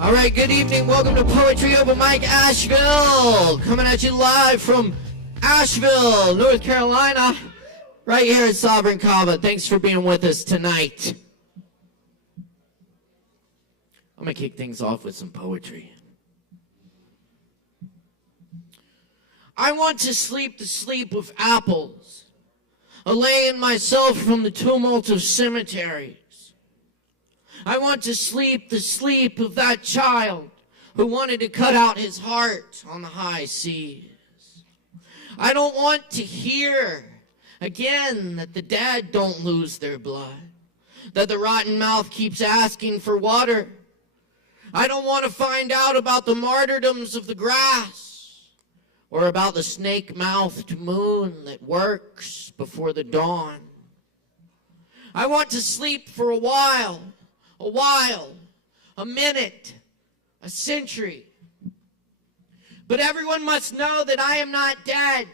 All right, good evening. Welcome to Poetry Open Mic Asheville. Coming at you live from Asheville, North Carolina, right here at Sovereign Kava. Thanks for being with us tonight. I'm going to kick things off with some poetry. I want to sleep the sleep of apples, allaying myself from the tumult of cemeteries. I want to sleep the sleep of that child who wanted to cut out his heart on the high seas. I don't want to hear again that the dead don't lose their blood, that the rotten mouth keeps asking for water. I don't want to find out about the martyrdoms of the grass or about the snake-mouthed moon that works before the dawn. I want to sleep for a while, a minute, a century. But everyone must know that I am not dead,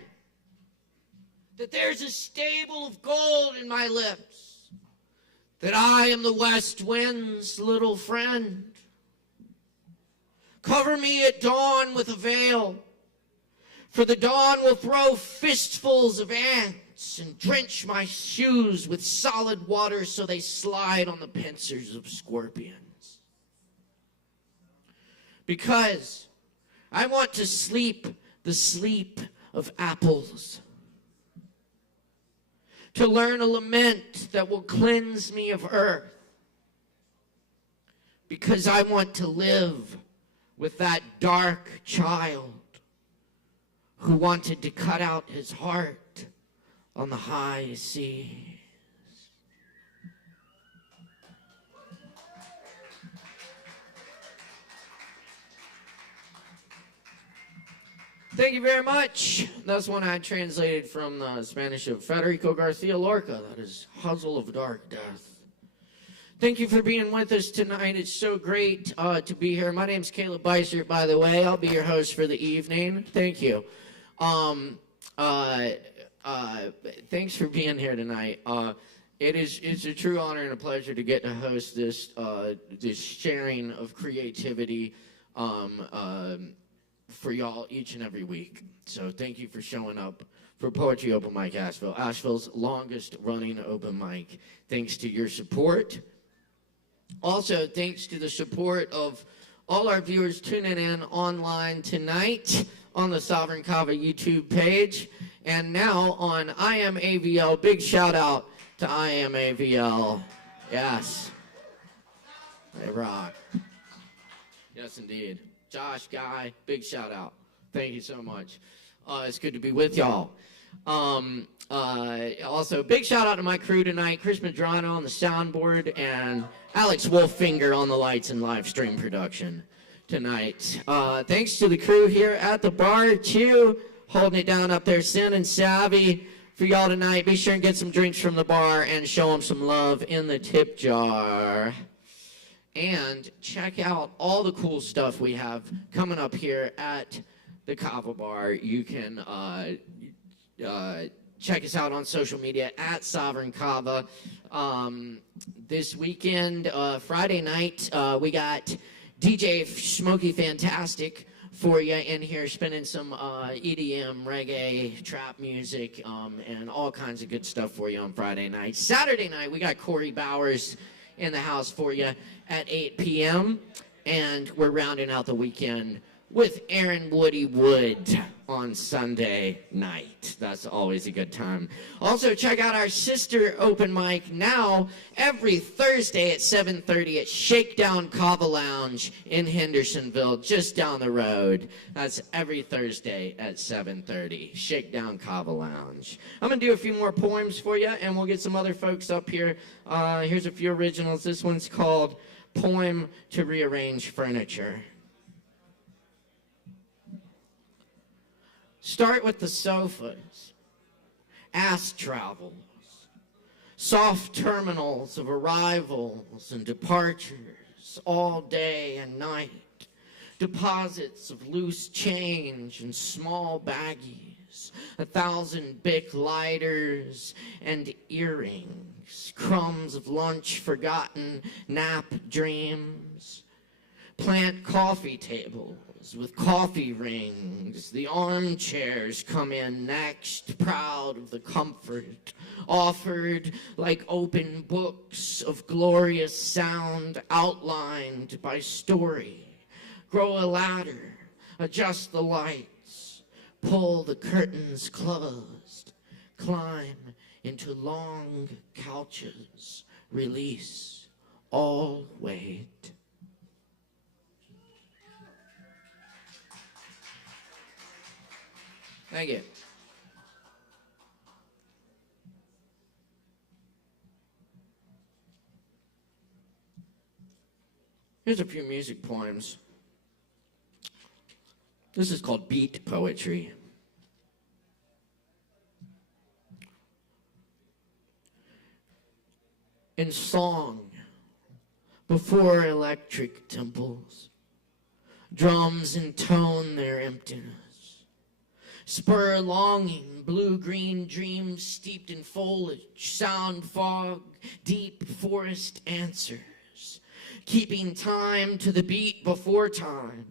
that there's a stable of gold in my lips, that I am the west wind's little friend. Cover me at dawn with a veil, for the dawn will throw fistfuls of ants and drench my shoes with solid water so they slide on the pincers of scorpions. Because I want to sleep the sleep of apples, to learn a lament that will cleanse me of earth, because I want to live with that dark child who wanted to cut out his heart on the high seas. Thank you very much. That's one I translated from the Spanish of Federico Garcia Lorca. That is Hustle of Dark Death. Thank you for being with us tonight. It's so great to be here. My name's Caleb Beissert, by the way. I'll be your host for the evening. Thank you. Thanks for being here tonight. It's a true honor and a pleasure to get to host this sharing of creativity for y'all each and every week. So thank you for showing up for Poetry Open Mic Asheville, Asheville's longest running open mic. Thanks to your support. Also, thanks to the support of all our viewers tuning in online tonight on the Sovereign Kava YouTube page, and now on I Am AVL. Big shout out to I Am AVL. Yes. They rock. Yes, indeed. Josh, Guy, big shout out. Thank you so much. It's good to be with y'all. Also, big shout out to my crew tonight, Chris Madrano on the soundboard and Alex Wolfinger on the lights and live stream production tonight. Thanks to the crew here at the bar, too, holding it down up there, Sin and Savvy, for y'all tonight. Be sure and get some drinks from the bar and show them some love in the tip jar. And check out all the cool stuff we have coming up here at the Kava Bar. You can check us out on social media at Sovereign Kava. This weekend, Friday night, we got DJ Smokey Fantastic for you in here, spinning some EDM, reggae, trap music, and all kinds of good stuff for you on Friday night. Saturday night, we got Corey Bowers in the house for you at 8 p.m. And we're rounding out the weekend with Aaron Woody Wood on Sunday night. That's always a good time. Also, check out our sister open mic now every Thursday at 7:30 at Shakedown Kava Lounge in Hendersonville, just down the road. That's every Thursday at 7:30, Shakedown Kava Lounge. I'm going to do a few more poems for you, and we'll get some other folks up here. Here's a few originals. This one's called Poem to Rearrange Furniture. Start with the sofas, ass travels, soft terminals of arrivals and departures all day and night, deposits of loose change and small baggies, 1,000 Bic lighters and earrings, crumbs of lunch forgotten, nap dreams. Plant coffee tables with coffee rings. The armchairs come in next, proud of the comfort offered like open books of glorious sound outlined by story. Grow a ladder, adjust the lights, pull the curtains closed, climb into long couches, release all weight. Thank you. Here's a few music poems. This is called beat poetry. In song, before electric temples, drums intone their emptiness. Spur longing, blue-green dreams steeped in foliage, sound fog, deep forest answers, keeping time to the beat before time.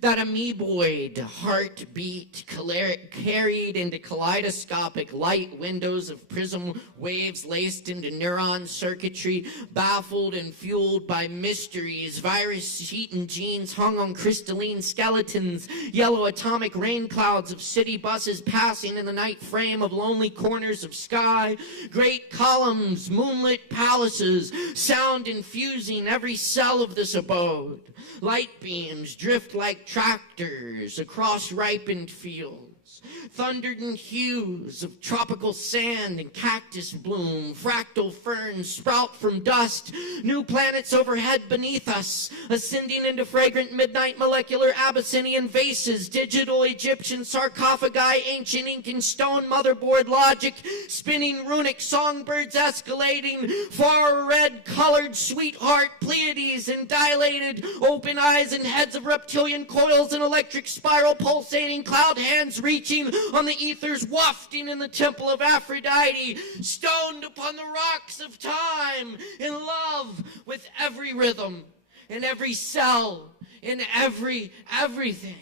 That amoeboid heartbeat carried into kaleidoscopic light windows of prism waves laced into neuron circuitry, baffled and fueled by mysteries, virus heat and genes hung on crystalline skeletons, yellow atomic rain clouds of city buses passing in the night frame of lonely corners of sky, great columns, moonlit palaces, sound infusing every cell of this abode. Light beams drift like tractors across ripened fields, thundered in hues of tropical sand and cactus bloom, fractal ferns sprout from dust, new planets overhead beneath us, ascending into fragrant midnight molecular Abyssinian vases, digital Egyptian sarcophagi, ancient ink and stone motherboard logic, spinning runic songbirds escalating, far red colored sweetheart Pleiades and dilated open eyes and heads of reptilian coils and electric spiral pulsating cloud hands reaching on the ethers wafting in the temple of Aphrodite, stoned upon the rocks of time, in love with every rhythm, in every cell, in everything.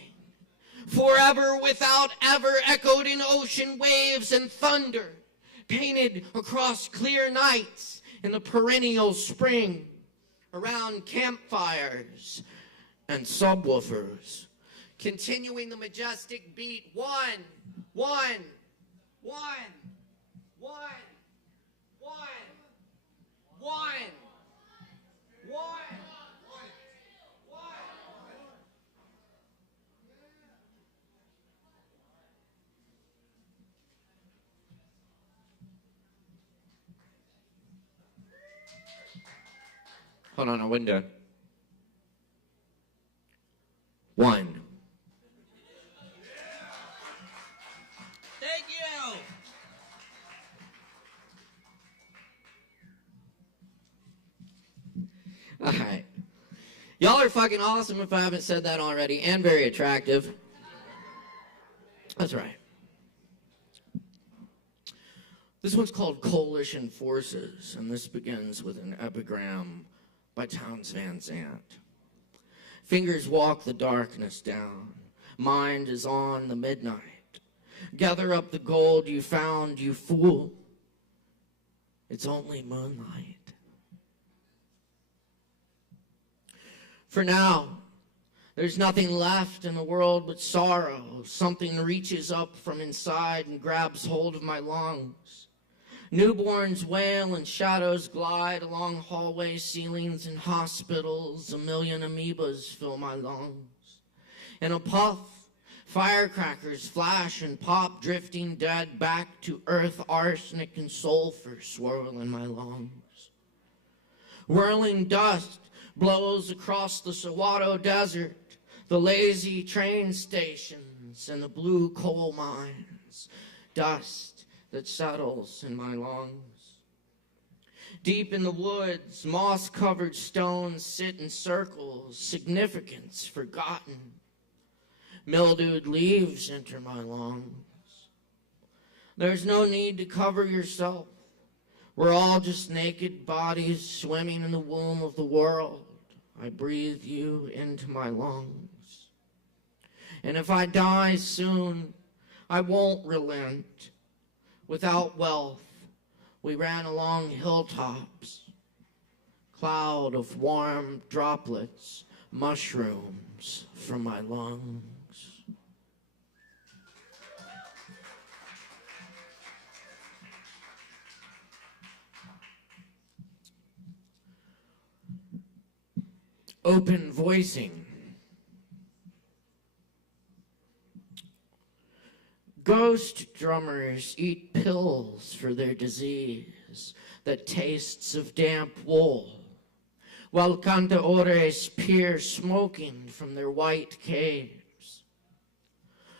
Forever without ever echoed in ocean waves and thunder, painted across clear nights in the perennial spring, around campfires and subwoofers, continuing the majestic beat, one, one, one, one, one, one, one. Hold on, a window. One. Thank you. All right. Y'all are fucking awesome if I haven't said that already, and very attractive. That's right. This one's called Coalition Forces, and this begins with an epigram by Townes Van Zandt. Fingers walk the darkness down. Mind is on the midnight. Gather up the gold you found, you fool. It's only moonlight. For now, there's nothing left in the world but sorrow. Something reaches up from inside and grabs hold of my lungs. Newborns wail and shadows glide along hallway ceilings in hospitals. A million amoebas fill my lungs. In a puff, firecrackers flash and pop, drifting dead back to earth. Arsenic and sulfur swirl in my lungs. Whirling dust blows across the Sawato Desert, the lazy train stations, and the blue coal mines. Dust that settles in my lungs. Deep in the woods, moss-covered stones sit in circles, significance forgotten. Mildewed leaves enter my lungs. There's no need to cover yourself. We're all just naked bodies swimming in the womb of the world. I breathe you into my lungs. And if I die soon, I won't relent. Without wealth, we ran along hilltops, cloud of warm droplets, mushrooms from my lungs. Open voicing. Ghost drummers eat pills for their disease that tastes of damp wool, while cantadores peer smoking from their white caves.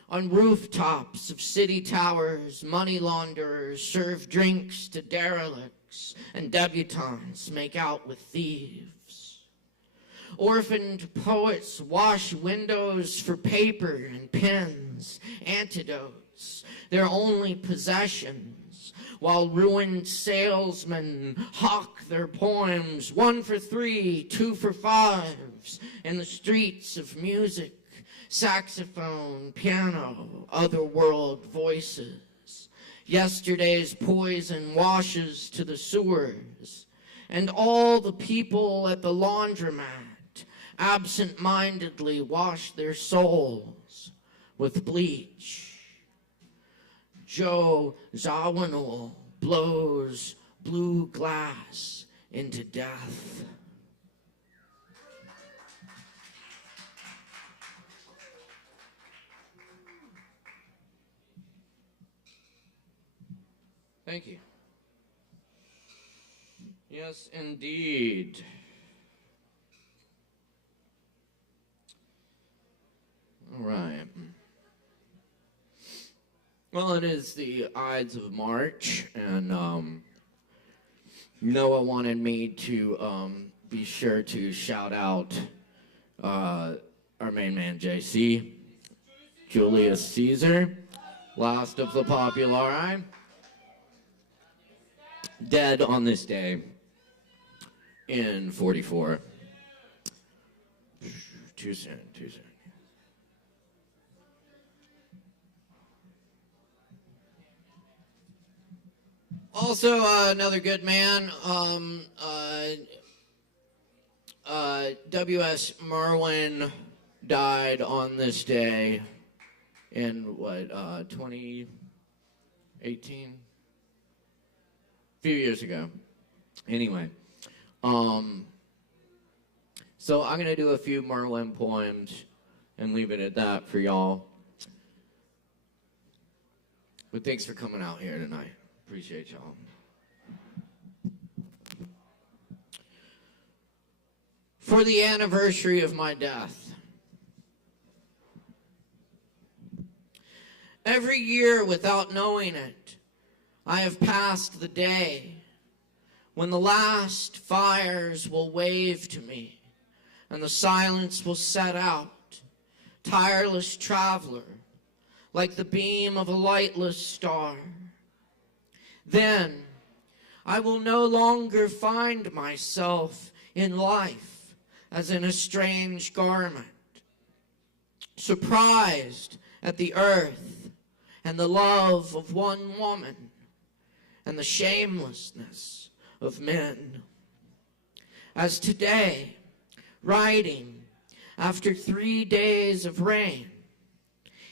On rooftops of city towers, money launderers serve drinks to derelicts, and debutantes make out with thieves. Orphaned poets wash windows for paper and pens, antidotes, their only possessions, while ruined salesmen hawk their poems, 1 for 3, 2 for 5s, in the streets of music, saxophone, piano, otherworld voices. Yesterday's poison washes to the sewers, and all the people at the laundromat absent-mindedly wash their souls with bleach. Joe Zawinul blows blue glass into death. Thank you. Yes, indeed. All right. Well, it is the Ides of March, and Noah wanted me to be sure to shout out our main man, JC, Julius Caesar, last of the populi, dead on this day in 44. Too soon. Also, another good man, W.S. Merwin died on this day in, 2018? A few years ago. Anyway, so I'm going to do a few Merwin poems and leave it at that for y'all. But thanks for coming out here tonight. Appreciate y'all. For the anniversary of my death. Every year, without knowing it, I have passed the day when the last fires will wave to me and the silence will set out, tireless traveler, like the beam of a lightless star. Then I will no longer find myself in life as in a strange garment, surprised at the earth and the love of one woman and the shamelessness of men. As today, riding after 3 days of rain,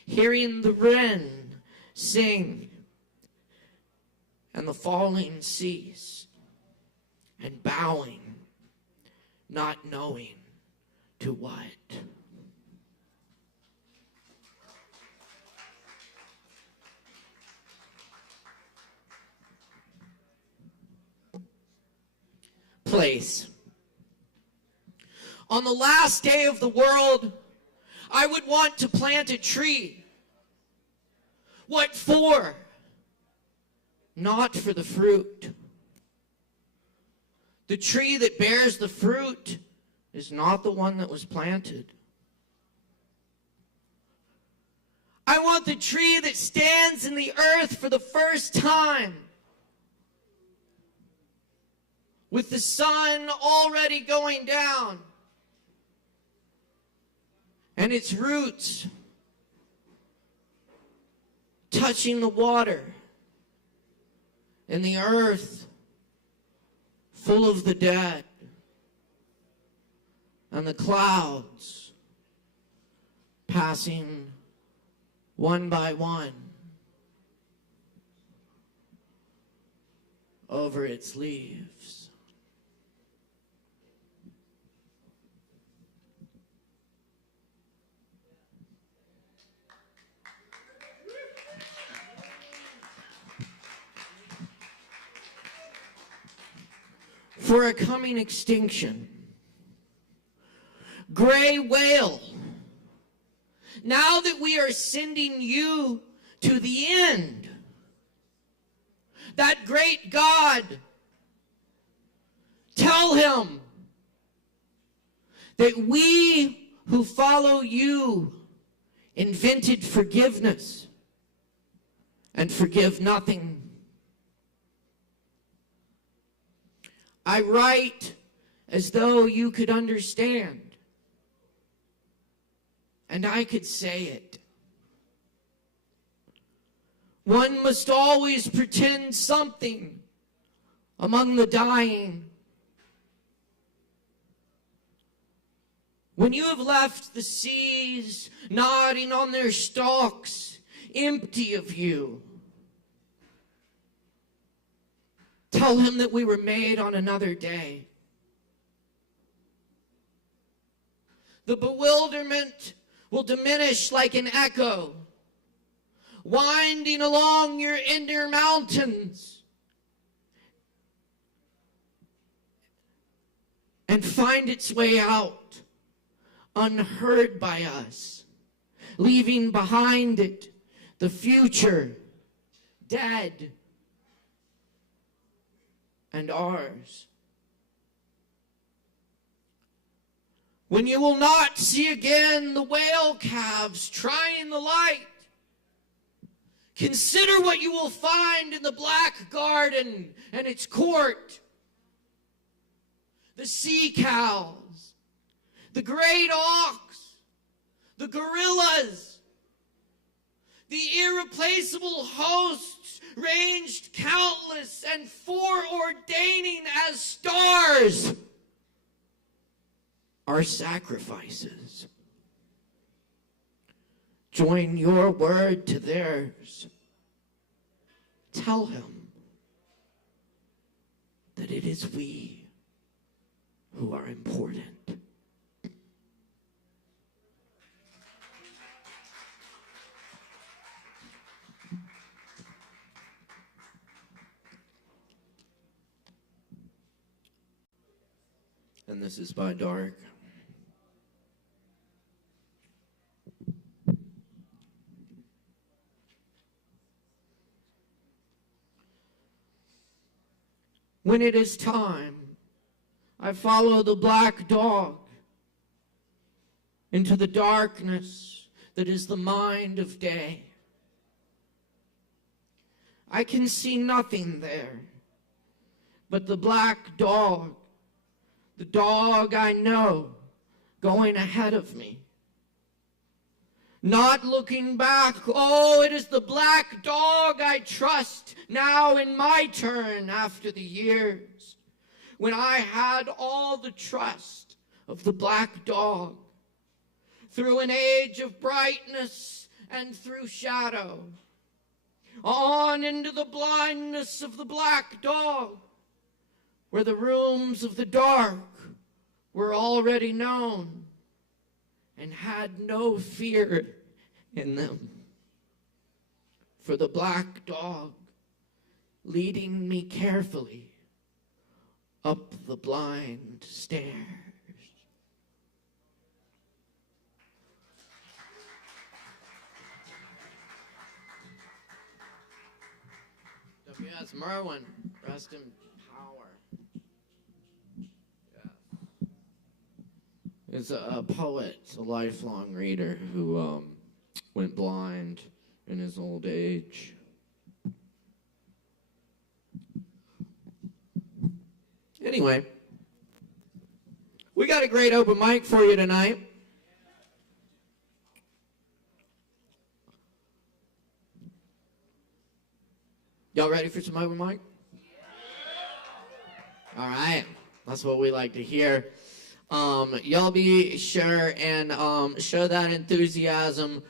hearing the wren sing and the falling cease, and bowing, not knowing to what. Place. On the last day of the world, I would want to plant a tree. What for? Not for the fruit. The tree that bears the fruit is not the one that was planted. I want the tree that stands in the earth for the first time, with the sun already going down, and its roots touching the water, and the earth full of the dead, and the clouds passing one by one over its leaves. For a coming extinction. Gray whale, now that we are sending you to the end, that great God, tell him that we who follow you invented forgiveness and forgive nothing. I write as though you could understand, and I could say it. One must always pretend something among the dying. When you have left the seas nodding on their stalks, empty of you, tell him that we were made on another day. The bewilderment will diminish like an echo, winding along your inner mountains, and find its way out, unheard by us, leaving behind it the future, dead, and ours. When you will not see again the whale calves trying the light, consider what you will find in the black garden and its court. The sea cows, the great auks, the gorillas, the irreplaceable hosts ranged countless and foreordaining as stars are sacrifices. Join your word to theirs. Tell him that it is we who are important. And this is by Dark. When it is time, I follow the black dog into the darkness that is the mind of day. I can see nothing there but the black dog, the dog I know, going ahead of me. Not looking back, oh, it is the black dog I trust now in my turn after the years, when I had all the trust of the black dog, through an age of brightness and through shadow, on into the blindness of the black dog, where the rooms of the dark were already known and had no fear in them. For the black dog leading me carefully up the blind stairs. W.S. Merwin, rest in power. Is a poet, a lifelong reader who went blind in his old age. Anyway, we got a great open mic for you tonight. Y'all ready for some open mic? All right. That's what we like to hear. Y'all be sure and show that enthusiasm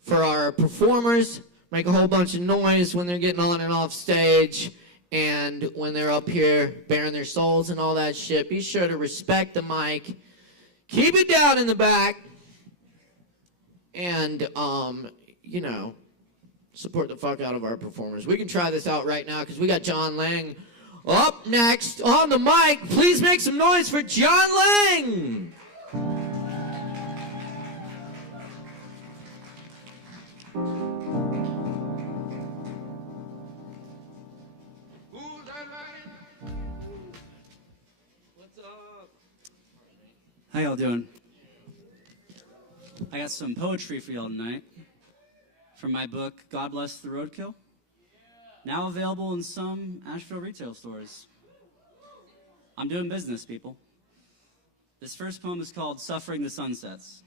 for our performers. Make a whole bunch of noise when they're getting on and off stage. And when they're up here bearing their souls and all that shit, be sure to respect the mic. Keep it down in the back. And, you know, support the fuck out of our performers. We can try this out right now because we got John Lang up next on the mic. Please make some noise for John Lang. What's up? How y'all doing? I got some poetry for y'all tonight from my book, God Bless the Roadkill. Now available in some Asheville retail stores. I'm doing business, people. This first poem is called Suffering the Sunsets.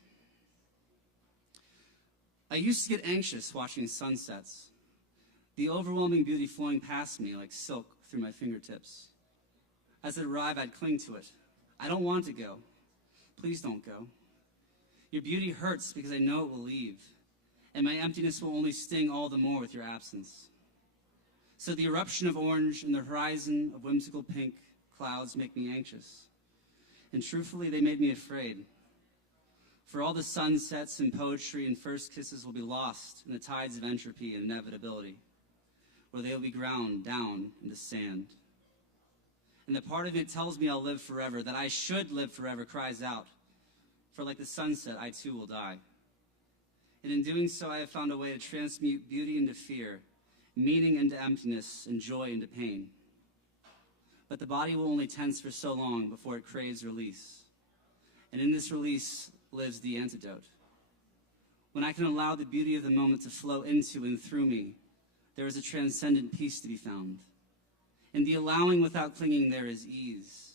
I used to get anxious watching sunsets, the overwhelming beauty flowing past me like silk through my fingertips. As it arrived, I'd cling to it. I don't want to go. Please don't go. Your beauty hurts because I know it will leave, and my emptiness will only sting all the more with your absence. So the eruption of orange and the horizon of whimsical pink clouds make me anxious. And truthfully, they made me afraid. For all the sunsets and poetry and first kisses will be lost in the tides of entropy and inevitability, where they will be ground down into sand. And the part of it tells me I'll live forever, that I should live forever, cries out. For like the sunset, I too will die. And in doing so, I have found a way to transmute beauty into fear, meaning into emptiness, and joy into pain. But the body will only tense for so long before it craves release. And in this release lives the antidote. When I can allow the beauty of the moment to flow into and through me, there is a transcendent peace to be found. In the allowing without clinging, there is ease.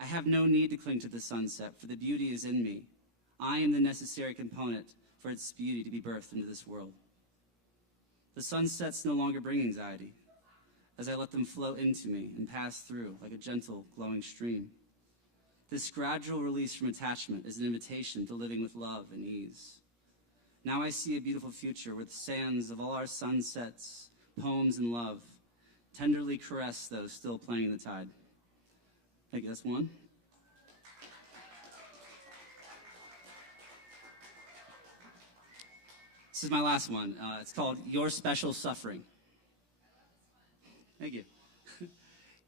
I have no need to cling to the sunset, for the beauty is in me. I am the necessary component for its beauty to be birthed into this world. The sunsets no longer bring anxiety, as I let them flow into me and pass through like a gentle, glowing stream. This gradual release from attachment is an invitation to living with love and ease. Now I see a beautiful future where the sands of all our sunsets, poems, and love tenderly caress those still playing in the tide. Thank you, that's one. This is my last one. It's called Your Special Suffering. Thank you.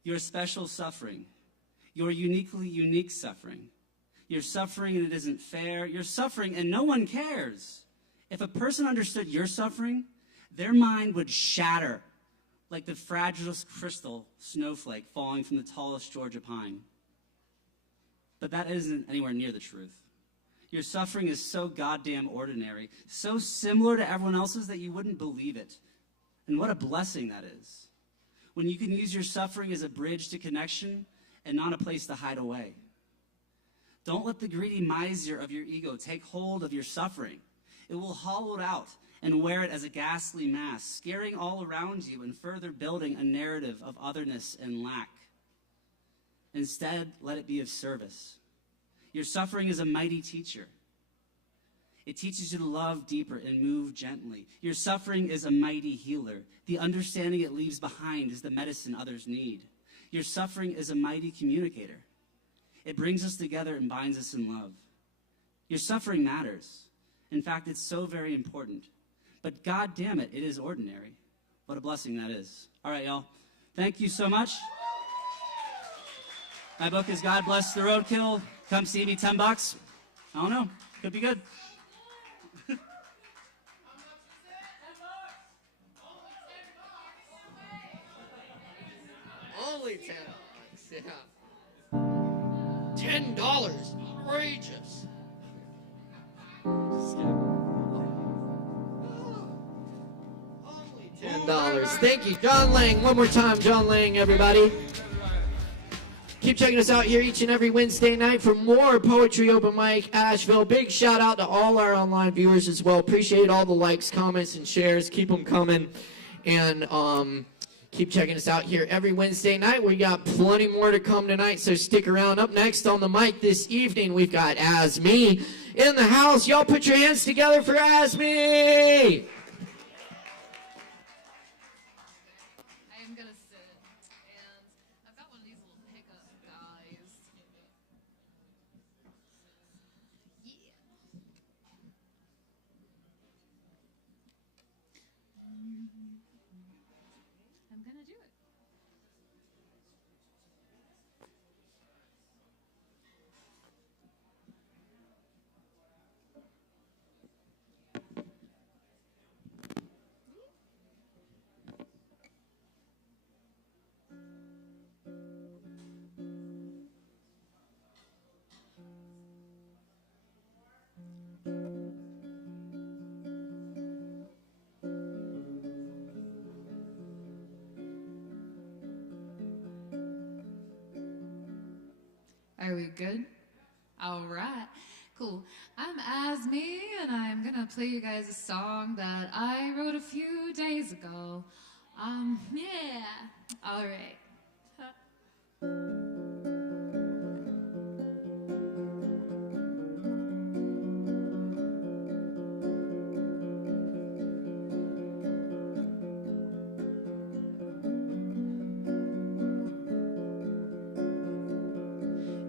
Your special suffering. Your uniquely unique suffering. You're suffering and it isn't fair. You're suffering and no one cares. If a person understood your suffering, their mind would shatter like the fragilest crystal snowflake falling from the tallest Georgia pine. But that isn't anywhere near the truth. Your suffering is so goddamn ordinary, so similar to everyone else's that you wouldn't believe it. And what a blessing that is. When you can use your suffering as a bridge to connection and not a place to hide away. Don't let the greedy miser of your ego take hold of your suffering. It will hollow it out and wear it as a ghastly mask, scaring all around you and further building a narrative of otherness and lack. Instead, let it be of service. Your suffering is a mighty teacher. It teaches you to love deeper and move gently. Your suffering is a mighty healer. The understanding it leaves behind is the medicine others need. Your suffering is a mighty communicator. It brings us together and binds us in love. Your suffering matters. In fact, it's so very important. But God damn it, it is ordinary. What a blessing that is. All right, y'all. Thank you so much. My book is God Bless the Roadkill. Come see me, $10. I don't know. Could be good. Only $10. Yeah. $10. Outrageous. $10. Thank you, John Lang. One more time, John Lang, everybody. Keep checking us out here each and every Wednesday night for more Poetry Open Mic Asheville. Big shout out to all our online viewers as well. Appreciate all the likes, comments, and shares. Keep them coming. And Keep checking us out here every Wednesday night. We got plenty more to come tonight, so stick around. Up next on the mic this evening, we've got As Me in the house. Y'all put your hands together for As Me. Are we good? All right, cool. I'm As Me, and I'm gonna play you guys a song that I wrote a few days ago. Yeah, all right.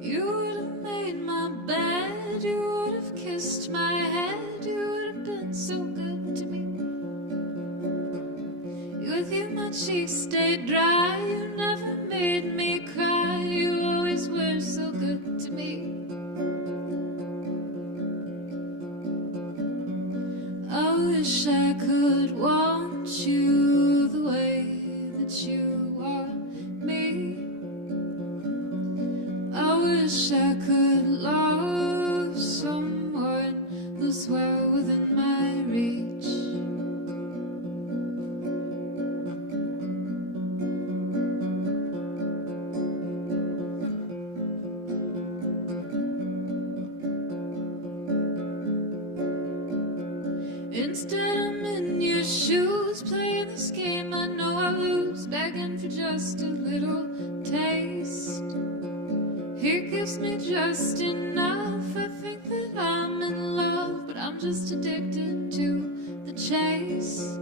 You would have made my bed, you would have kissed my head, you would have been so good to me. With you my cheeks stayed dry, you never made me cry, you always were so good to me. I wish I could want you the way that you want me. I wish I could love someone who's well within my reach. Instead I'm in your shoes, playing this game I know I lose, begging for just a little taste. He gives me just enough, I think that I'm in love, but I'm just addicted to the chase.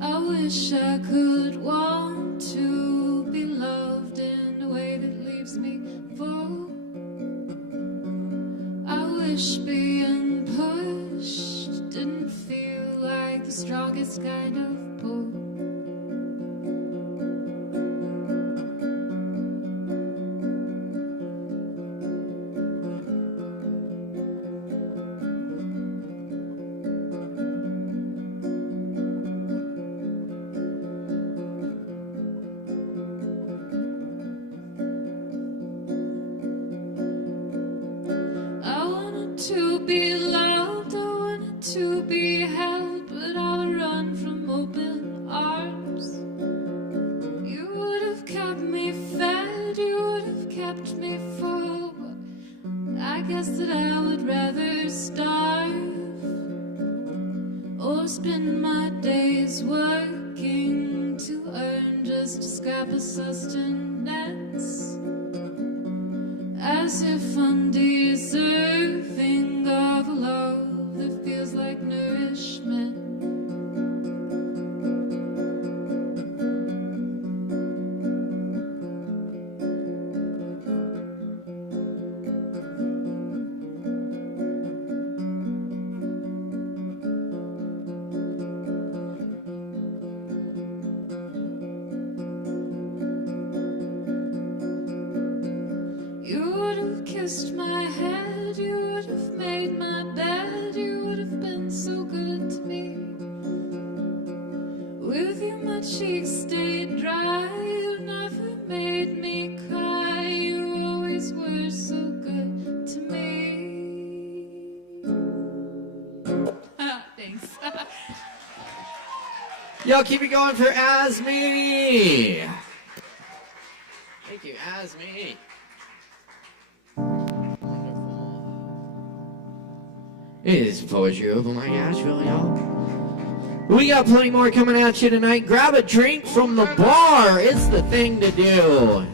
I wish I could want to be loved in a way that leaves me full. I wish being pushed didn't feel like the strongest kind of pull. To be loved, I wanted to be held, but I would run from open arms. You would have kept me fed, you would have kept me full, but I guess that I would rather starve or spend my days working to earn just a scrap of sustenance, as if undeserving of a love that feels like nourishment. You would have kissed my head, you would have made my bed, you would have been so good to me. With you my cheeks stayed dry, you never made me cry, you always were so good to me. Thanks. Y'all keep it going for As Me. Thank you, As Me. It is Poetry Open Mic Asheville, y'all. We got plenty more coming at you tonight. Grab a drink from the bar. It's the thing to do.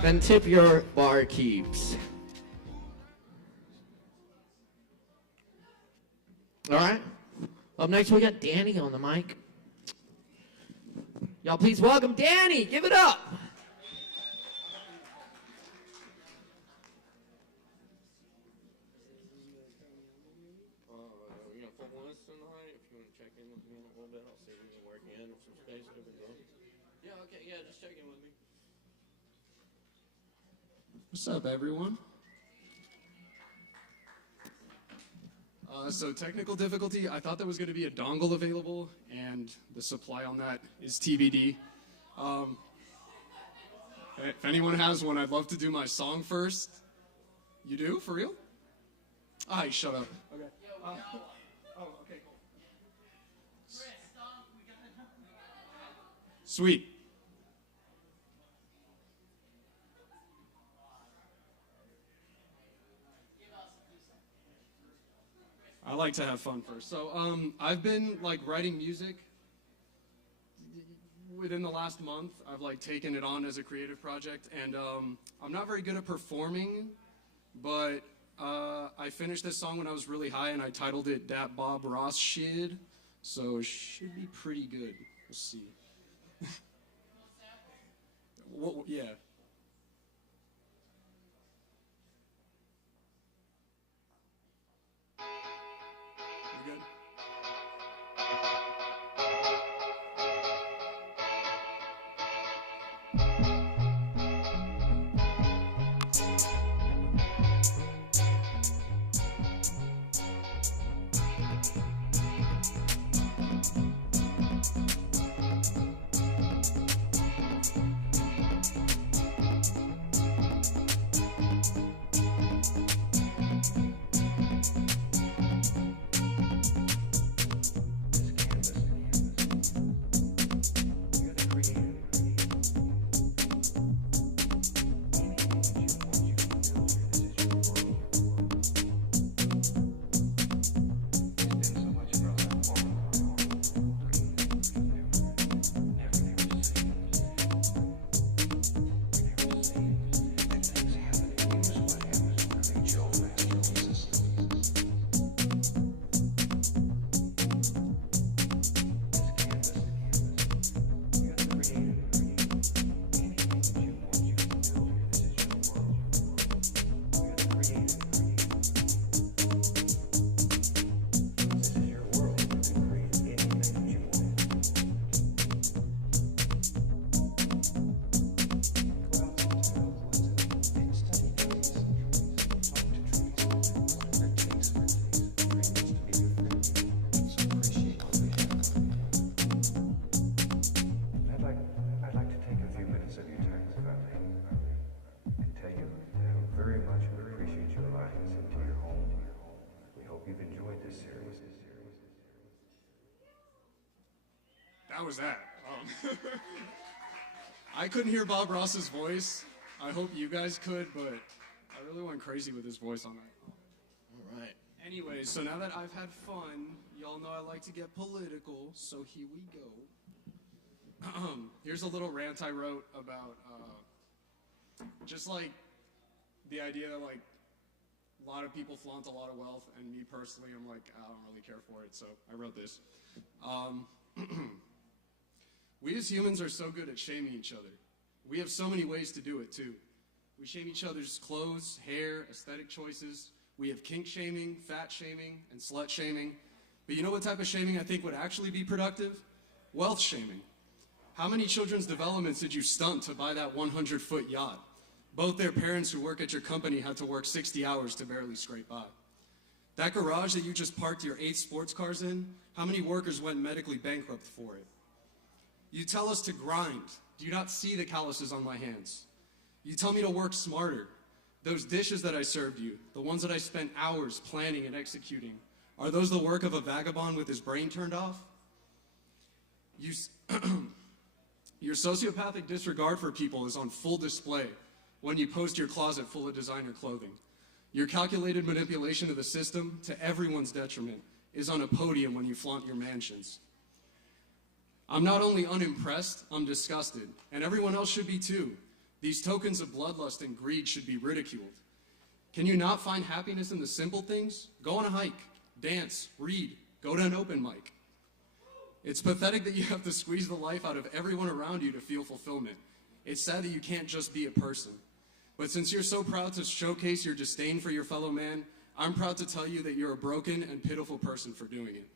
Then tip your barkeeps. All right. Up next, we got Danny on the mic. Y'all please welcome Danny. Give it up. What's up, everyone? So technical difficulty, I thought there was going to be a dongle available, and the supply on that is TBD. If anyone has one, I'd love to do my song first. You do? For real? Ah, shut up. Okay. Okay, cool. Sweet. I like to have fun first. So, I've been writing music within the last month. I've taken it on as a creative project, and I'm not very good at performing, but I finished this song when I was really high, and I titled it "Dat Bob Ross Shit," so it should be pretty good. We'll see. Yeah. You good? That was that. I couldn't hear Bob Ross's voice. I hope you guys could, but I really went crazy with his voice on that. All right. Anyways, so now that I've had fun, y'all know I like to get political, so here we go. Here's a little rant I wrote about just the idea that a lot of people flaunt a lot of wealth, and me personally, I'm I don't really care for it, so I wrote this. We as humans are so good at shaming each other. We have so many ways to do it too. We shame each other's clothes, hair, aesthetic choices. We have kink shaming, fat shaming, and slut shaming. But you know what type of shaming I think would actually be productive? Wealth shaming. How many children's developments did you stunt to buy that 100-foot yacht? Both their parents who work at your company had to work 60 hours to barely scrape by. That garage that you just parked your 8 sports cars in, how many workers went medically bankrupt for it? You tell us to grind. Do you not see the calluses on my hands? You tell me to work smarter. Those dishes that I served you, the ones that I spent hours planning and executing, are those the work of a vagabond with his brain turned off? Your sociopathic disregard for people is on full display when you post your closet full of designer clothing. Your calculated manipulation of the system to everyone's detriment is on a podium when you flaunt your mansions. I'm not only unimpressed, I'm disgusted, and everyone else should be too. These tokens of bloodlust and greed should be ridiculed. Can you not find happiness in the simple things? Go on a hike, dance, read, go to an open mic. It's pathetic that you have to squeeze the life out of everyone around you to feel fulfillment. It's sad that you can't just be a person. But since you're so proud to showcase your disdain for your fellow man, I'm proud to tell you that you're a broken and pitiful person for doing it.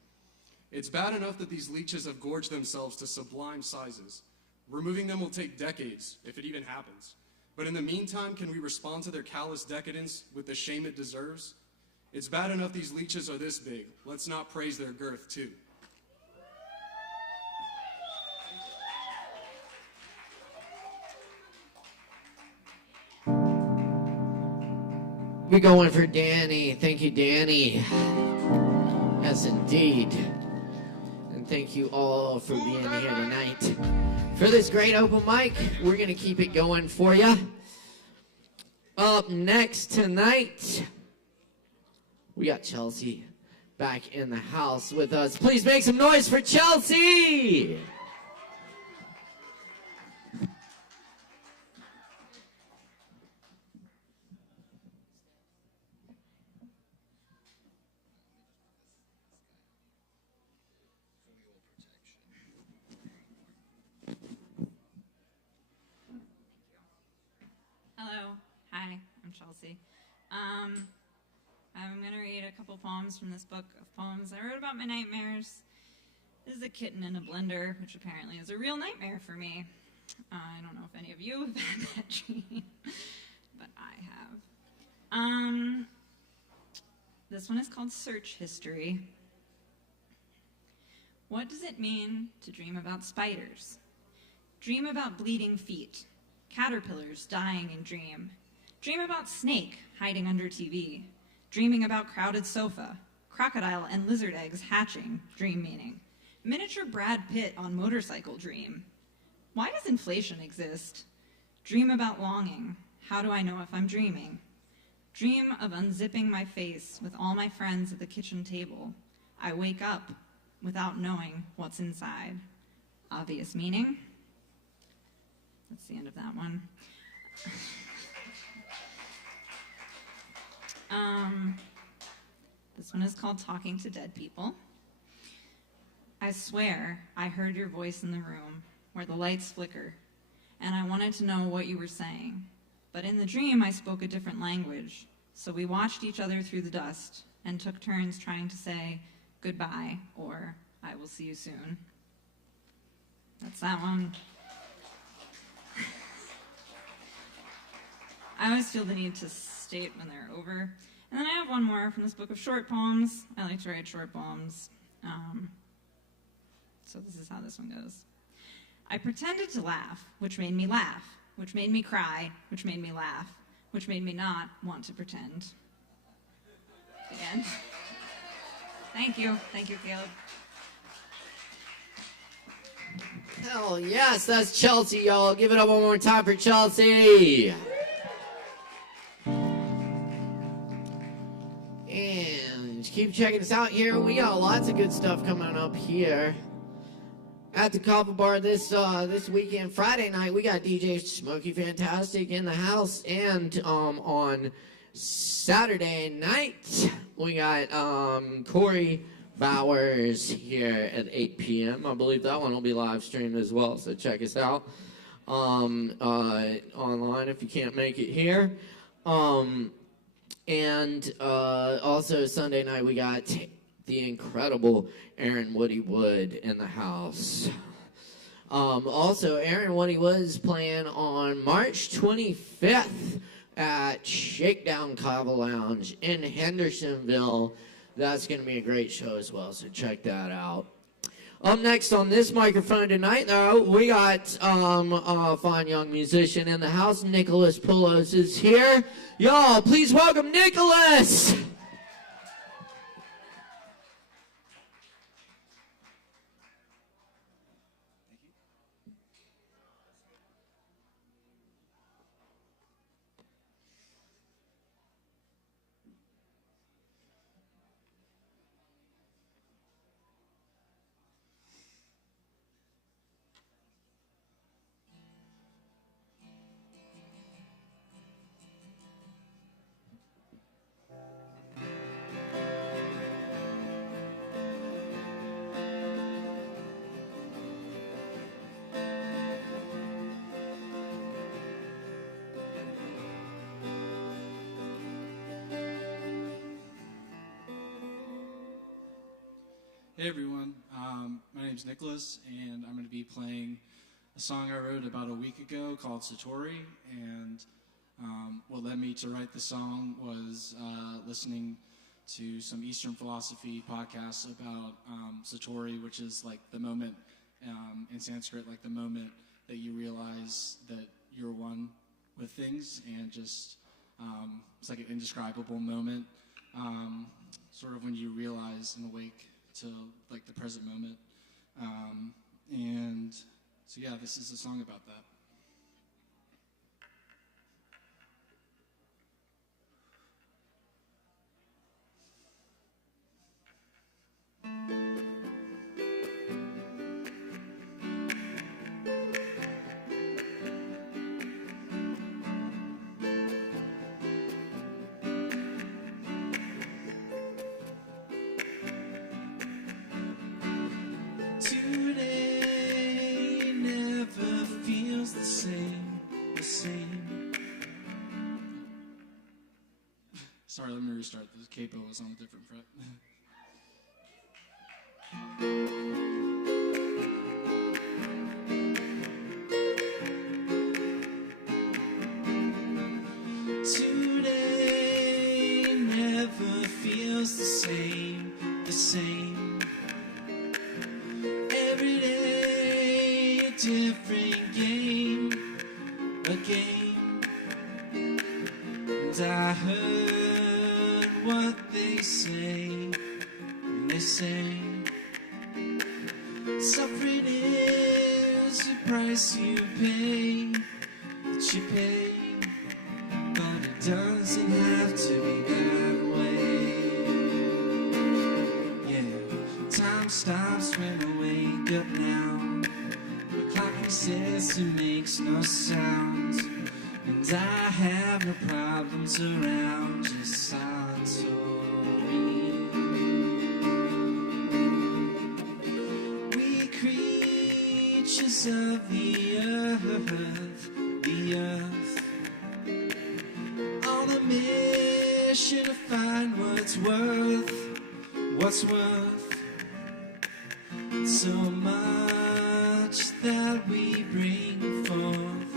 It's bad enough that these leeches have gorged themselves to sublime sizes. Removing them will take decades, if it even happens. But in the meantime, can we respond to their callous decadence with the shame it deserves? It's bad enough these leeches are this big. Let's not praise their girth, too. We going for Danny. Thank you, Danny. Yes, indeed. And thank you all for being here tonight. For this great open mic, we're going to keep it going for you. Up next tonight, we got Chelsea back in the house with us. Please make some noise for Chelsea! Hello. Hi, I'm Chelsea. I'm going to read a couple poems from this book of poems I wrote about my nightmares. This is a kitten in a blender, which apparently is a real nightmare for me. I don't know if any of you have had that dream, but I have. This one is called Search History. What does it mean to dream about spiders? Dream about bleeding feet. Caterpillars dying in dream. Dream about snake hiding under TV. Dreaming about crowded sofa. Crocodile and lizard eggs hatching, dream meaning. Miniature Brad Pitt on motorcycle dream. Why does inflation exist? Dream about longing. How do I know if I'm dreaming? Dream of unzipping my face with all my friends at the kitchen table. I wake up without knowing what's inside. Obvious meaning. That's the end of that one. This one is called Talking to Dead People. I swear I heard your voice in the room where the lights flicker, and I wanted to know what you were saying. But in the dream, I spoke a different language, so we watched each other through the dust and took turns trying to say goodbye or I will see you soon. That's that one. I always feel the need to state when they're over. And then I have one more from this book of short poems. I like to write short poems. So this is how this one goes. I pretended to laugh, which made me laugh, which made me cry, which made me laugh, which made me not want to pretend. The end. Thank you. Thank you, Caleb. Hell yes, that's Chelsea, y'all. Give it up one more time for Chelsea. And keep checking us out here. We got lots of good stuff coming up here at the Kava Bar this weekend. Friday night, we got DJ Smokey Fantastic in the house. And on Saturday night, we got Corey Bowers here at 8 p.m. I believe that one will be live streamed as well, so check us out online if you can't make it here. And also Sunday night, we got the incredible Aaron Woody Wood in the house. Also, Aaron Woody Wood is playing on March 25th at Shakedown Kava Lounge in Hendersonville. That's going to be a great show as well, so check that out. Up next on this microphone tonight, though, we got a fine young musician in the house. Nicholas Poulos is here. Y'all, please welcome Nicholas! Hey everyone, my name's Nicholas, and I'm going to be playing a song I wrote about a week ago called Satori. And what led me to write the song was listening to some Eastern philosophy podcasts about Satori, which is like the moment in Sanskrit, like the moment that you realize that you're one with things, and just it's like an indescribable moment, sort of when you realize and awake to like the present moment. And so yeah, this is a song about that. Today never feels the same. Sorry, let me restart. The capo was on a different fret. Today never feels the same. Every day a different game, a game. And I heard what they say, suffering is the price you pay, but it doesn't have to be that way. Yeah, time stops when I wake up now. The clock resets and makes no sound, and I have no problems around, just Satori. We creatures of the earth, on a mission to find what's worth so much that we bring forth.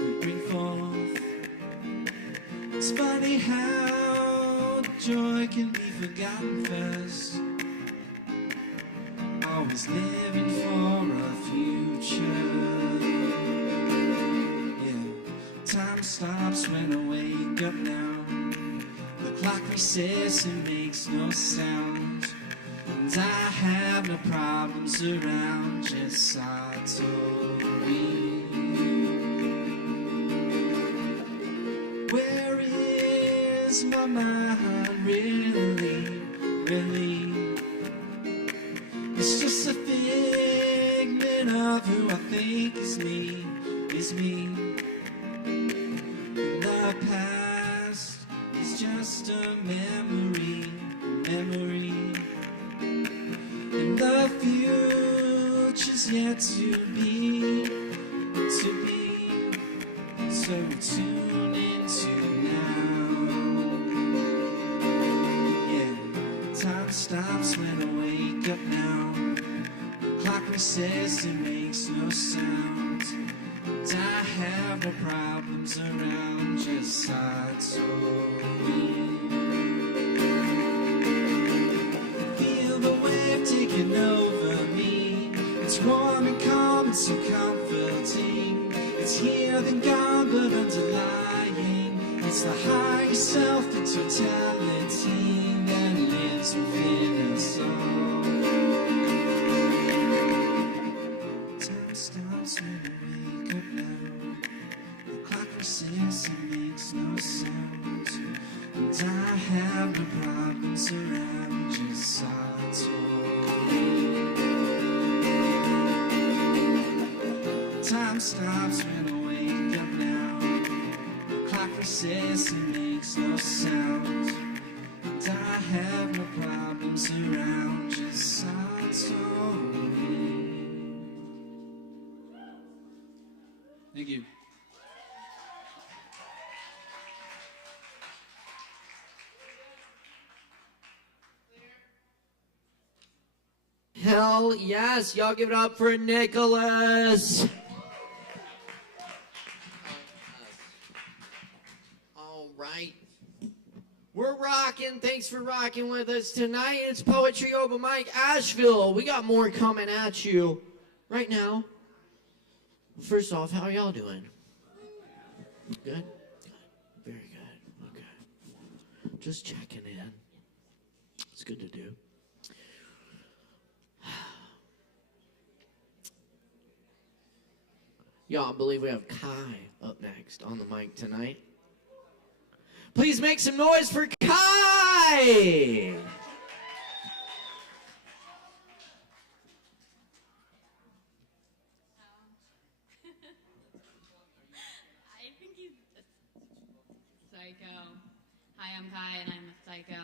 It's funny how joy can be forgotten first, always living for a future. Yeah, time stops when I wake up now. The clock resets and makes no sound, and I have no problems around, just Satori. Where is my mind really? It's just a figment of who I think is me. The past is just a memory. And the future's yet to be. So tune into now. Yeah, time stops when I wake up now. The clock resets and makes no sound, and I have no problems around, just Satori. Feel the wave taking over me. It's warm and calm, it's so comforting. It's here then gone, but underlying, it's the higher self, the totality that lives within us all. Time stops when I wake up now. The clock resets and makes no sound, and I have no problems around, just Satori. Time stops when I wake up now. The clock resets and makes no sound, and I have no problems around, just Satori. Thank you. Hell Hell yes. Y'all give it up for Nicholas. All right. We're rocking. Thanks for rocking with us tonight. It's Poetry Open Mic Asheville. We got more coming at you right now. First off, how are y'all doing? Good? Good. Very good. Okay. Just checking in. It's good to do. Y'all believe we have Kai up next on the mic tonight? Please make some noise for Kai! I think he's a psycho. Hi, I'm Kai, and I'm a psycho.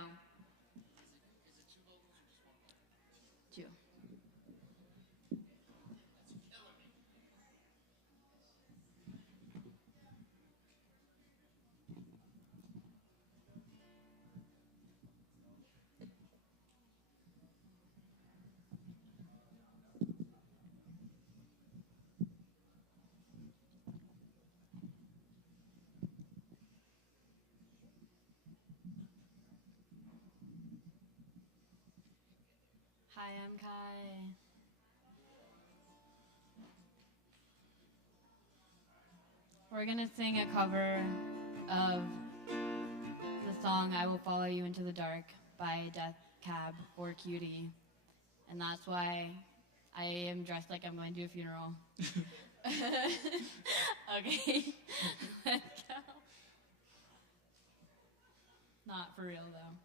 Two. Hi, I'm Kai. We're gonna sing a cover of the song I Will Follow You Into the Dark by Death Cab for Cutie. And that's why I am dressed like I'm going to a funeral. Okay, let's go. Not for real though.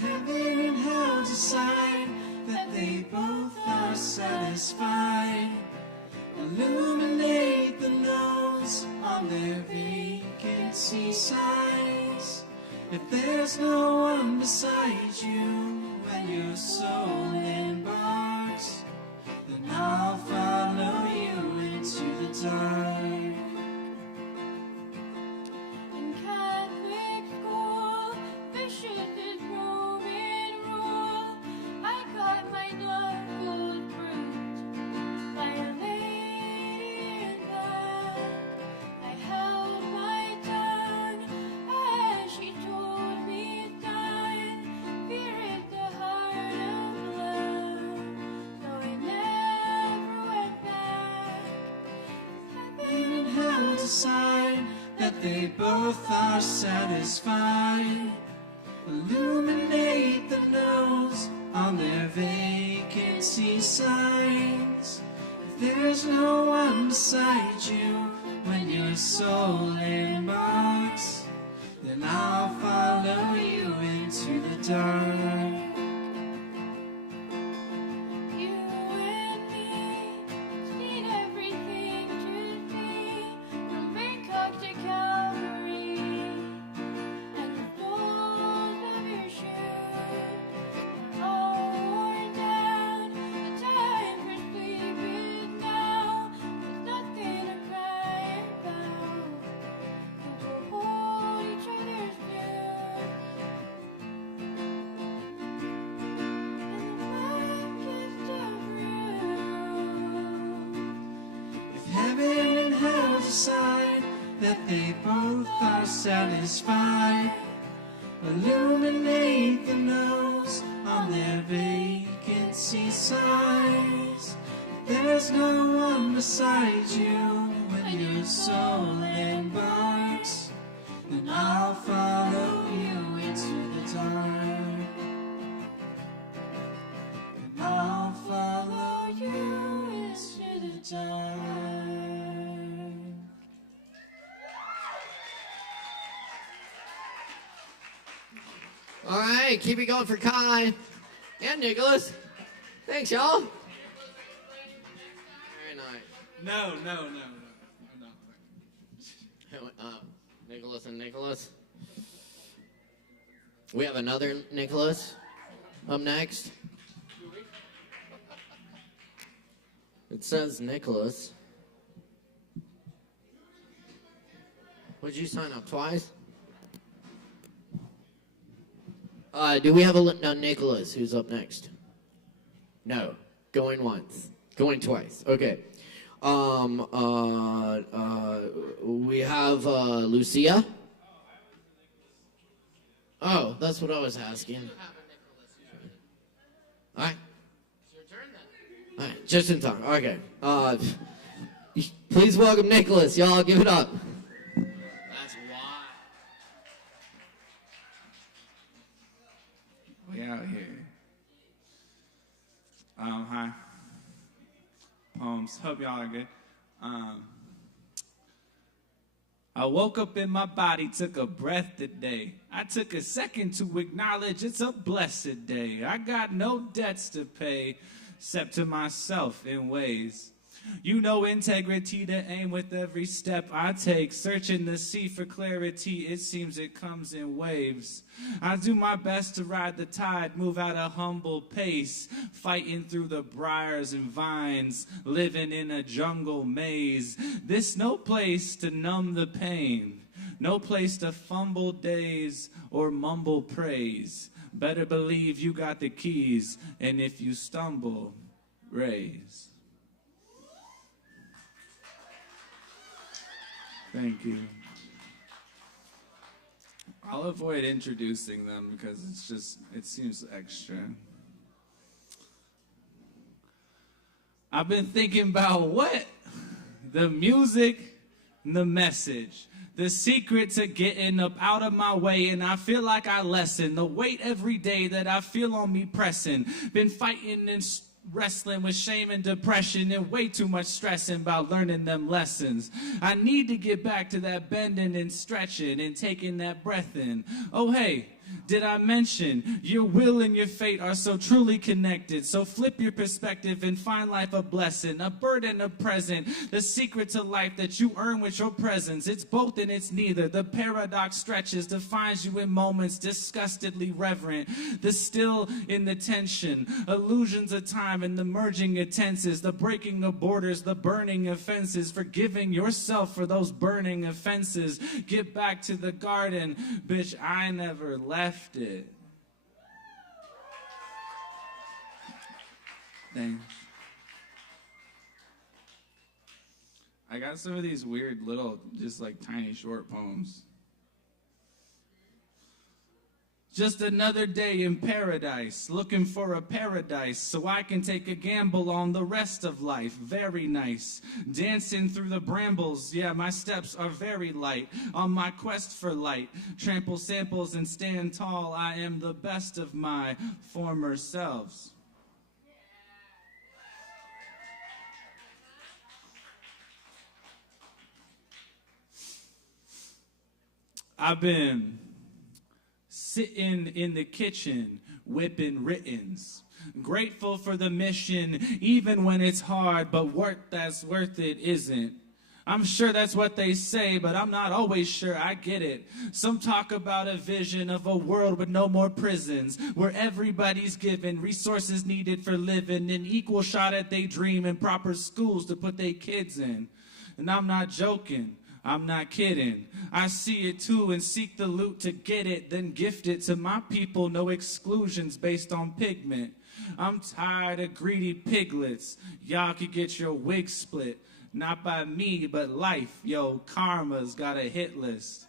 Heaven and hell decide that they both are satisfied. Illuminate the notes on their vacancy signs. If there's no one beside you when your soul embarks, then I'll follow you into the dark. In Catholic school, vicious is Roman rule. I got my knuckles bruised by a lady in black. I held my tongue as she told me it's done. Fear is the heart of love, so I never went back. Heaven and hell decide that they both are satisfied. Illuminate the notes on their vacancy signs. If there's no one beside you when your soul embarks, then I'll follow you into the dark. You and me, seen everything to see, from Bangkok to Calgary, and the soles of your shoes are all worn down. The time for sleep is now. There's nothing to cry about, 'cause we'll hold each other's news. If heaven and hell decide that they both are satisfied, illuminate the notes on their vacancy signs. If there's no one beside you your soul embarks, then I'll follow you into the dark. And I'll follow you into the dark. All right, keep it going for Kai and Nicholas. Thanks, y'all. Very nice. No. Nicholas and Nicholas. We have another Nicholas up next. It says Nicholas. Would you sign up twice? Do we have a Nicholas who's up next? No. Going once. Going twice. Okay. We have Lucia. Oh, that's what I was asking. All right. It's your turn then. All right, just in time. Okay. Please welcome Nicholas. Y'all give it up. That's why. We out here. Hi. Poems. Hope y'all are good. I woke up in my body, took a breath today. I took a second to acknowledge it's a blessed day. I got no debts to pay, except to myself in ways. You know integrity to aim with every step I take. Searching the sea for clarity, it seems it comes in waves. I do my best to ride the tide, move at a humble pace. Fighting through the briars and vines, living in a jungle maze. This no place to numb the pain. No place to fumble days or mumble praise. Better believe you got the keys, and if you stumble, raise. Thank you. I'll avoid introducing them because it seems extra. I've been thinking about what? The music and the message. The secret to getting up out of my way, and I feel like I lessen the weight every day that I feel on me pressing. Been fighting and wrestling with shame and depression and way too much stressing about learning them lessons. I need to get back to that bending and stretching and taking that breath in. Oh, hey, did I mention your will and your fate are so truly connected? So flip your perspective and find life a blessing, a burden, a present, the secret to life that you earn with your presence. It's both and it's neither. The paradox stretches, defines you in moments disgustedly reverent. The still in the tension, illusions of time and the merging of tenses, the breaking of borders, the burning of fences, forgiving yourself for those burning offenses. Get back to the garden, bitch, I never left it. Thanks. I got some of these weird little, just like tiny short poems. Just another day in paradise, looking for a paradise so I can take a gamble on the rest of life. Very nice. Dancing through the brambles, yeah, my steps are very light. On my quest for light, trample samples and stand tall. I am the best of my former selves. I've been sitting in the kitchen, whipping writtens. Grateful for the mission, even when it's hard, but work that's worth it isn't. I'm sure that's what they say, but I'm not always sure I get it. Some talk about a vision of a world with no more prisons, where everybody's given resources needed for living, an equal shot at they dream, and proper schools to put their kids in. And I'm not joking. I'm not kidding. I see it too and seek the loot to get it, then gift it to my people. No exclusions based on pigment. I'm tired of greedy piglets. Y'all could get your wig split. Not by me, but life. Yo, karma's got a hit list.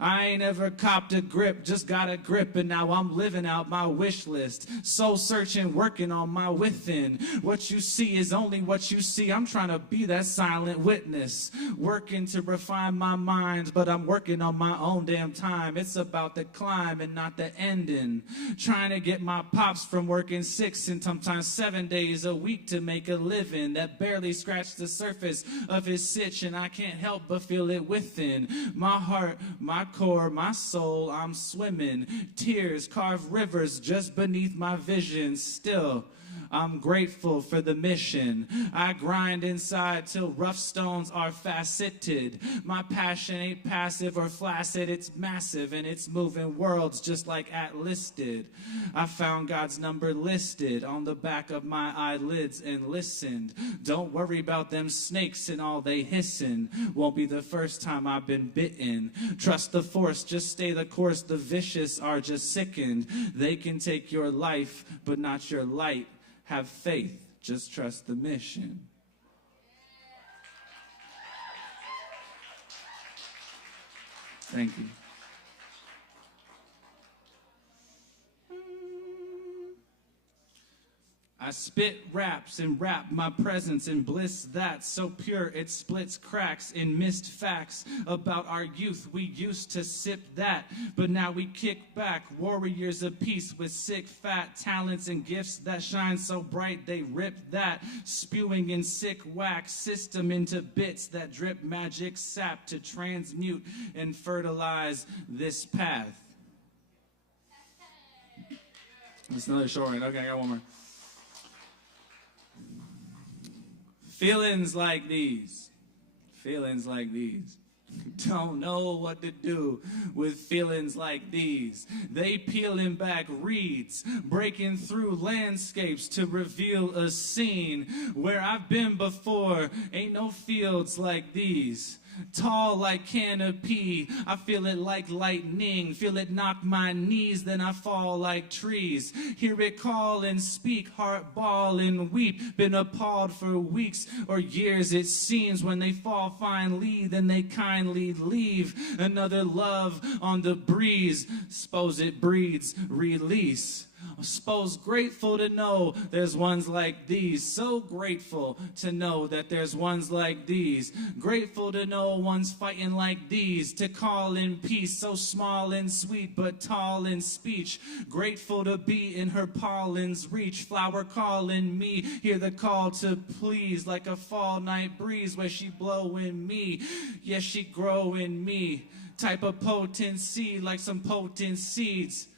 I ain't ever copped a grip, just got a grip, and now I'm living out my wish list. Soul searching, working on my within. What you see is only what you see. I'm trying to be that silent witness, working to refine my mind, but I'm working on my own damn time. It's about the climb and not the ending. Trying to get my pops from working 6 and sometimes 7 days a week to make a living that barely scratched the surface of his sitch, and I can't help but feel it within my heart, my core, my soul. I'm swimming, tears carve rivers just beneath my vision. Still, I'm grateful for the mission. I grind inside till rough stones are faceted. My passion ain't passive or flaccid, it's massive, and it's moving worlds just like Atlas did. I found God's number listed on the back of my eyelids and listened. Don't worry about them snakes and all they hissing. Won't be the first time I've been bitten. Trust the force, just stay the course. The vicious are just sickened. They can take your life, but not your light. Have faith, just trust the mission. Thank you. I spit raps and wrap my presence in bliss that's so pure it splits cracks in missed facts about our youth. We used to sip that, but now we kick back, warriors of peace with sick fat talents and gifts that shine so bright they rip that, spewing in sick wax system into bits that drip magic sap to transmute and fertilize this path. That's another short one. Okay, I got one more. Feelings like these, don't know what to do with feelings like these. They peeling back reeds, breaking through landscapes to reveal a scene where I've been before. Ain't no fields like these. Tall like canopy, I feel it like lightning, feel it knock my knees, then I fall like trees. Hear it call and speak, heart bawl and weep, been appalled for weeks or years it seems. When they fall finally, then they kindly leave. Another love on the breeze, suppose it breeds release. Suppose grateful to know there's ones like these. So grateful to know that there's ones like these. Grateful to know one's fighting like these. To call in peace, so small and sweet but tall in speech. Grateful to be in her pollen's reach. Flower calling me, hear the call to please. Like a fall night breeze where she blowing me. Yes, she growing me. Type of potency like some potent seeds.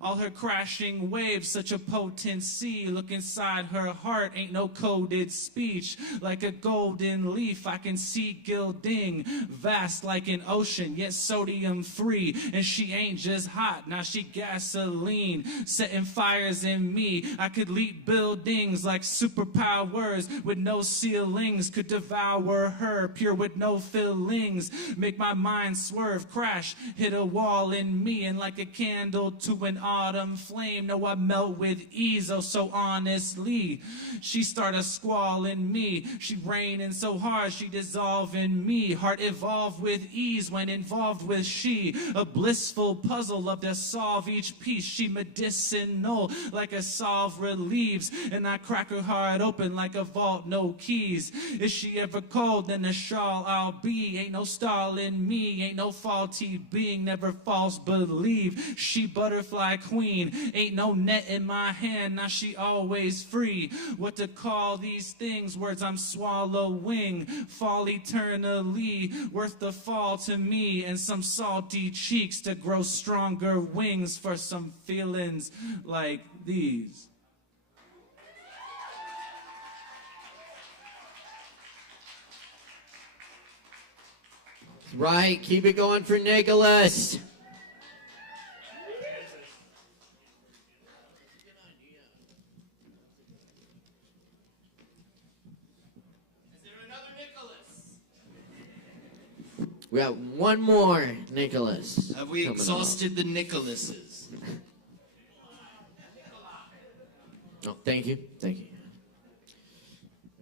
All her crashing waves, such a potency. Look inside her heart, ain't no coded speech. Like a golden leaf, I can see gilding. Vast like an ocean, yet sodium free. And she ain't just hot, now she gasoline. Setting fires in me. I could leap buildings like superpowers. With no ceilings, could devour her. Pure with no fillings. Make my mind swerve, crash, hit a wall in me. And like a candle to an autumn flame, no, I melt with ease, oh so honestly. She start a squall in me. She raining so hard, she dissolve in me. Heart evolve with ease when involved with she. A blissful puzzle of to solve each piece. She medicinal like a salve relieves. And I crack her heart open like a vault, no keys. Is she ever cold, then the shawl I'll be. Ain't no stall in me, ain't no faulty being, never false believe. She butterfly queen, ain't no net in my hand, now she always free. What to call these things, words I'm swallowing. Fall eternally, worth the fall to me. And some salty cheeks to grow stronger wings for some feelings like these. Right, keep it going for Nicholas. We got one more, Nicholas. Have we exhausted the Nicholases? Oh, thank you. Thank you.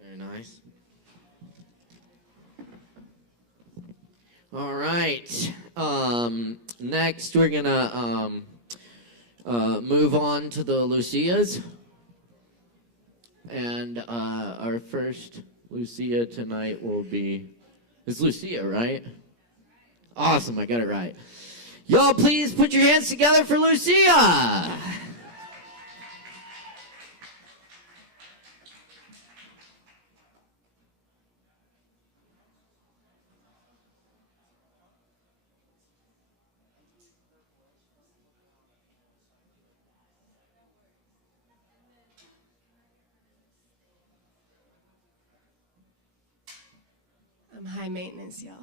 Very nice. All right. Next, we're gonna move on to the Lucias, and our first Lucia tonight will be Lucia, right? Awesome, I got it right. Y'all, please put your hands together for Lucia. I'm high maintenance, y'all.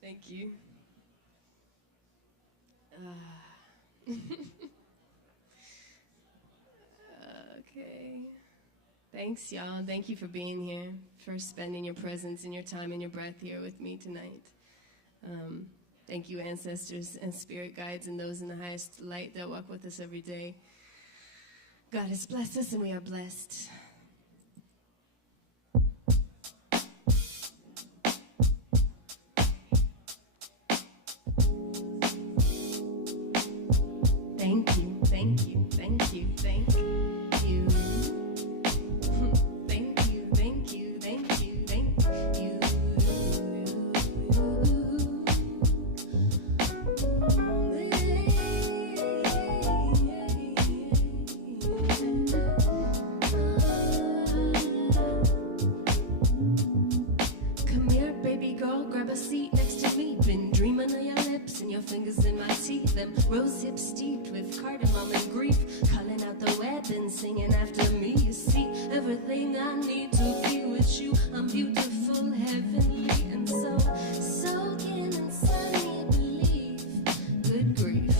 Thank you. Okay. Thanks, y'all. Thank you for being here, for spending your presence and your time and your breath here with me tonight. Thank you, ancestors and spirit guides and those in the highest light that walk with us every day. God has blessed us and we are blessed. Thank you, thank you, thank you, thank you. Thank you, thank you, thank you, thank you. Come here, baby girl, grab a seat next to me. Been dreaming of your lips and your fingers in my teeth. Them rose hips steeped with cardamom and grief. Calling out the weapon, singing after me. You see, everything I need to be with you. I'm beautiful, heavenly, and so soaking in sunny belief. Good grief,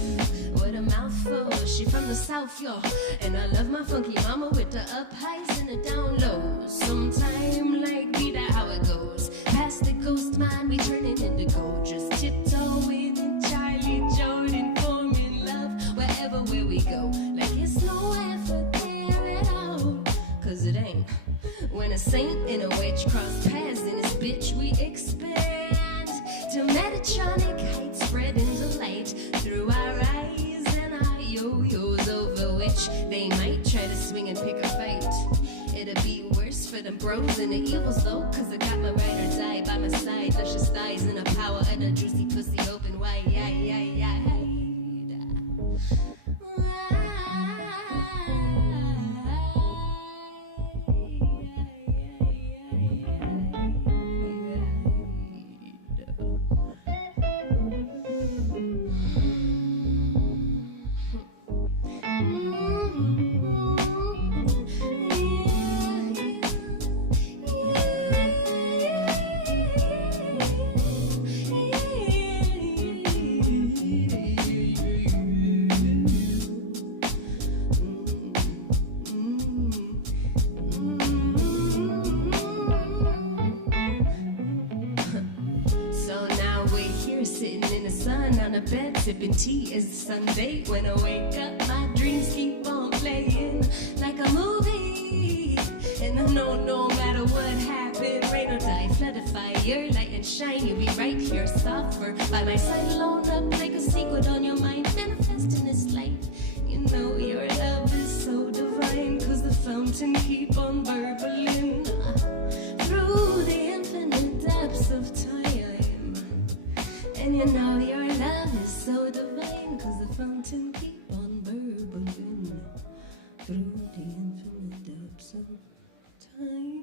what a mouthful. She from the south, y'all, and I love my funky mama with the up highs and the down lows. Sometime like me, that how it goes. Past the ghost mind, we turning indigo. Just tiptoeing in Charlie Jordan, forming love wherever where we go. Like it's no effort there at all, cause it ain't. When a saint and a witch cross paths in this bitch, we expand to Metatronic heights, spreading the light through our eyes and our yo-yos, over which they might try to swing and pick a fight. It'll be worse for the bros and the evils though, cause I got my ride or die by my side. Luscious thighs and the power and a juicy pussy open wide. Bed, sipping tea as the Sunday. When I wake up, my dreams keep on playing like a movie. And I know no matter what happened, rain or die, flood of fire, light and shine, you'll be right here, suffer by my side, alone up like a secret on your mind, manifesting this life. You know your love is so divine, cause the fountain keep on burbling through the infinite depths of time. And you know your love is so divine, cause the fountain keep on burbling through the infinite depths of time.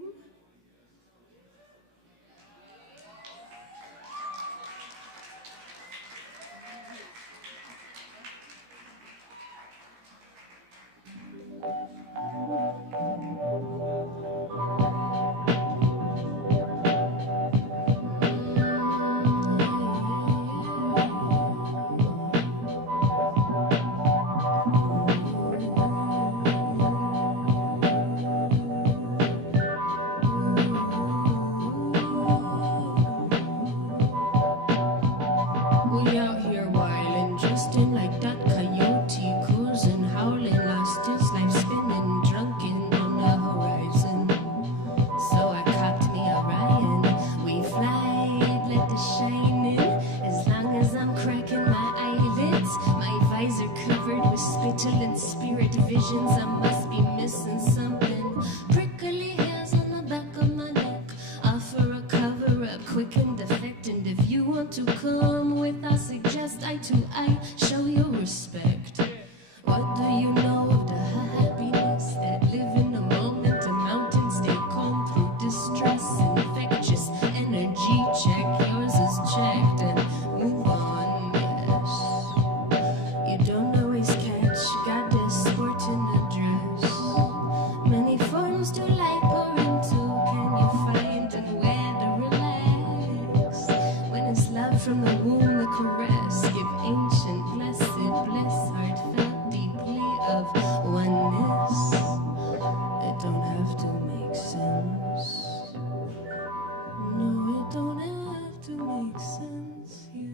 roasting like that coyote, cruising, howling, lost his life spinning, drunken on the horizon. So I copped me a Ryan. We fly, let the shine in. As long as I'm cracking my eyelids, my visor covered with spittle and spirit visions. I must be missing something. Prickly hairs on the back of my neck. Offer a cover up, quick and defect. And if you want to come with, I suggest eye to eye, show your respect. What do you know of the happiness that live in the moment? The mountains stay calm through distress. Infectious energy check. Yours is checked and move on, yes. You don't always catch goddess sporting a dress. Many forms to life pour into. Can you find and where to relax? When it's love from the womb, the caress. Give ancient, blessed, bliss, heartfelt, deeply of oneness. It don't have to make sense. No, it don't have to make sense yet.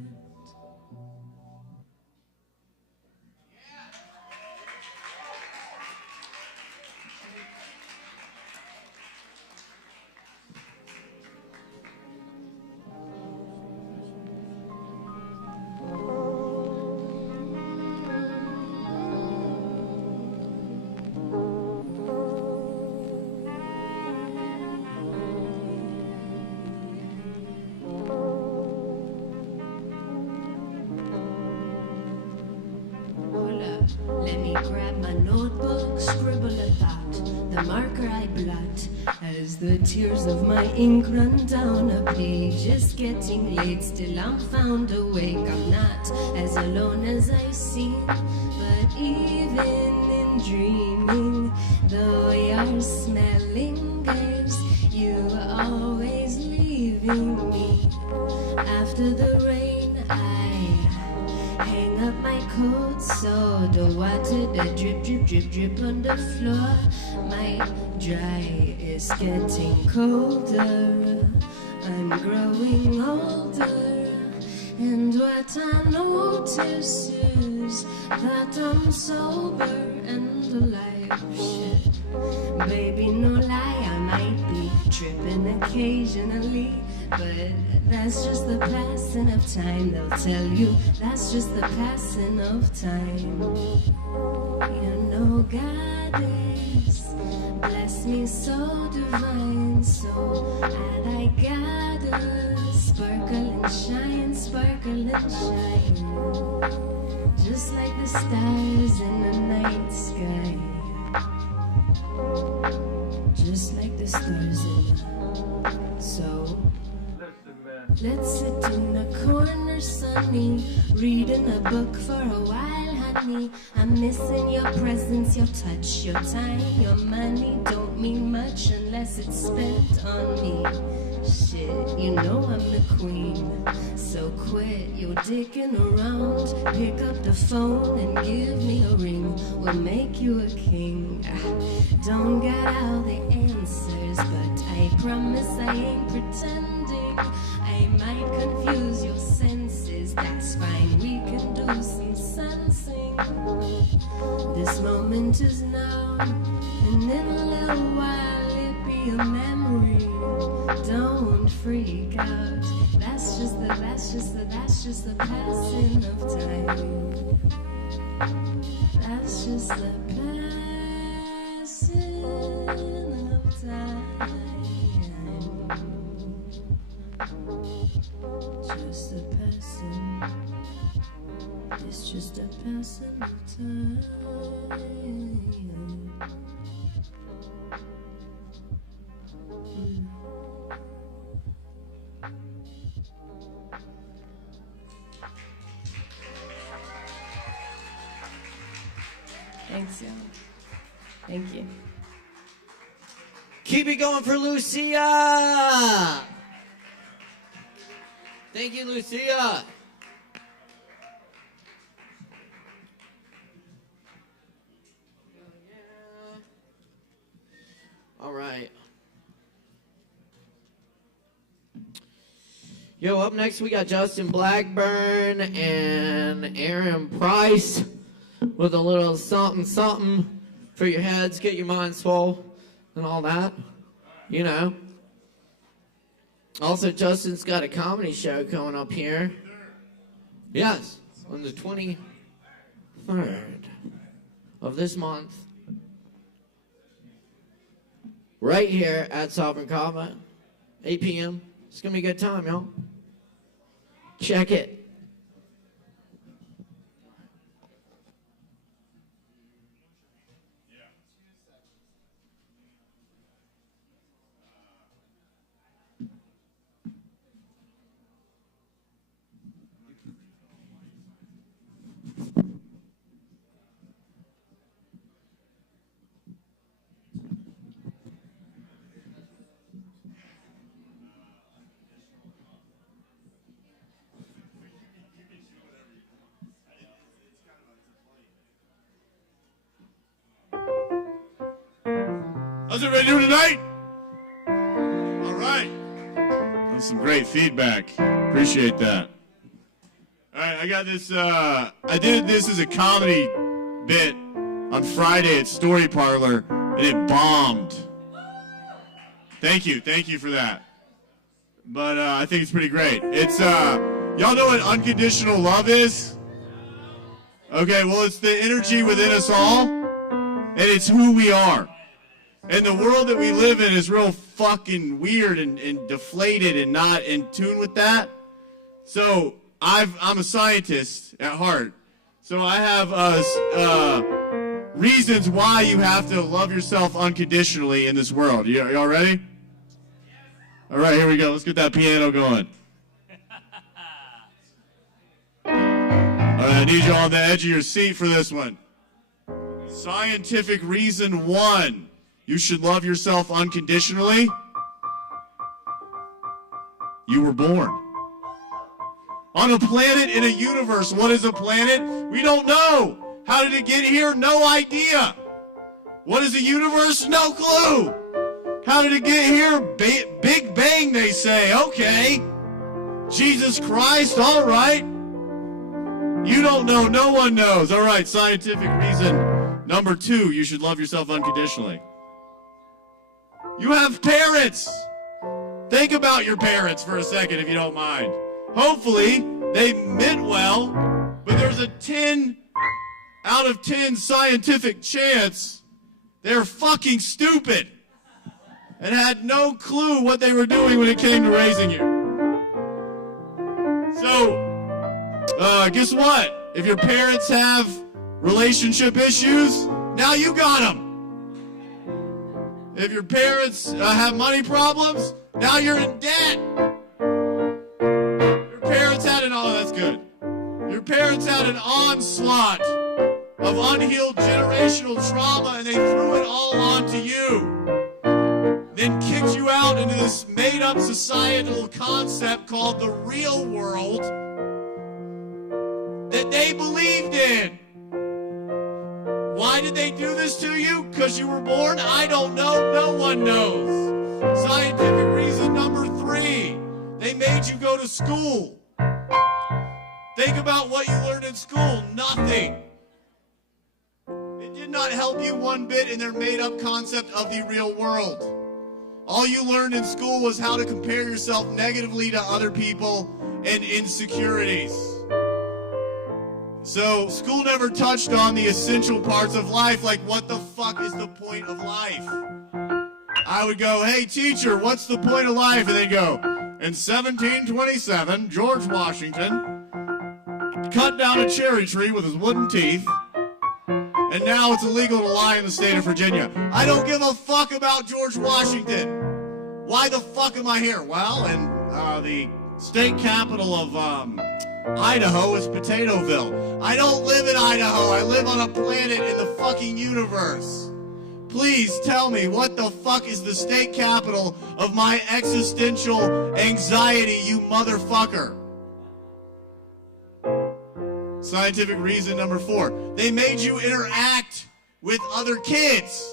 Hold up, let me grab my notebook, scribble a thought. The marker I blot as the tears of my ink run down a page. It's getting late, still I'm found awake. I'm not as alone as I seem, but even in dreaming, though your smell lingers, you are always leaving me. After the rain, I hang up my coat so the water that drip, drip, drip, drip on the floor might dry. It's getting colder, I'm growing older, and what I notice is that I'm sober and alive. Shit, baby, no lie, I might be tripping occasionally, but that's just the passing of time. They'll tell you that's just the passing of time. You know God is bless me so divine, so that I gotta sparkle and shine, sparkle and shine, just like the stars in the night sky, just like the stars in the so. Let's sit in the corner sunny, reading a book for a while, honey. I'm missing your presence, your touch, your time, your money. Don't mean much unless it's spent on me. Shit, you know I'm the queen, so quit your dicking around. Pick up the phone and give me a ring. We'll make you a king. Don't got all the answers, but I promise I ain't pretending. I might confuse your senses, that's fine, we can do some sensing. This moment is now, and in a little while it be a memory. Don't freak out, that's just the passing of time. That's just the passing of time. Just a passing, it's just a passing of time. Thanks, y'all. Thank you. Keep it going for Lucia. Thank you, Lucia. All right. Yo, up next we got Justin Blackburn and Aaron Price with a little something something for your heads, get your mind swole and all that, you know. Also, Justin's got a comedy show coming up here. Yes, on the 23rd of this month. Right here at Sovereign Kava, 8 p.m. It's going to be a good time, y'all. Check it. How's everybody doing tonight? All right. That's some great feedback. Appreciate that. All right, I got this. I did this as a comedy bit on Friday at Story Parlor, and it bombed. Thank you for that. But I think it's pretty great. It's y'all know what unconditional love is? Okay, well, it's the energy within us all, and it's who we are. And the world that we live in is real fucking weird and deflated and not in tune with that. So I'm a scientist at heart. So I have reasons why you have to love yourself unconditionally in this world. Y'all ready? All right, here we go. Let's get that piano going. All right, I need you on the edge of your seat for this one. Scientific reason 1. You should love yourself unconditionally. You were born. On a planet in a universe. What is a planet? We don't know. How did it get here? No idea. What is a universe? No clue. How did it get here? Big Bang, they say. Okay. Jesus Christ, all right. You don't know. No one knows. All right, scientific reason number 2, you should love yourself unconditionally. You have parents. Think about your parents for a second, if you don't mind. Hopefully, they meant well, but there's a 10 out of 10 scientific chance they're fucking stupid and had no clue what they were doing when it came to raising you. So, guess what? If your parents have relationship issues, now you got them. If your parents have money problems, now you're in debt. Your parents had that's good. Your parents had an onslaught of unhealed generational trauma, and they threw it all onto you. Then kicked you out into this made-up societal concept called the real world that they believed in. Why did they do this to you? Because you were born? I don't know. No one knows. Scientific reason number 3. They made you go to school. Think about what you learned in school. Nothing. It did not help you one bit in their made-up concept of the real world. All you learned in school was how to compare yourself negatively to other people and insecurities. So, school never touched on the essential parts of life, like what the fuck is the point of life? I would go, hey teacher, what's the point of life? And they'd go, in 1727, George Washington cut down a cherry tree with his wooden teeth, and now it's illegal to lie in the state of Virginia. I don't give a fuck about George Washington. Why the fuck am I here? Well, in the state capital of Idaho is Potatoville. I don't live in Idaho. I live on a planet in the fucking universe. Please tell me, what the fuck is the state capital of my existential anxiety, you motherfucker? Scientific reason number 4. They made you interact with other kids.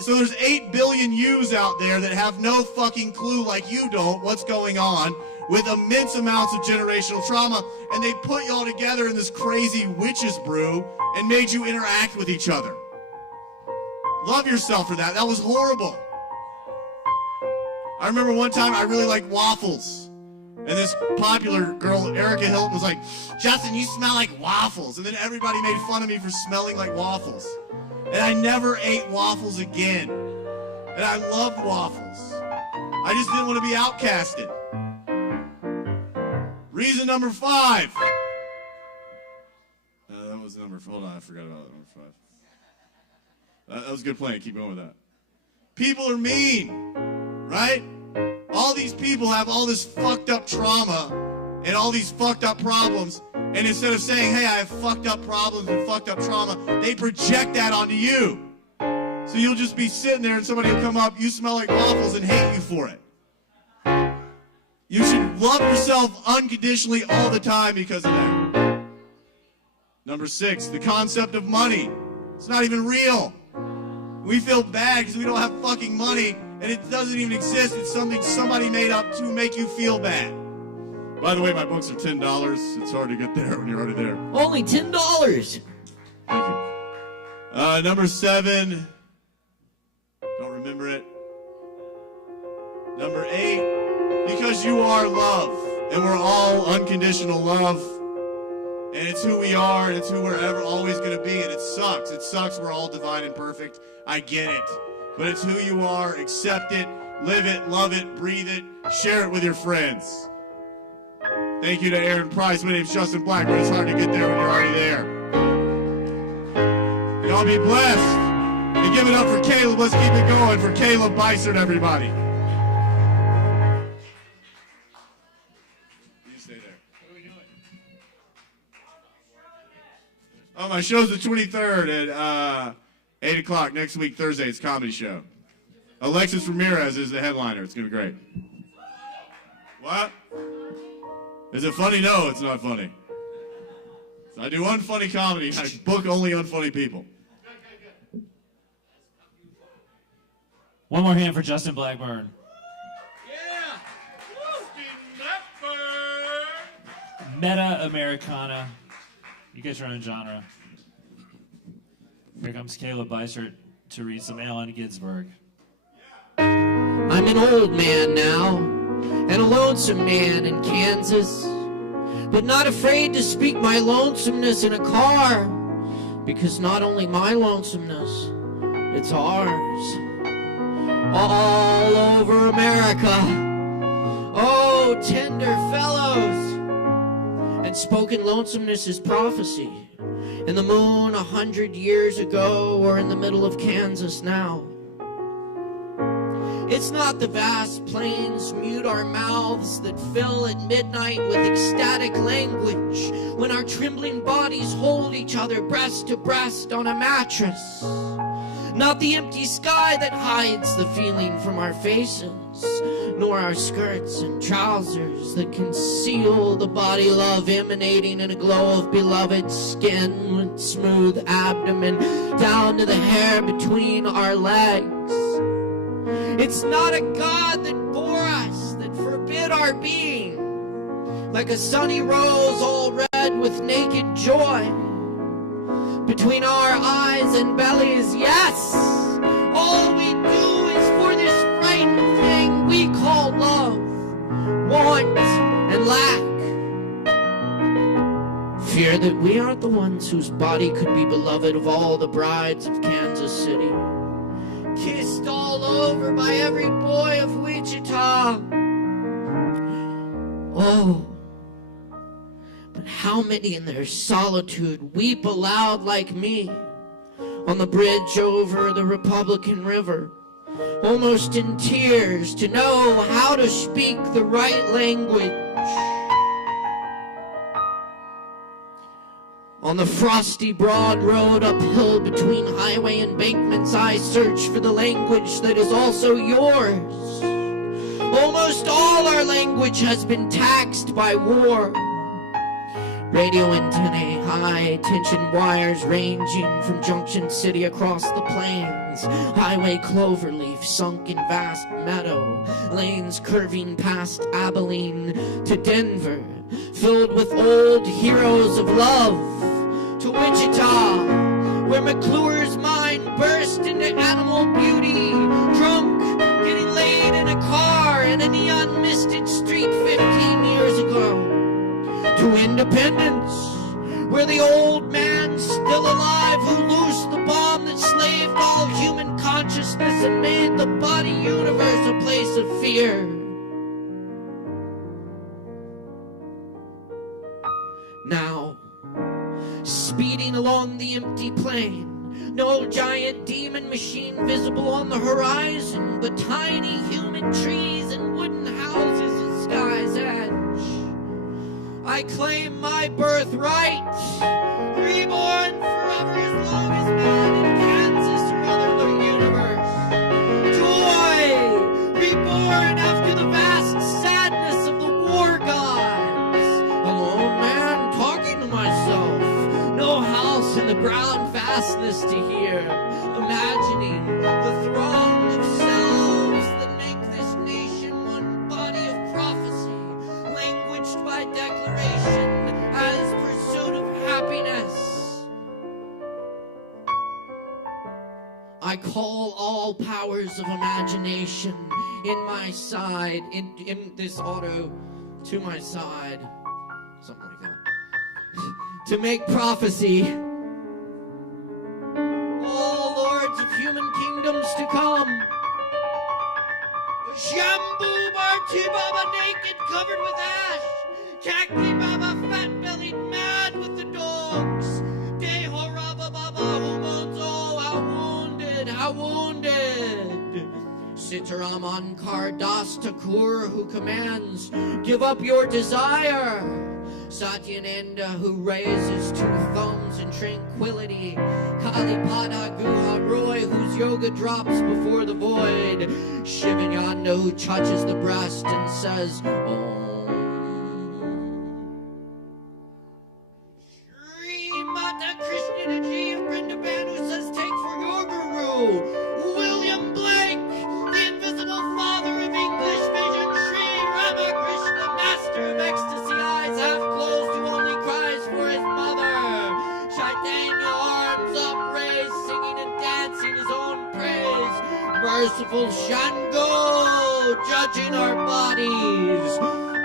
So there's 8 billion yous out there that have no fucking clue, like you don't, what's going on. with immense amounts of generational trauma, and they put y'all together in this crazy witch's brew and made you interact with each other. Love yourself for that. That was horrible. I remember one time I really liked waffles. And this popular girl, Erica Hilton, was like, Justin, you smell like waffles. And then everybody made fun of me for smelling like waffles. And I never ate waffles again. And I loved waffles. I just didn't want to be outcasted. Reason number 5. That was number 4. Hold on, I forgot about number 5. That was a good plan. Keep going with that. People are mean, right? All these people have all this fucked up trauma and all these fucked up problems. And instead of saying, hey, I have fucked up problems and fucked up trauma, they project that onto you. So you'll just be sitting there and somebody will come up, you smell like waffles, and hate you for it. You should love yourself unconditionally all the time because of that. Number 6, the concept of money. It's not even real. We feel bad because we don't have fucking money, and it doesn't even exist. It's something somebody made up to make you feel bad. By the way, my books are $10. It's hard to get there when you're already there. Only $10. Thank you. Number 7. Don't remember it. Number 8. Because you are love, and we're all unconditional love. And it's who we are, and it's who we're ever always going to be, and it sucks. It sucks we're all divine and perfect. I get it. But it's who you are. Accept it, live it, love it, breathe it, share it with your friends. Thank you to Aaron Price. My name's Justin Blackburn. It's hard to get there when you're already there. Y'all be blessed. And give it up for Caleb. Let's keep it going for Caleb Beissert, everybody. Oh, my show's the 23rd at 8 o'clock next week, Thursday. It's a comedy show. Alexis Ramirez is the headliner. It's going to be great. What? Is it funny? No, it's not funny. So I do unfunny comedy. I book only unfunny people. One more hand for Justin Blackburn. Yeah! Justin Blackburn! Meta Americana. You get your own genre. Here comes Caleb Beissert to read some Allen Ginsberg. I'm an old man now, and a lonesome man in Kansas, but not afraid to speak my lonesomeness in a car, because not only my lonesomeness, it's ours. All over America, oh, tender fellows. And spoken lonesomeness is prophecy. In the moon 100 years ago, or in the middle of Kansas now. It's not the vast plains mute our mouths that fill at midnight with ecstatic language when our trembling bodies hold each other breast to breast on a mattress. Not the empty sky that hides the feeling from our faces, nor our skirts and trousers that conceal the body love emanating in a glow of beloved skin with smooth abdomen down to the hair between our legs. It's not a God that bore us, that forbid our being, like a sunny rose all red with naked joy. Between our eyes and bellies, yes, all we do is for this frightened thing we call love, want, and lack. Fear that we aren't the ones whose body could be beloved of all the brides of Kansas City, kissed all over by every boy of Wichita. Oh, but how many in their solitude weep aloud like me on the bridge over the Republican River, almost in tears to know how to speak the right language. On the frosty broad road uphill between highway embankments, I search for the language that is also yours. Almost all our language has been taxed by war. Radio antennae, high tension wires ranging from Junction City across the plains. Highway cloverleaf sunk in vast meadow. Lanes curving past Abilene to Denver, filled with old heroes of love. To Wichita, where McClure's mind burst into animal beauty. Drunk, getting laid in a car in a neon misted street 15 years ago. To Independence, where the old man still alive who loosed the bomb that slaved all human consciousness and made the body universe a place of fear. Now, speeding along the empty plain, no giant demon machine visible on the horizon, but tiny human trees and wooden houses at sky's edge. I claim my birthright, reborn forever as long as man in Kansas or other universe. Joy, reborn after the vast sadness of the war gods. A lone man talking to myself, no house in the brown fastness to hear, imagining the throng of selves that make this nation one body of prophecy, languaged by declaration as pursuit of happiness. I call all powers of imagination in my side, in this auto, to my side, something like that, to make prophecy. All lords of human kingdoms to come. Shambhu Barti Baba naked, covered with ash. Chakti Baba fat-bellied, mad with the dogs. Dehoraba Baba Humozo, how wounded. Sitaraman Kardas Thakur, who commands, give up your desire. Satyananda, who raises two thumbs in tranquility. Kalipada Guha Roy, whose yoga drops before the void. Shivananda, who touches the breast and says, Om. Shri Mata Krishna Naji of Vrindavan, who says, take for your guru. William Blake, the invisible father of English vision. Shri Ramakrishna, master of ecstasy, eyes half closed, who only cries for his mother. Chaitanya, arms upraised, singing and dancing his own praise. Merciful Shango, judging our bodies.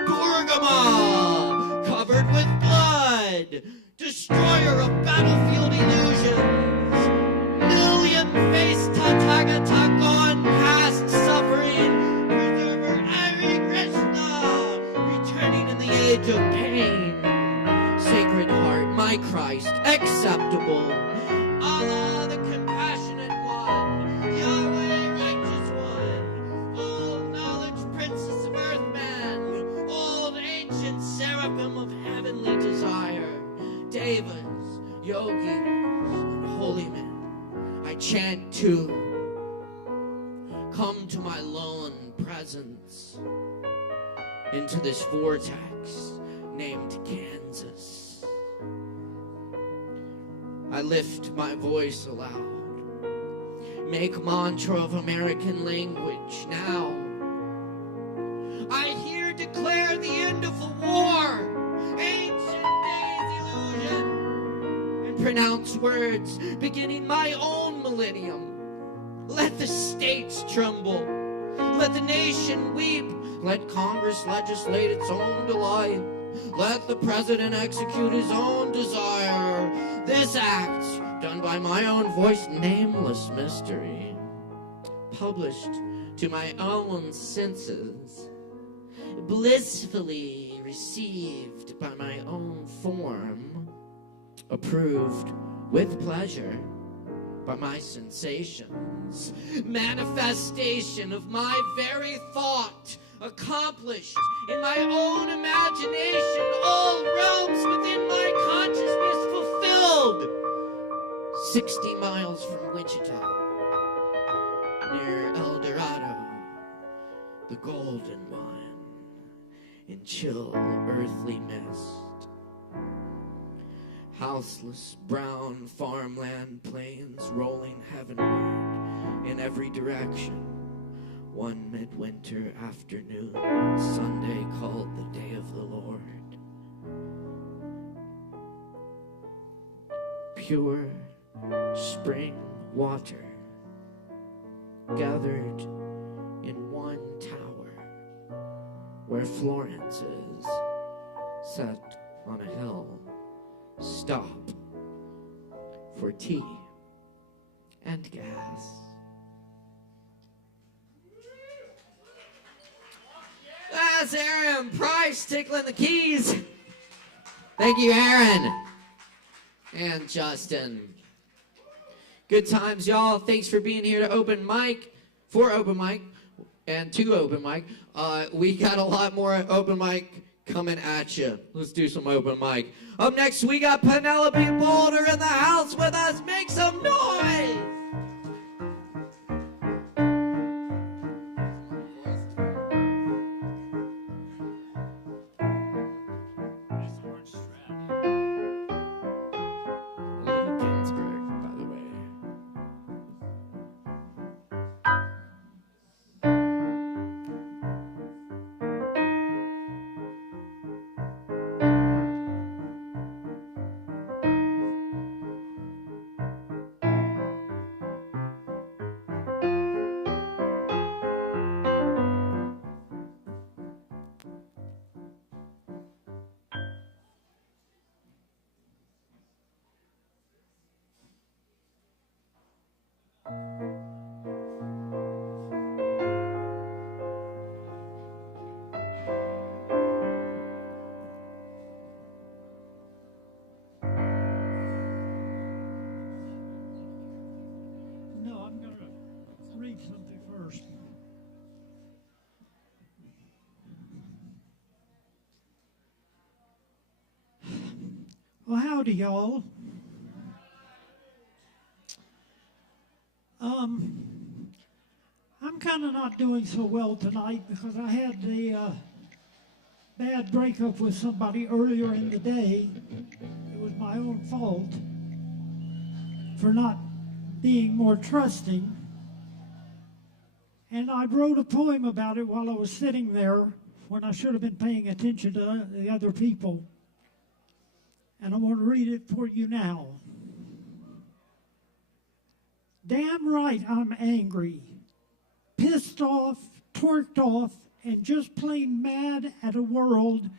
Durgama, covered with blood, destroyer of battlefield illusions. Million-faced Tathagata, gone past suffering. Preserver Hare Krishna, returning in the age of pain. Sacred Heart, my Christ, acceptable. Allah, the compassionate one. Yahweh, righteous one. All knowledge, princess of earthman. Old ancient seraphim of heavenly desire. Devas, yogis, and holy men. I chant too. Come to my lone presence. Into this vortex named Kansas. I lift my voice aloud. Make mantra of American language now. I here declare the end of the war. Ancient days illusion. And pronounce words beginning my own millennium. Let the states tremble. Let the nation weep. Let Congress legislate its own delight. Let the president execute his own desire. This act, done by my own voice, nameless mystery, published to my own senses, blissfully received by my own form, approved with pleasure by my sensations, manifestation of my very thought, accomplished in my own imagination, all realms within my consciousness fulfilled. 60 miles from Wichita, near El Dorado, the golden one, in chill earthly mist. Houseless, brown farmland plains rolling heavenward in every direction. One midwinter afternoon, Sunday called the day of the Lord. Pure spring water gathered in one tower where Florence is set on a hill. Stop for tea and gas. That's Aaron Price tickling the keys. Thank you, Aaron and Justin. Good times, y'all. Thanks for being here to open mic, for open mic, and to open mic. We got a lot more open mic coming at you. Let's do some open mic. Up next, we got Penelope Boulder in the house with us. Make some noise! Well, howdy, y'all. I'm kind of not doing so well tonight because I had the bad breakup with somebody earlier in the day. It was my own fault for not being more trusting. And I wrote a poem about it while I was sitting there when I should have been paying attention to the other people. And I want to read it for you now. Damn right I'm angry, pissed off, twerked off, and just plain mad at a world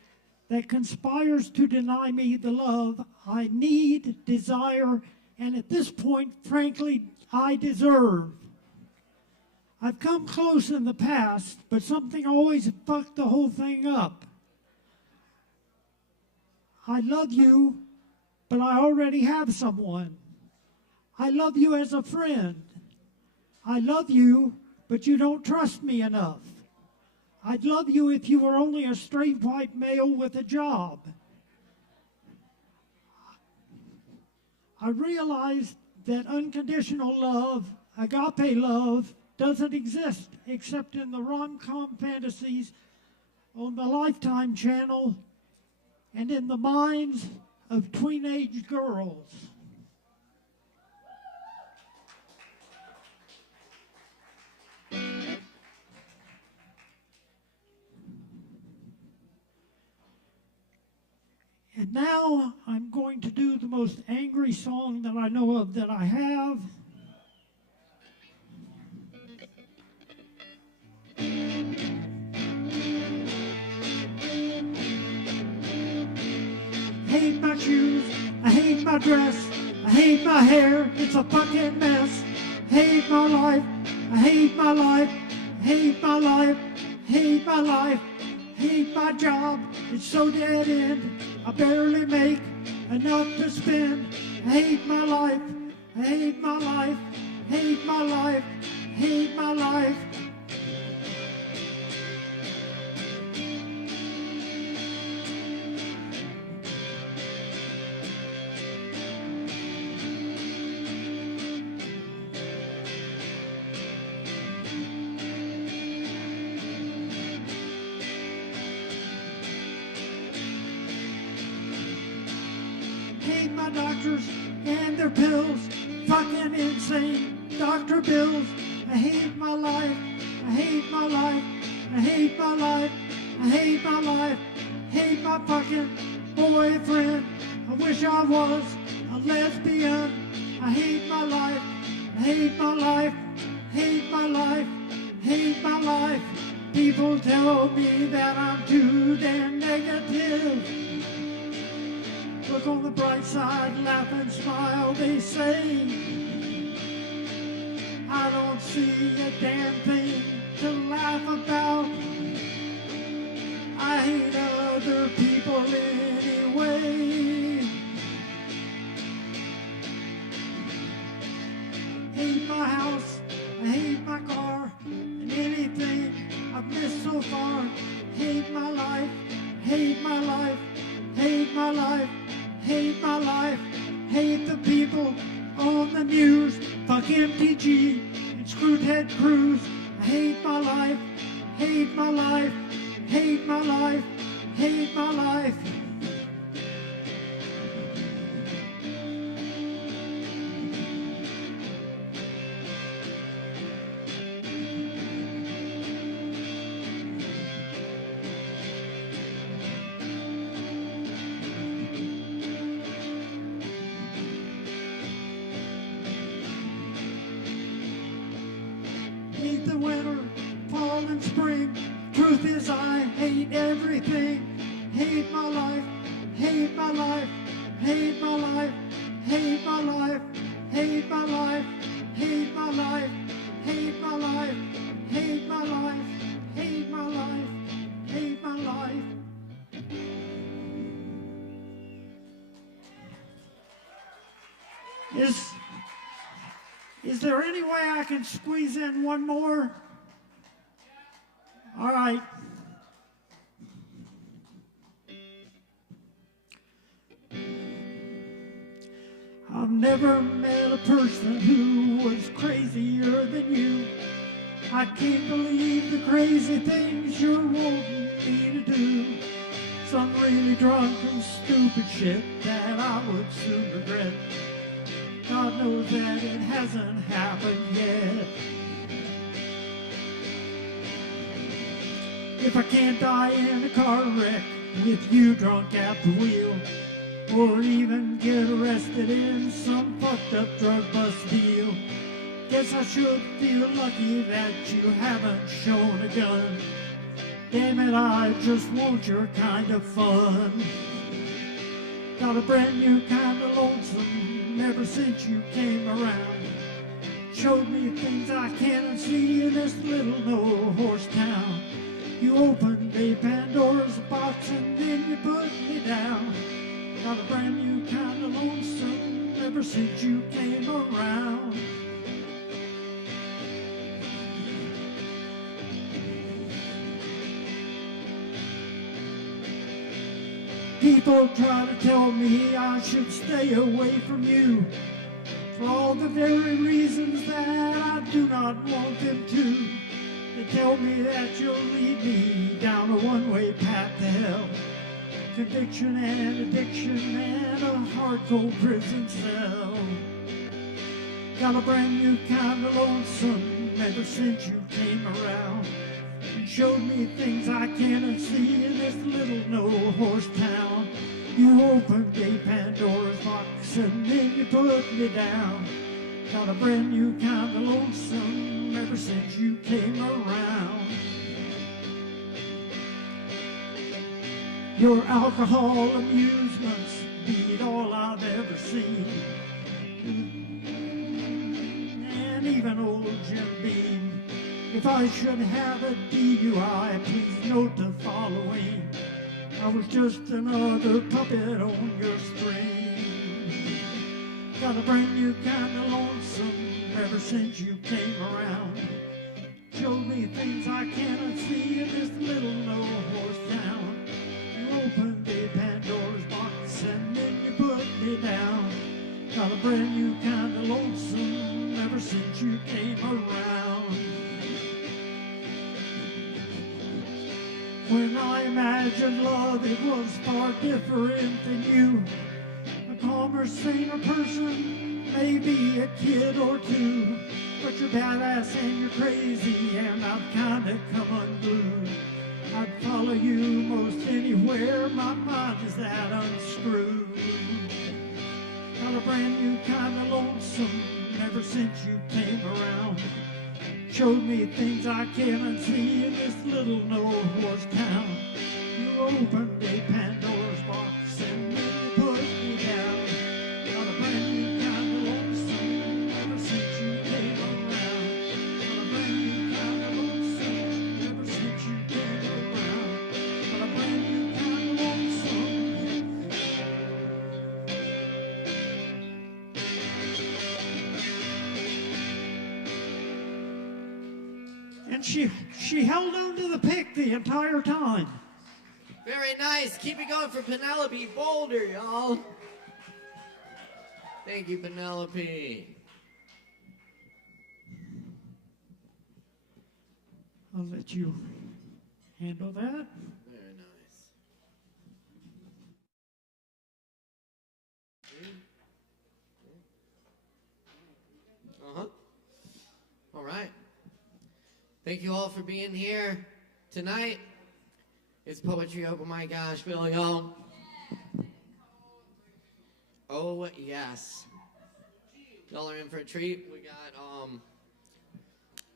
that conspires to deny me the love I need, desire, and at this point, frankly, I deserve. I've come close in the past, but something always fucked the whole thing up. I love you, but I already have someone. I love you as a friend. I love you, but you don't trust me enough. I'd love you if you were only a straight white male with a job. I realized that unconditional love, agape love, doesn't exist except in the rom-com fantasies on the Lifetime channel and in the minds of teenage girls. And now I'm going to do the most angry song that I know of that I have. I hate my shoes, I hate my dress, I hate my hair, it's a fucking mess. Hate my life, I hate my life, hate my life, hate my life, hate my job, it's so dead end. I barely make enough to spend. I hate my life, I hate my life, hate my life, hate my life. Hate my my doctors and their pills. Fucking insane doctor bills. I hate my life. I hate my life. I hate my life. I hate my life. Hate my fucking boyfriend. I wish I was a lesbian. I hate my life. I hate my life. Hate my life. Hate my life. People tell me that I'm too damn negative. Look on the bright side, laugh and smile, they say. I don't see a damn thing to laugh about. I hate other people anyway. Hate my house, I hate my car, and anything I've missed so far. Hate my life, hate my life, hate my life, hate my life. Hate the people on the news. Fuck MTG and screw Ted Cruz. I hate my life, hate my life, hate my life, hate my life. Hate the winter, fall and spring. Truth is I hate everything. Hate my life, hate my life, hate my life, hate my life, hate my life, hate my life, hate my life, hate my life, hate my life, hate my life. Is there any way I can squeeze in one more? All right. I've never met a person who was crazier than you. I can't believe the crazy things you're wanting me to do. Some really drunk and stupid shit that I would soon regret. God knows that it hasn't happened yet. If I can't die in a car wreck with you drunk at the wheel, or even get arrested in some fucked up drug bust deal, guess I should feel lucky that you haven't shown a gun. Damn it, I just want your kind of fun. Got a brand new kind of lonesome ever since you came around. Showed me things I can't see in this little no-horse town. You opened a Pandora's box and then you put me down. Got a brand new kind of lonesome ever since you came around. People try to tell me I should stay away from you for all the very reasons that I do not want them to. They tell me that you'll lead me down a one-way path to hell. Conviction and addiction and a hardcore prison cell. Got a brand new kind of lonesome ever since you came around. And showed me things I cannot see in this little no-horse town. You opened a Pandora's box and then you put me down. Got a brand new kind of lonesome ever since you came around. Your alcohol amusements beat all I've ever seen. And even old Jim Beam. If I should have a DUI, please note the following. I was just another puppet on your string. Got a brand new kind of lonesome ever since you came around. Showed me things I cannot see in this little no-horse town. You opened a Pandora's box and then you put me down. Got a brand new kind of lonesome ever since you came around. When I imagined love, it was far different than you. calmer, saner person, maybe a kid or two. But you're badass and you're crazy, and I've kinda come unglued. I'd follow you most anywhere, my mind is that unscrewed. Got a brand new kind of lonesome ever since you came around. Showed me things I can't unsee in this little no-horse town. You opened a Pandora's box and then you put me down. Got a brand new kind of lonesome ever since you came around. Got a brand new kind of lonesome ever since you came around. Got a brand new kind of lonesome. And she held on to the pick the entire time. Very nice. Keep it going for Penelope Boulder, y'all. Thank you, Penelope. I'll let you handle that. Very nice. Uh-huh. All right. Thank you all for being here tonight. It's Poetry Open Mic Asheville, y'all. Oh, yes. Y'all are in for a treat. We got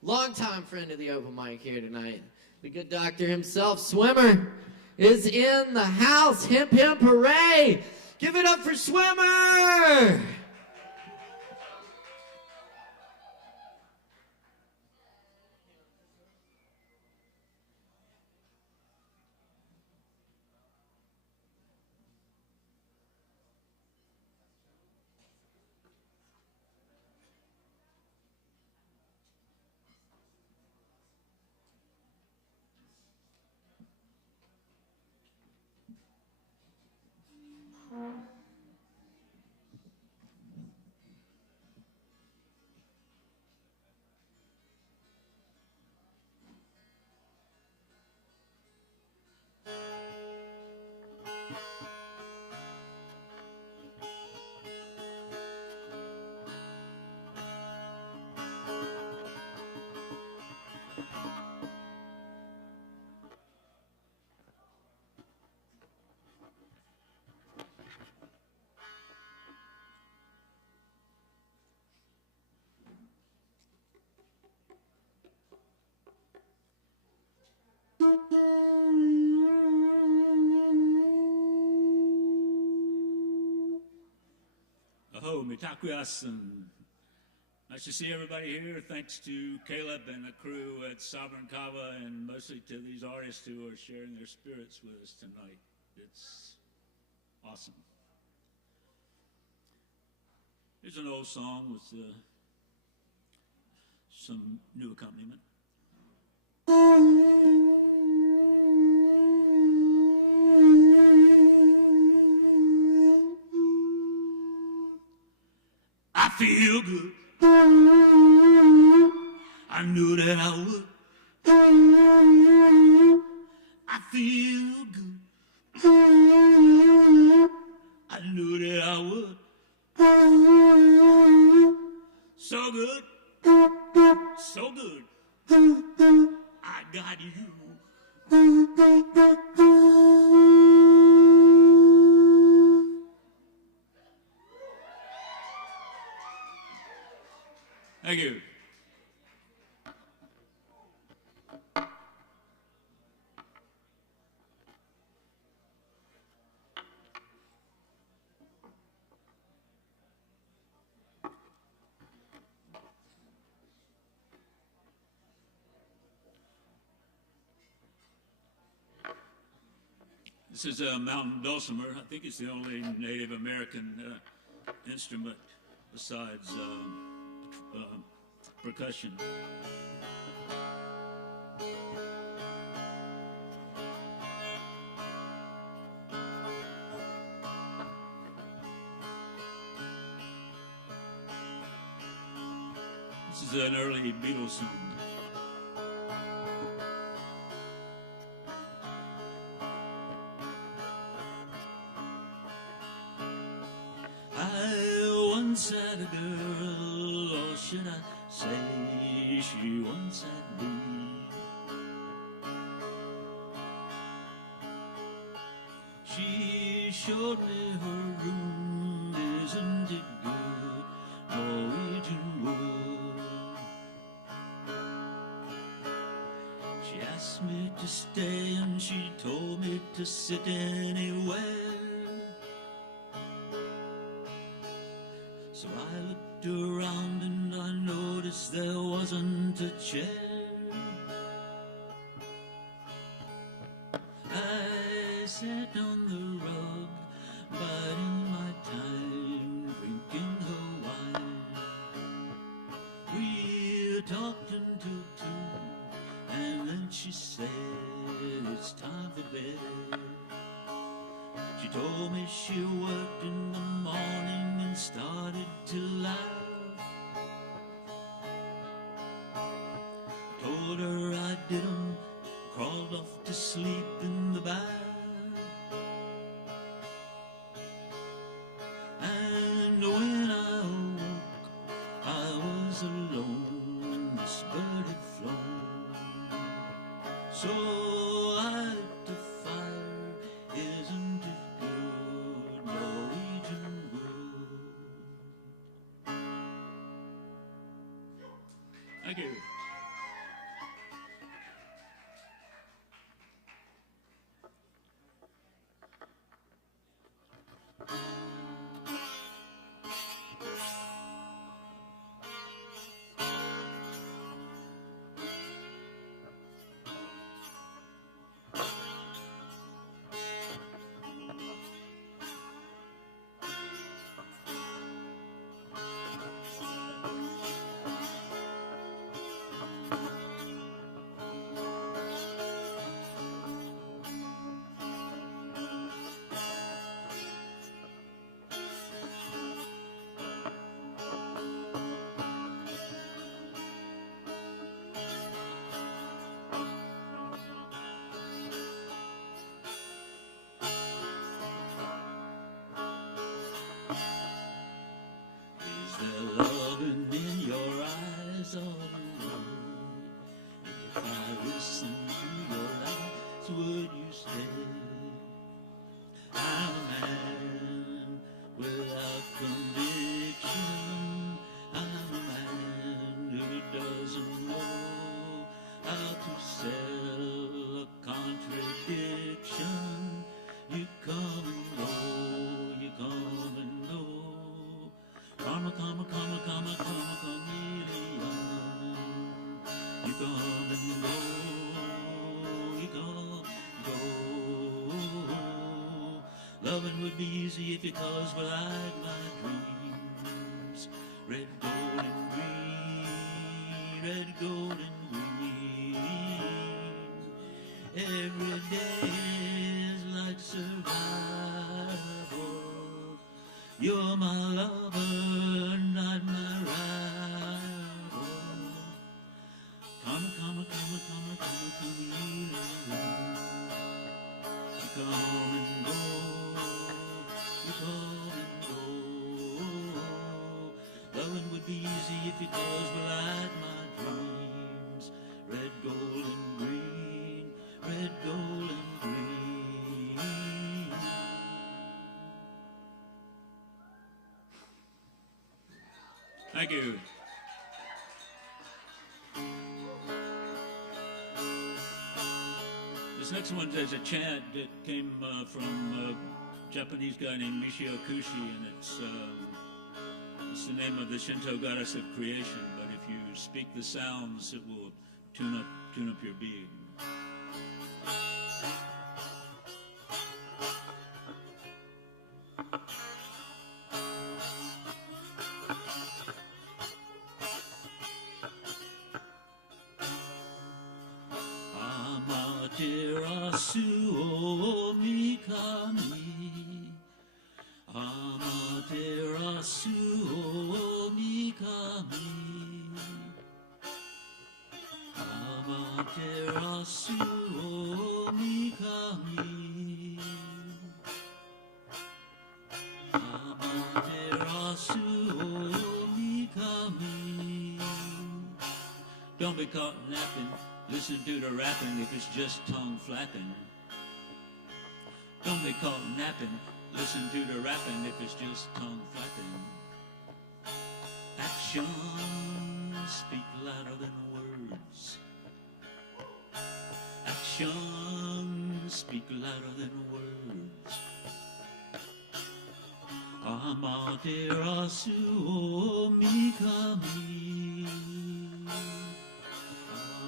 longtime friend of the open mic here tonight. The good doctor himself, Swimmer, is in the house. Hip, hip, hooray! Give it up for Swimmer! Aho, mitakuyasan. Nice to see everybody here. Thanks to Caleb and the crew at Sovereign Kava, and mostly to these artists who are sharing their spirits with us tonight. It's awesome. Here's an old song with some new accompaniment. I feel good. I knew that I would. I feel good. I knew that I would. So good. So good. I got you. Thank you. This is a mountain dulcimer. I think it's the only Native American instrument besides percussion. This is an early Beatles song. at a girl, or should I say she once at me? She showed me her room, isn't it good, Norwegian wood. She asked me to stay and she told me to sit anywhere. So I looked around and I noticed there wasn't a chair. I sat on the rug, biding my time, drinking her wine. We talked until 2, and then she said, it's time for bed. She told me she worked in the morning and started to laugh. Told her I didn't, crawled off to sleep in the bath. And when I awoke, I was alone, this bird had flown. So I lit the fire, isn't it good, Norwegian wood? Thank you. Is there loving in your eyes all the way? If I listen to your lies, would you stay? I'm a man without conviction. I'm a man who doesn't know how to sell a contradiction. You come and go, you come and go. Karma, karma, karma, karma, karma, chameleon. You come and go, you come and go. Loving would be easy if your colors were like my dreams. Red, gold, and green, red, gold, and green. Every day is like survival. You're my lover, not my rival. Come, come, come, come, come, come, you come and go, you come and go. Loving would be easy if your colors were like my dreams. Red, gold, and green, red, gold, and green. Thank you. This next one is a chant that came from a Japanese guy named Michio Kushi, and it's the name of the Shinto goddess of creation. But if you speak the sounds, it will tune up your being. Amaterasu o mikami, Amaterasu o mikami, Amaterasu o mikami, Amaterasu o Don't be caught napping. Listen to the rapping if it's just tongue flapping. Don't be caught napping. Listen to the rapping if it's just tongue flapping. Actions speak louder than words. Actions speak louder than words. Amaterasu o mikami.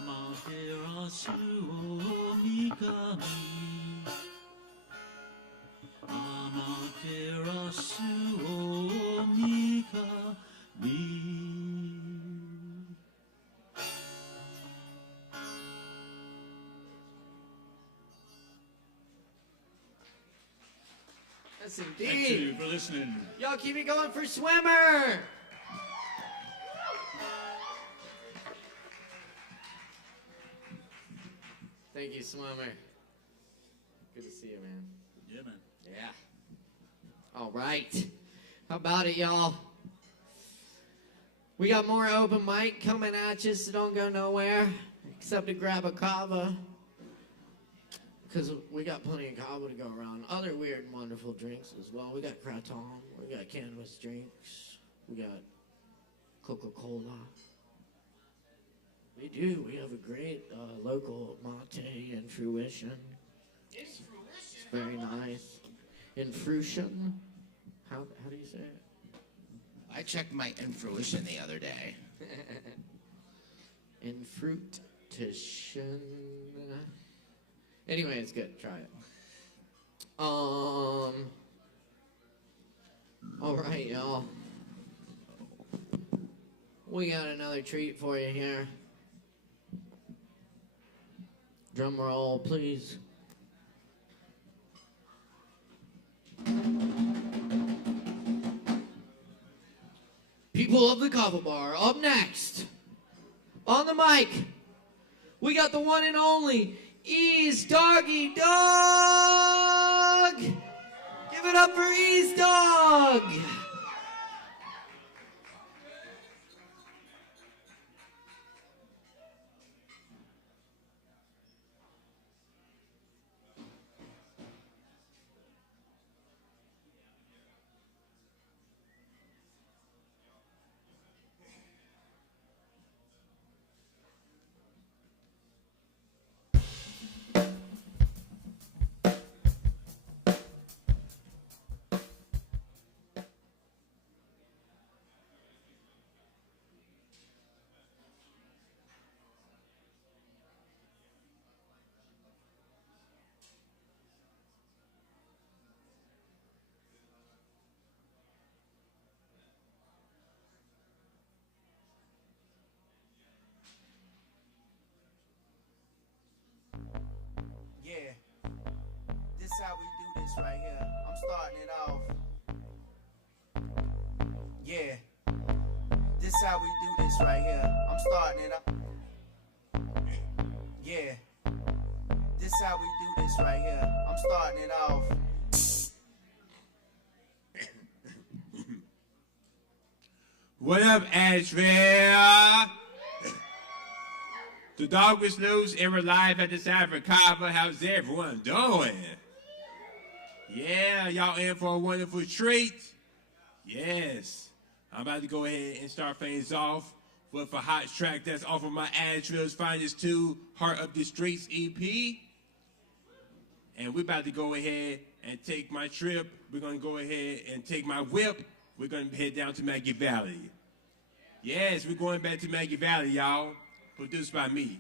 Amaterasu o mikami. Amaterasu o mikami. Yes, indeed. Thank you for listening. Y'all keep it going for Swimmer. Thank you, Swimmer. Good to see you, man. Yeah, man. Yeah. All right. How about it, y'all? We got more open mic coming at you, so don't go nowhere except to grab a Kava. Because we got plenty of Kava to go around. Other weird and wonderful drinks as well. We got Kratom. We got cannabis drinks. We got Coca-Cola. We do. We have a great local mate in fruition. It's very nice. In fruition? How do you say it? I checked my infruition the other day. In fruition. Anyway, it's good. Try it. All right, y'all. We got another treat for you here. Drum roll, please. People of the Kava Bar, up next, on the mic, we got the one and only Ease Doggy Dog. Give it up for Ease Dog. Yeah, this how we do this right here. I'm starting it off. Yeah, this how we do this right here. I'm starting it off. Yeah, this how we do this right here. I'm starting it off. What up, Asheville? The dog was loose and we're live at the side for Kava. How's everyone doing? Yeah, y'all in for a wonderful treat? Yes. I'm about to go ahead and start things off with a hot track that's off of my Asheville's Finest 2 Heart of the Streets EP. And we're about to go ahead and take my trip. We're going to go ahead and take my whip. We're going to head down to Maggie Valley. Yes, we're going back to Maggie Valley, y'all. Produced by me.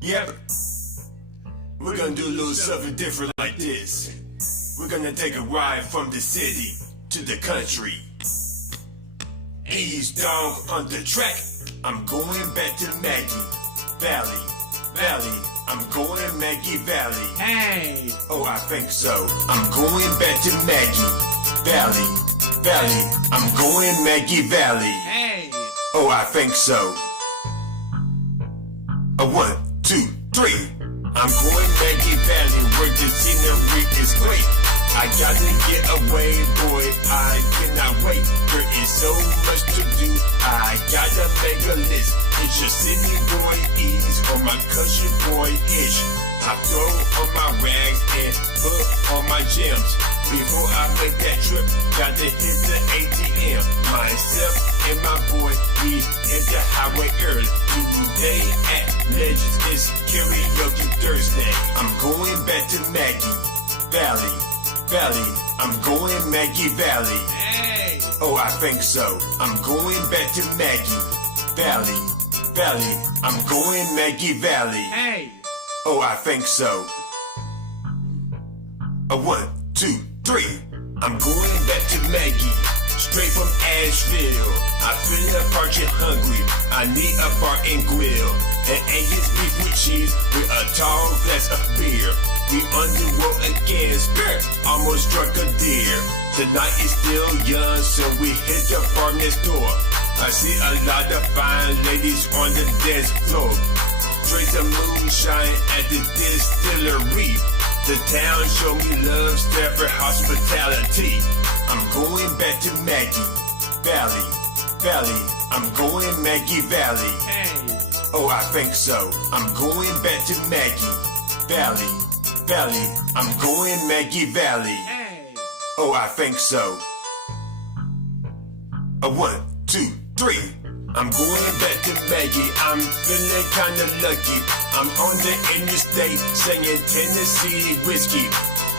Yep. We're gonna do a little something different like this. We're gonna take a ride from the city to the country. Ease dog on the track. I'm going back to Maggie Valley. I'm going to Maggie Valley. Hey! Oh, I think so. I'm going back to Maggie Valley. I'm going Maggie Valley. Hey! Oh, I think so. A 1, 2, 3. I'm going Maggie Valley where the scenery is great. I gotta get away, boy, I cannot wait. There is so much to do, I gotta make a list. It's your city boy ease or my country boy ish. I throw on my rags and put on my gems. Before I make that trip, gotta hit the ATM. Myself and my boy, we hit the highway early. Today at Legends, it's karaoke Thursday. I'm going back to Maggie Valley. I'm going Maggie Valley. Hey! Oh, I think so. I'm going back to Maggie Valley. I'm going Maggie Valley. Hey! Oh, I think so. 1, 2, 3. I'm going back to Maggie, straight from Asheville. I feel parched and hungry. I need a bar and grill. An Angus beef with cheese with a tall glass of beer. We on the road again, spirit almost struck a deer. The night is still young, so we hit the bar next door. I see a lot of fine ladies on the dance floor. Trace of moonshine at the distillery. The town show me love, Stafford hospitality. I'm going back to Maggie Valley. I'm going Maggie Valley. Hey! Oh, I think so. I'm going back to Maggie Valley. I'm going Maggie Valley. Hey! Oh, I think so. 1, 2, 3. I'm going back to Maggie. I'm feeling kinda lucky. I'm on the interstate singing Tennessee whiskey.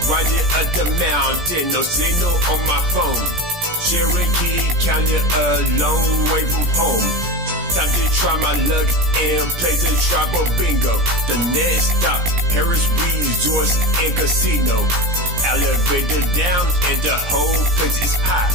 Riding up the mountain, no signal on my phone. Cherokee County, a long way from home. Time to try my luck and play the tribal bingo. The next stop, Harris Resorts and Casino. Elevator down and the whole place is hot.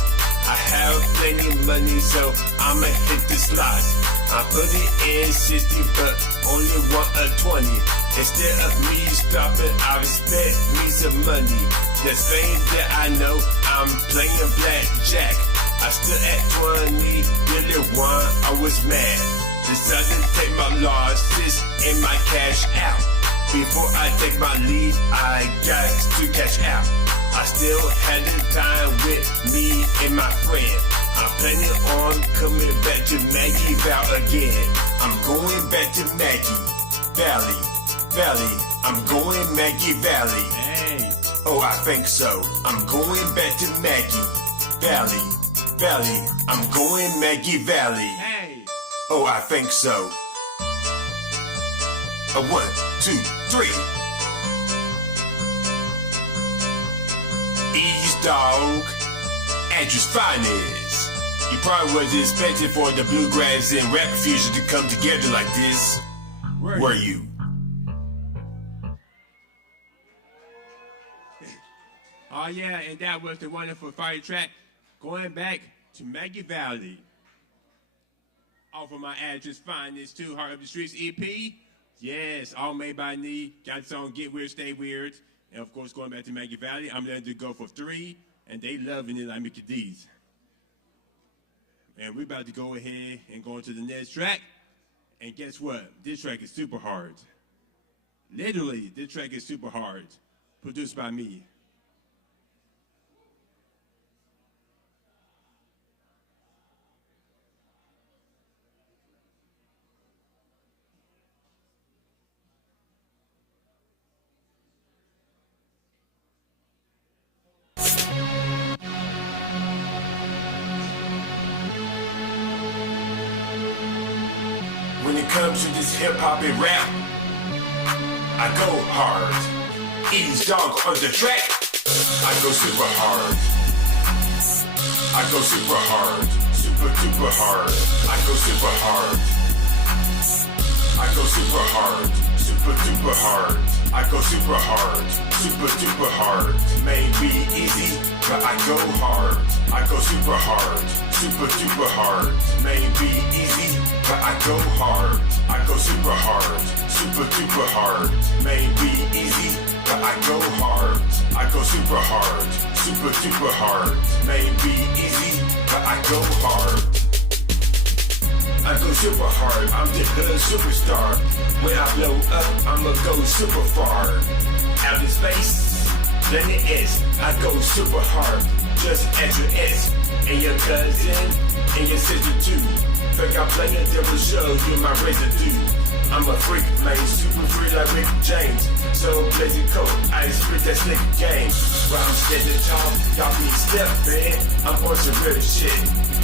I have plenty of money, so I'ma hit the slots. I put it in 60, but only want a 20. Instead of me stopping, I spent me some money. The same that I know, I'm playing blackjack. I stood at 20, really won, I was mad. Decided to take my losses and my cash out. Before I take my lead, I got to cash out. I still had the time with me and my friend. I'm planning on coming back to Maggie Valley again. I'm going back to Maggie Valley. I'm going Maggie Valley. Hey! Oh, I think so. I'm going back to Maggie Valley. I'm going Maggie Valley. Hey! Oh, I think so. 1, 2, 3. East Dog, Andrew's Finest. You probably wasn't expecting for the bluegrass and rap fusion to come together like this. Were you? Oh yeah, and that was the wonderful fire track, Going Back to Maggie Valley. Off of my Address Finest 2 Heart of the Streets EP. Yes, all made by me. Got the song Get Weird, Stay Weird. And of course, Going Back to Maggie Valley. I'm letting it go for 3, and they loving it like Mickey D's. And we're about to go ahead and go into the next track. And guess what? This track is super hard. Literally, this track is super hard. Produced by me. When it comes to this hip-hop and rap, I go hard. East Dog on the track, I go super hard. I go super hard. Super duper hard. I go super hard. I go super hard. Super duper hard. I go super hard. Super duper hard. May be easy, but I go hard. I go super hard. Super duper hard. May be easy, but I go hard. I go super hard. Super duper hard. May be easy, but I go hard. I go super hard. Super duper hard. May be easy, but I go hard. I go super hard. I'm the hood superstar. When I blow up, I'ma go super far. Out in space, planet S. I go super hard. Just at your ex and your cousin and your sister too. Think I'm playing, that will show you my residue. I'm a freak, man, super free like Rick James. So blazing coat, I spit that slick game. While I'm standing tall, y'all be stepping. I'm on some real shit.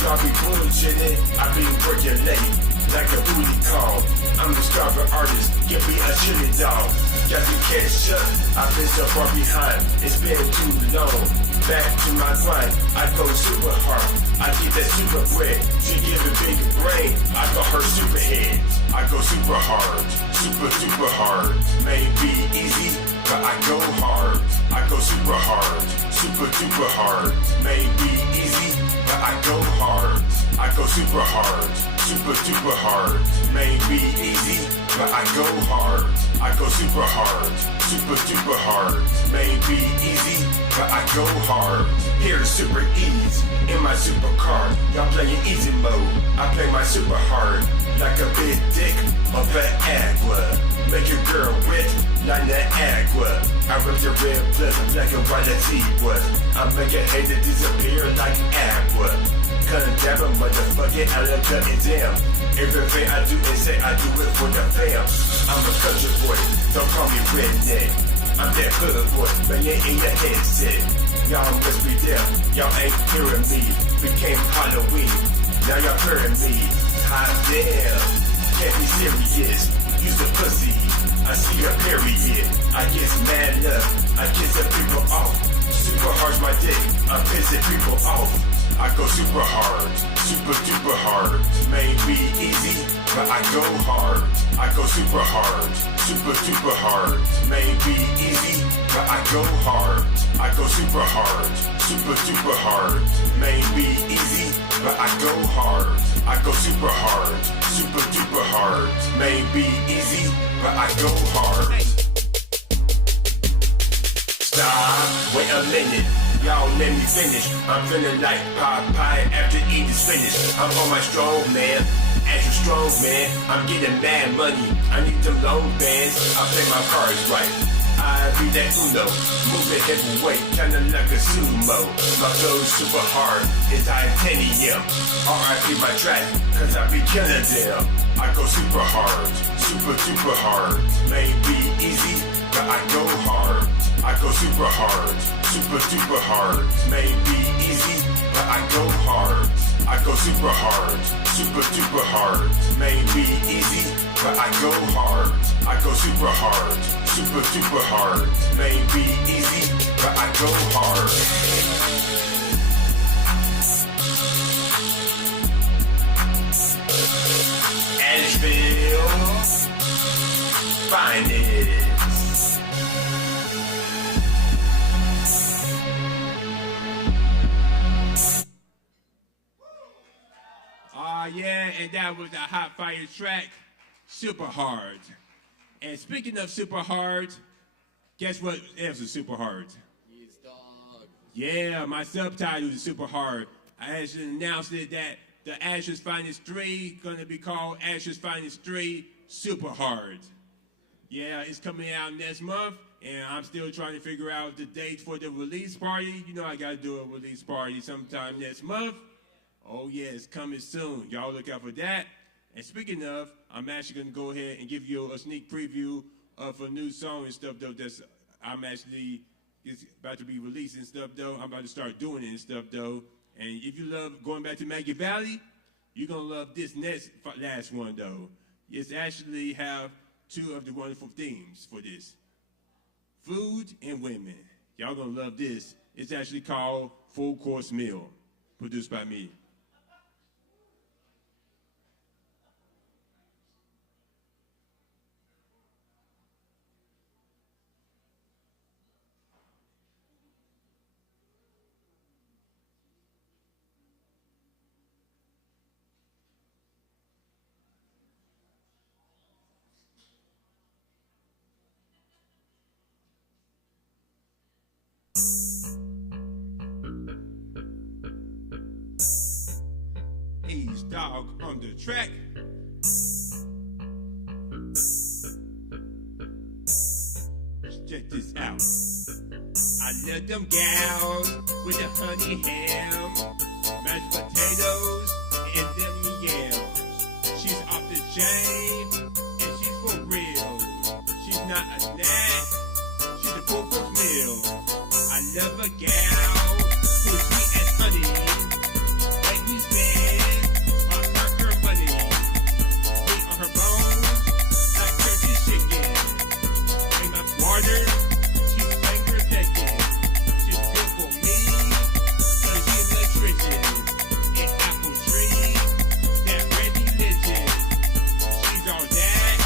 Y'all be bullshitting, I be working late like a booty call. I'm the starving artist, give me a chili dog. Got to catch up, I've been so far behind. It's been too long. Back to my grind, I go super hard. I get that super bread, she give a big brain. I got her super head. I go super hard, super hard. May be easy, but I go hard. I go super hard, super hard. May be easy, but I go hard. I go super hard, super hard. May be easy, but I go hard. I go super hard, super hard. May be easy, but I go hard. Here to super ease in my supercar. Y'all playing easy mode. I play my super hard like a big dick of an agua. Make your girl wet like Niagara. I rip your red blood like a white Antigua. I make a hater disappear like aqua. Condemn a motherfucking Alaka and damn. Everything I do and say, I do it for the fam. I'm a country boy, don't call me redneck. I'm that hood boy, banging in your headset. Y'all must be deaf, y'all ain't hearing me. Became Halloween, now y'all hearing me. Hot damn, can't be serious. Use the pussy, I see a period. I get mad love, I kiss the people off. Super hard's my dick, I'm pissing people off. I go super hard, super hard. May be easy, but I go hard. I go super hard, super hard. May be easy, but I go hard. I go super hard, super hard. May be easy, but I go hard. I go super hard, super hard. May be easy, but I go hard. Stop, wait a minute. Y'all let me finish. I'm feeling like Popeye after eating spinach. I'm on my strong man, extra strong man. I'm getting mad money. I need them long bands. I play my cards right. I be that Uno, moving heavyweight, kinda like a sumo. My flow super hard, it's titanium. R.I.P. my track, cause I be killing them. I go super hard, super hard. May be easy, but I go hard. I go super hard, super hard. May be easy, but I go hard. I go super hard, super hard. May be easy, but I go hard. I go super hard, super hard. May be easy, but I go hard. Asheville's finest. Yeah, and that was a hot fire track, Super Hard. And speaking of super hard, guess what else is super hard? Yes, dog. Yeah, my subtitle is super hard. I actually announced it that the Ashes Finest 3 gonna be called Ashes Finest 3 Super Hard. Yeah, it's coming out next month, and I'm still trying to figure out the date for the release party. You know I gotta do a release party sometime next month. Oh yeah, it's coming soon. Y'all look out for that. And speaking of, I'm actually gonna go ahead and give you a sneak preview of a new song and stuff though it's about to be released and stuff though. I'm about to start doing it and stuff though. And if you love going back to Maggie Valley, you're gonna love this last one though. It's actually have two of the wonderful themes for this. Food and women. Y'all gonna love this. It's actually called Full Course Meal, produced by me. Dog on the track. check this out. I love them gals with the honey ham, mashed potatoes, and them yams. She's off the chain, and she's for real. She's not a snack, she's a full-course meal. I love a gal who's sweet as honey, make me spend my conquer money. Meat on her bones, like turkey chicken. Ain't my water, she's finger pecking. She's good for me, cause she's electrician. And apple tree, that red religion. She's all that,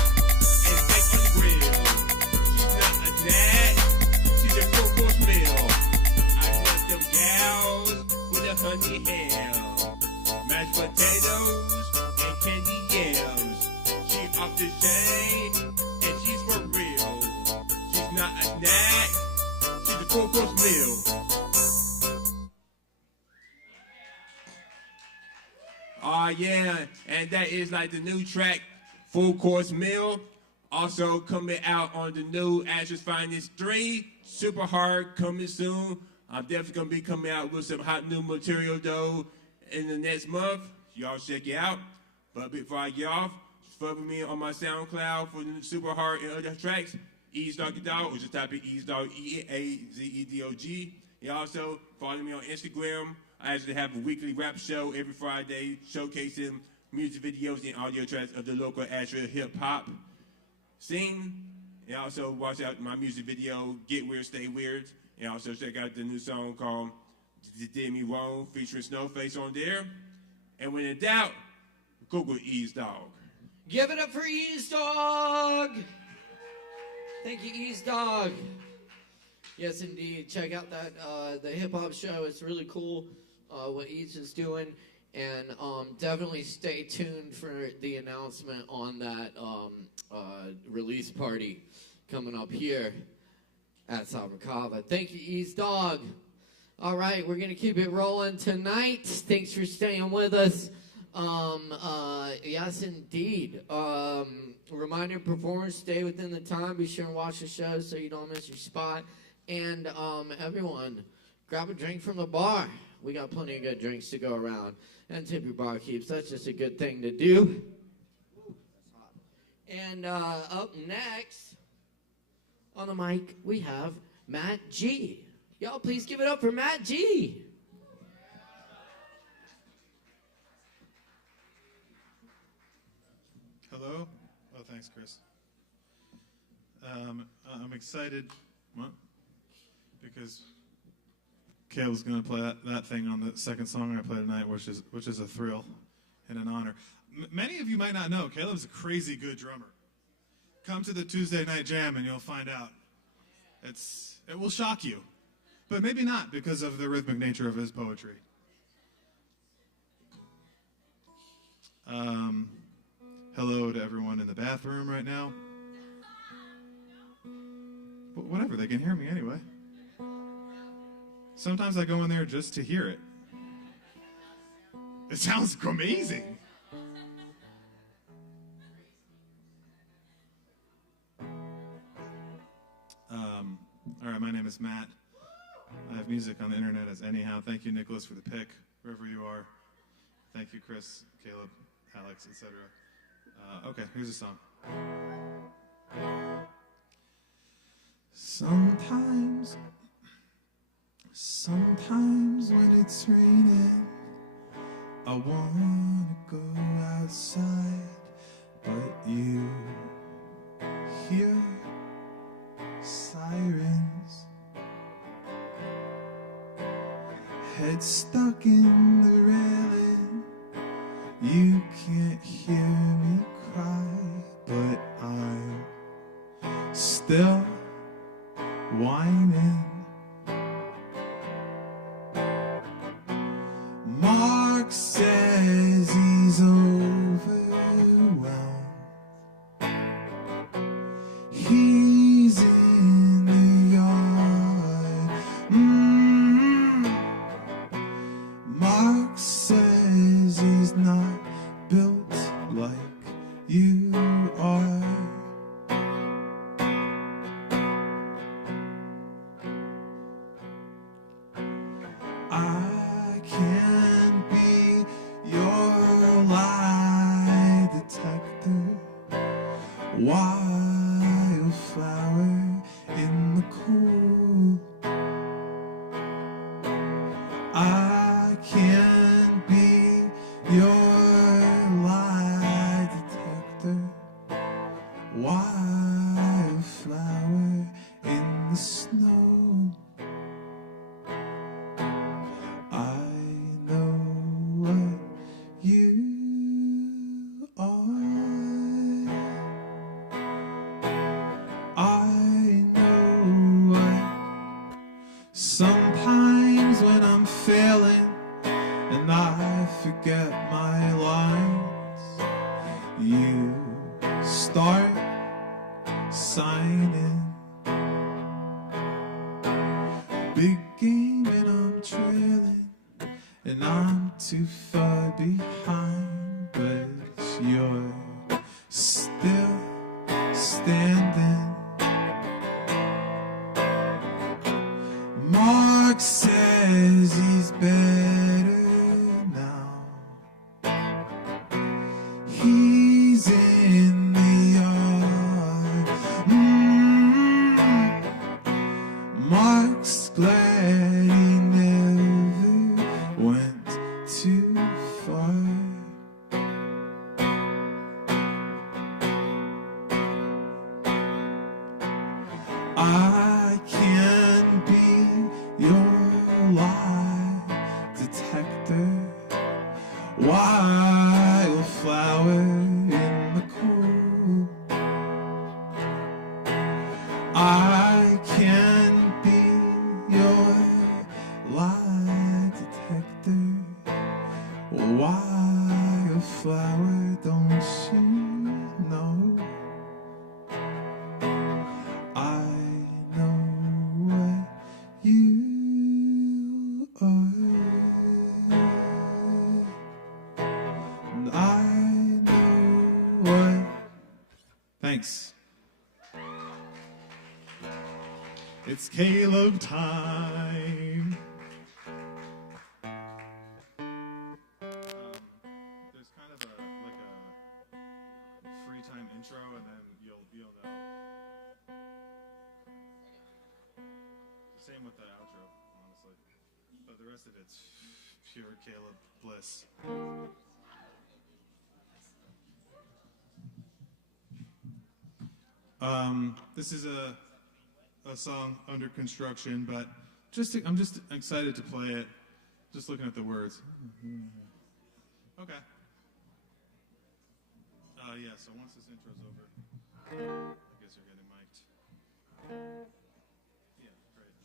and steak on the grill. She's not a snack, she's a full course meal. I love them gals with a honey ham, mashed potatoes and candy yams. She off the chain and she's for real. She's not a snack, she's a full course meal. Oh yeah, and that is like the new track, Full Course Meal. Also coming out on the new Ashes Finest 3, super hard, coming soon. I'm definitely gonna be coming out with some hot new material though in the next month. Y'all check it out. But before I get off, follow me on my SoundCloud for the super hard and other tracks. EazeDoggy, or just type in EazeDog, EAZEDOG. And also follow me on Instagram. I actually have a weekly rap show every Friday showcasing music videos and audio tracks of the local Asheville hip hop scene. And also watch out my music video, Get Weird, Stay Weird. And also check out the new song called Did Me Wrong, featuring Snowface on there. And when in doubt, Google EazeDog. Give it up for EazeDog. Thank you, EazeDog. Yes, indeed. Check out that the hip hop show. It's really cool what Ease is doing, and definitely stay tuned for the announcement on that release party coming up here at Kava. Thank you, EazeDog. All right, we're gonna keep it rolling tonight. Thanks for staying with us. Yes, indeed. Reminder, performers, stay within the time. Be sure and watch the show so you don't miss your spot. And everyone, grab a drink from the bar. We got plenty of good drinks to go around. And tip your barkeeps. That's just a good thing to do. And up next on the mic, we have Matt G. Y'all, please give it up for Matt G. Hello? Oh, thanks, Chris. I'm excited. What? Because Caleb's going to play that thing on the second song I play tonight, which is a thrill and an honor. Many of you might not know, Caleb's a crazy good drummer. Come to the Tuesday night jam and you'll find out. It will shock you, but maybe not because of the rhythmic nature of his poetry. Hello to everyone in the bathroom right now. But whatever, they can hear me anyway. Sometimes I go in there just to hear it. It sounds amazing. All right, my name is Matt. I have music on the internet as Anyhow. Thank you, Nicholas, for the pick, wherever you are. Thank you, Chris, Caleb, Alex, etc. Okay, here's a song. Sometimes when it's raining, I wanna go outside, but you hear sirens, head stuck in the railing. You can't hear me cry, but I'm still whining. Mark says he's overwhelmed. He's in the yard. Mark says he's not built like you are. wildflower in the cool. I can't be your lie detector. Wildflower in the snow. I know what you are. I know what. Sometimes when I'm failing and I forget my lines, you start signing. Big game and I'm trailing, and I'm too far behind, but you're still standing. Mark says he's better now. He's in the yard. Mark's glad he never went too far. I can't be your lie detector. Wildflower in the cool. I can't be your lie detector. Wildflower, don't you know? I know what you are. And I know what. Thanks. It's Caleb time. There's kind of a free time intro, and then you'll know. Same with the outro, honestly. But the rest of it's pure Caleb bliss. This is a song under construction, but I'm just excited to play it. Just looking at the words. Okay. Yeah, so once this intro's over, I guess you're getting mic'd. Yeah, great.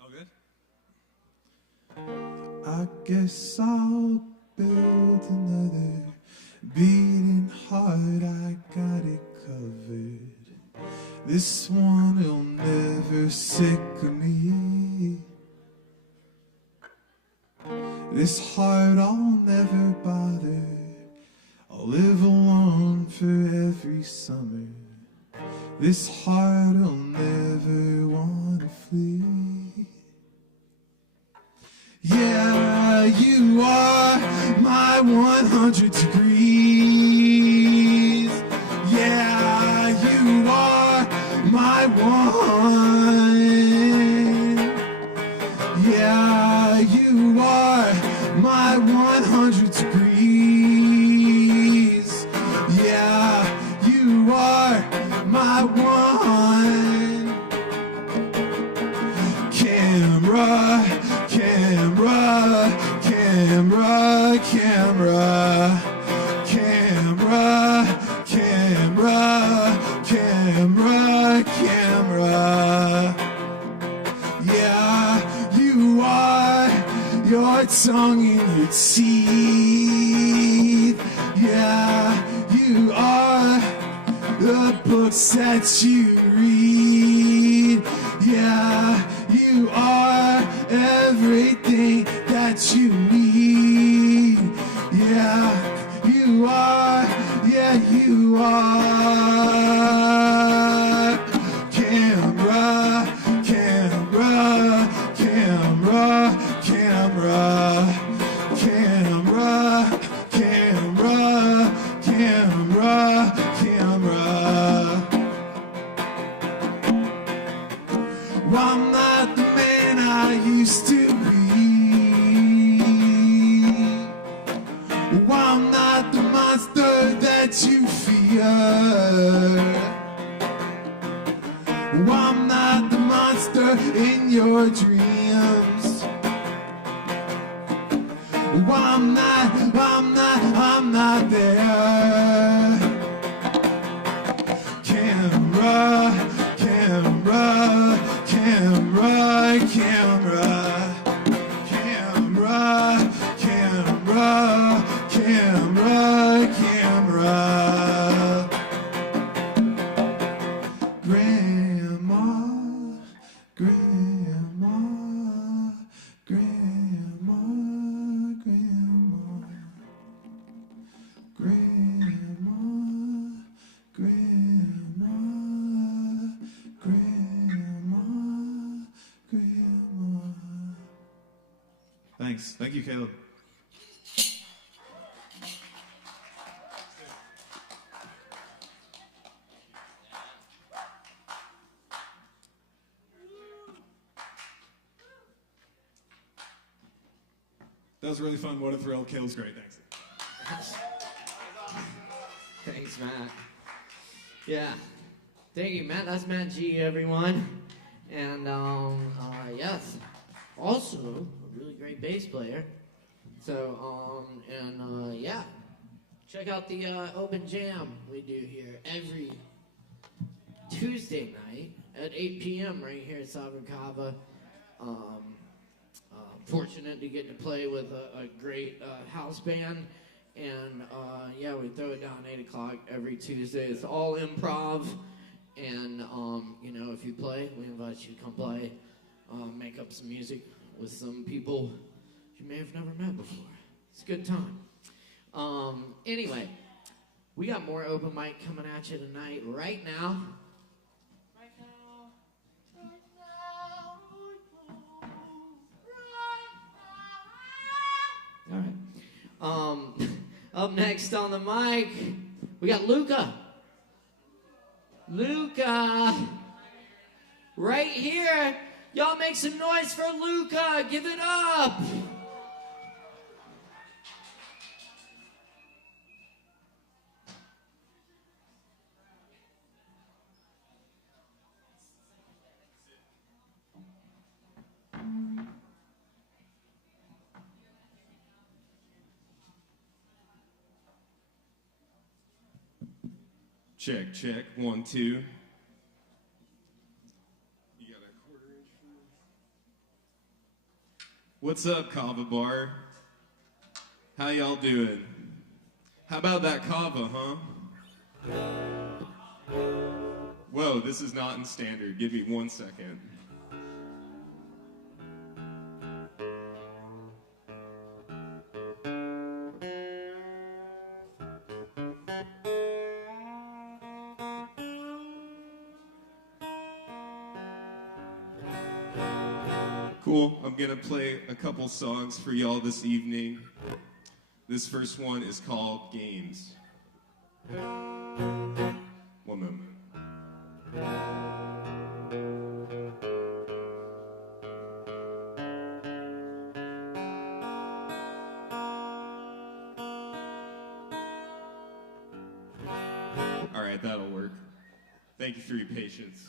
All good? I guess I'll build another beating heart. I got it covered. This one'll never sick of me. This heart I'll never bother. I'll live alone for every summer. This heart'll never wanna flee. Yeah, you are my 100 degrees. Yeah, you are my one. Yeah, you are my 100 degrees. Yeah, you are my one. Camera, camera, camera, camera, camera, camera, camera, camera. Yeah, you are your tongue in your teeth. Yeah, you are the books that you read. Yeah, you are everything that you need. Yeah, you are. Yeah, you are. Camera, camera, I used to be. Oh, I'm not the monster that you fear. Oh, I'm not the monster in your dreams. Oh, I'm not there. Camera, camera, camera, camera, camera, camera, camera, camera. Grandma, grandma, grandma, grandma, grandma, grandma, grandma, grandma. Thanks. Thank you, Caleb. That was really fun. What a thrill. Caleb's great. Thanks. Thanks, Matt. Yeah. Thank you, Matt. That's Matt G, everyone. And, yes. Also, a really great bass player. So, yeah. Check out the open jam we do here every Tuesday night at 8 p.m. right here at Sovereign Kava. Fortunate to get to play with a great house band. And, yeah, we throw it down 8 o'clock every Tuesday. It's all improv. And, you know, if you play, we invite you to come play, make up some music with some people you may have never met before. It's a good time. Anyway, we got more open mic coming at you tonight. Right now, all right. Up next on the mic, we got Luca. Luca, right here. Y'all make some noise for Luca. Give it up. Check, check, 1, 2. You got a 1/4 inch? What's up, Kava Bar? How y'all doing? How about that Kava, huh? Whoa, this is not in standard. Give me 1 second. Cool, I'm gonna play a couple songs for y'all this evening. This first one is called Games. One moment. All right, that'll work. Thank you for your patience.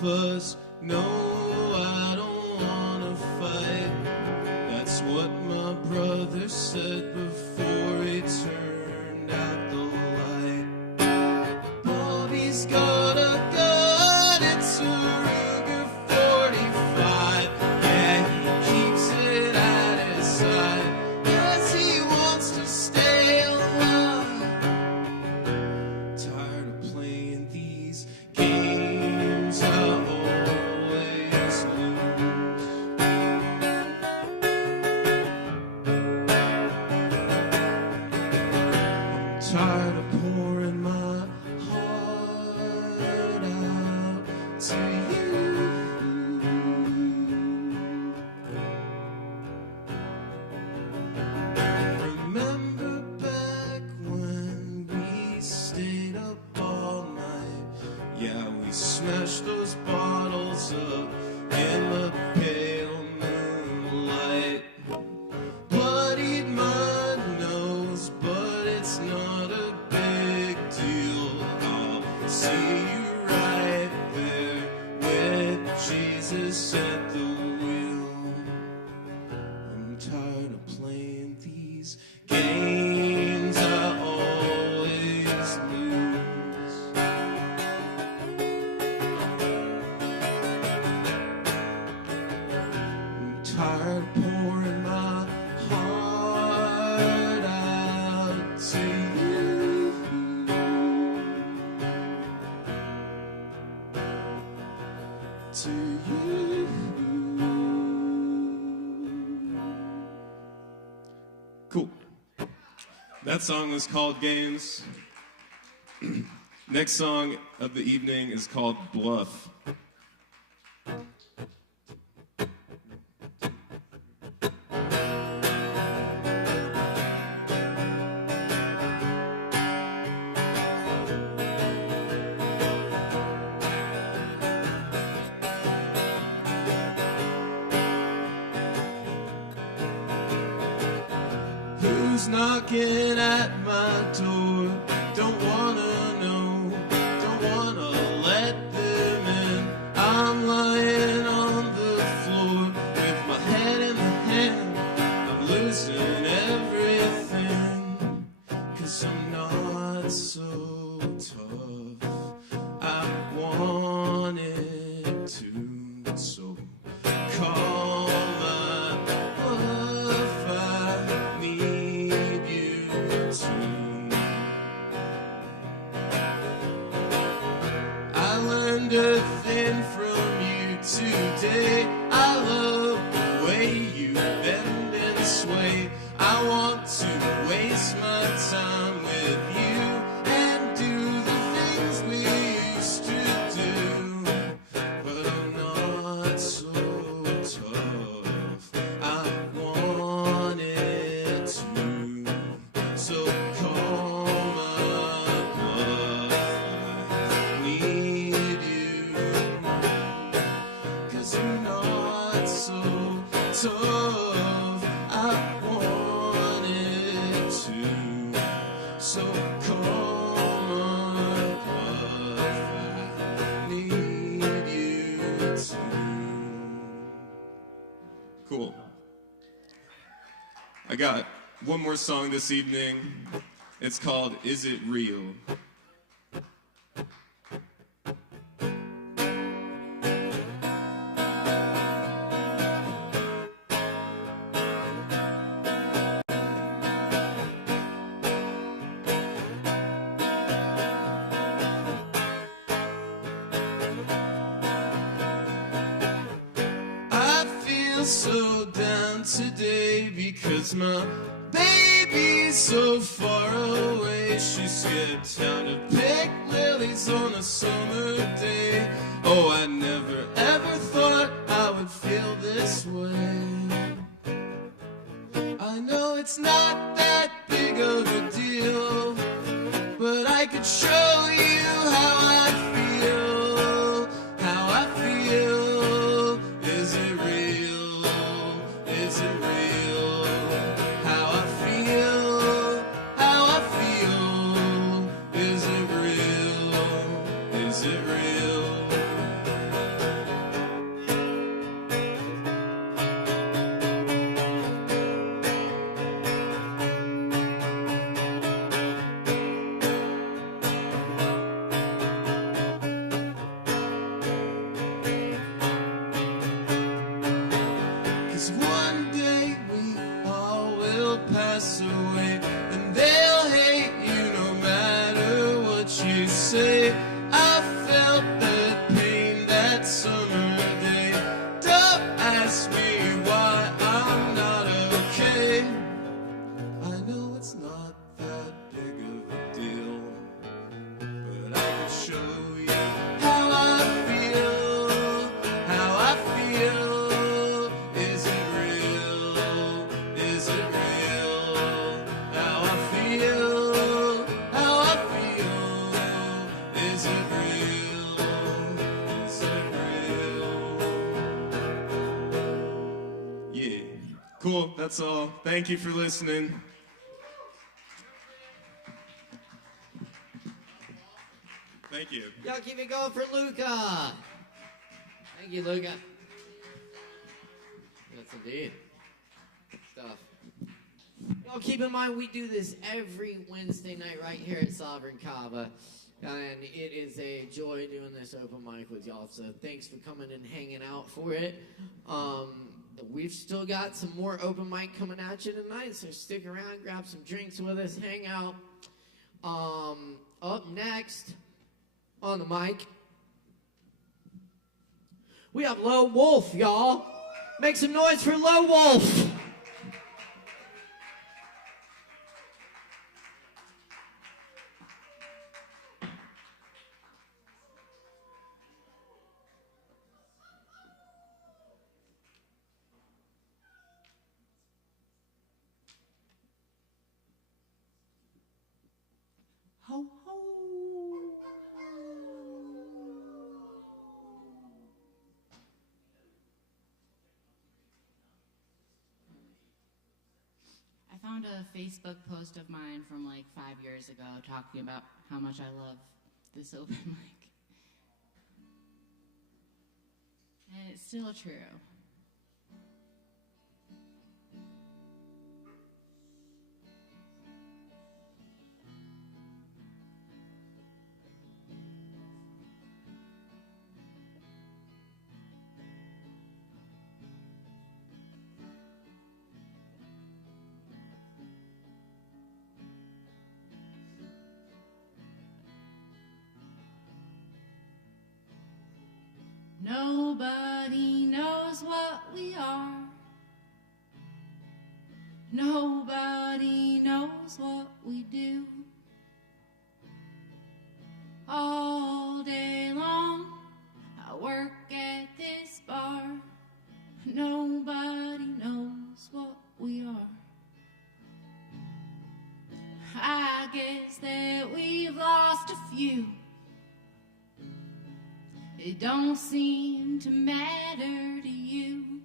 Fuss, no, I don't wanna fight. That's what my brother said before he turned out the light. Bobby's got a gun, it's a Ruger 45. Yeah, he keeps tired of pouring my heart out to you. Remember back when we stayed up all night? Yeah, we smashed those bottles up in the pale moonlight. Bloodied my nose, but it's not a big deal. I'll see you right there with Jesus at the wheel. I'm tired of playing these games I always lose. I'm tired of pouring my heart out to you. To you. Cool. That song was called Games. Next song of the evening is called Bluff. Who's knocking at my door? Don't wanna know, don't wanna let them in. I'm lying on the floor with my head in the hand. I'm losing everything, 'cause I'm not so tough. I wanted to, so call my bluff. I need you to. I learned a thing from you today. I love the way you bend and sway. I want to waste my time with you and do the things we used to do. But I'm not so tough. I wanted to, so call my bluff. I need you, 'cause I'm not so tough. I wanted to, so call my bluff. I need you to. Cool. I got one more song this evening. It's called Is It Real? I feel so down today because my baby's so far away. She skipped town to pick lilies on a summer day. Oh, I never ever thought I would feel this way. I know it's not that big of a deal, but I could show you how I feel. How I feel. Is it real? Is it real? How I feel. How I feel. Is it real? Is it real? Cool, that's all. Thank you for listening. Thank you. Y'all keep it going for Luca. Thank you, Luca. Yes, indeed. Good stuff. Y'all keep in mind we do this every Wednesday night right here at Sovereign Kava. And it is a joy doing this open mic with y'all. So thanks for coming and hanging out for it. We've still got some more open mic coming at you tonight. So stick around, grab some drinks with us, hang out. Up next on the mic, we have Low Wolf, y'all. Make some noise for Low Wolf. Ho, ho. I found a Facebook post of mine from like 5 years ago talking about how much I love this open mic. And it's still true. Nobody knows what we are. Nobody knows what we do. All day long, I work at this bar. Nobody knows what we are. I guess that we've lost a few. It don't seem to matter to you.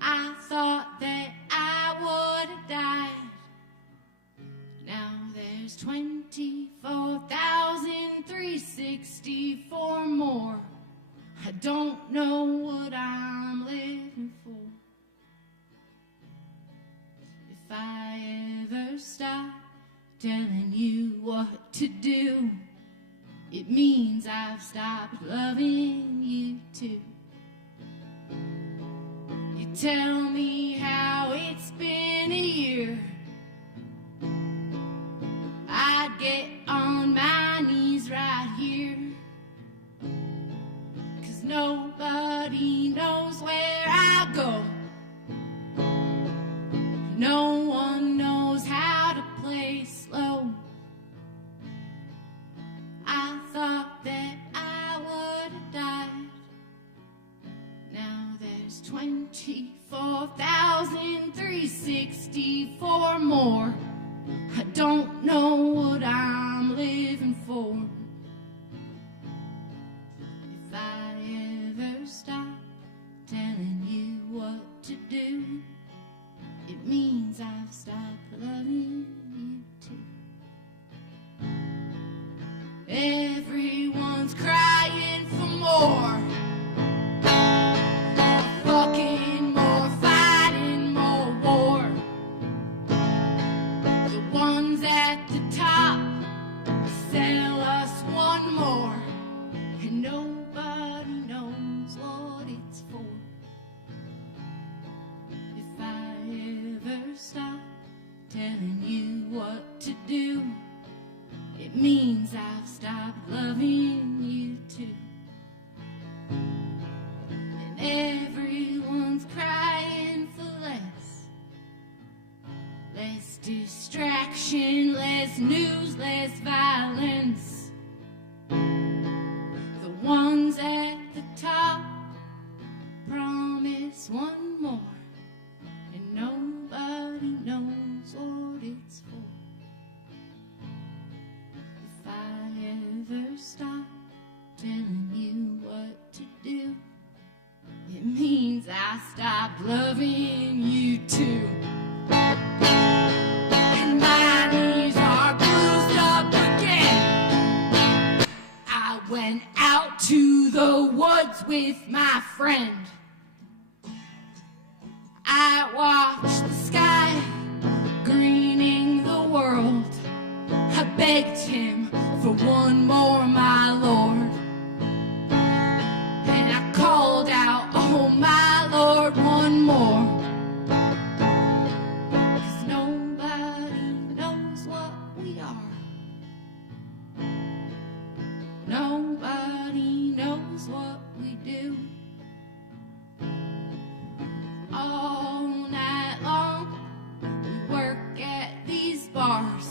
I thought that I would have died. Now there's 24,364 more. I don't know what I'm living for. If I ever stop telling you what to do, it means I've stopped loving you too. You tell me how it's been a year. I'd get on my knees right here. 'Cause nobody knows where I go. No one knows how to play slow. I thought that I would have died. Now there's 24,364 more. I don't know what I'm living for. If I ever stop telling you what to do, it means I've stopped loving you too. Everyone's crying for more. Fucking more, fighting more war. The ones at the top sell us one more. And nobody knows what it's for. If I ever stop telling you what to do, it means I've stopped loving you too. And everyone's crying for less. Less distraction, less news, less violence. The ones at the top promise one more. And nobody knows what it's for. If I ever stop telling you what to do, it means I I stopped loving you too. And my knees are bruised up again. I went out to the woods with my friend. I watched the sky greening the world. I begged him for one more, my Lord. And I called out, oh my Lord, one more. 'Cause nobody knows what we are. Nobody knows what we do. All night long we work at these bars,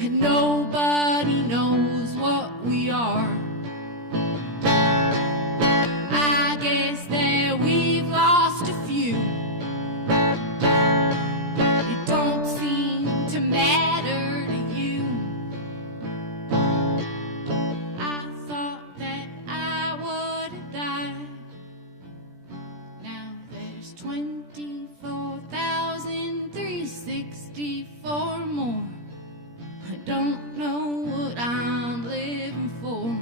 and nobody knows what we are. I guess that we've lost a few. It don't seem to matter to you. I thought that I would have died. Now there's 24,364 more. I don't know what I'm living for.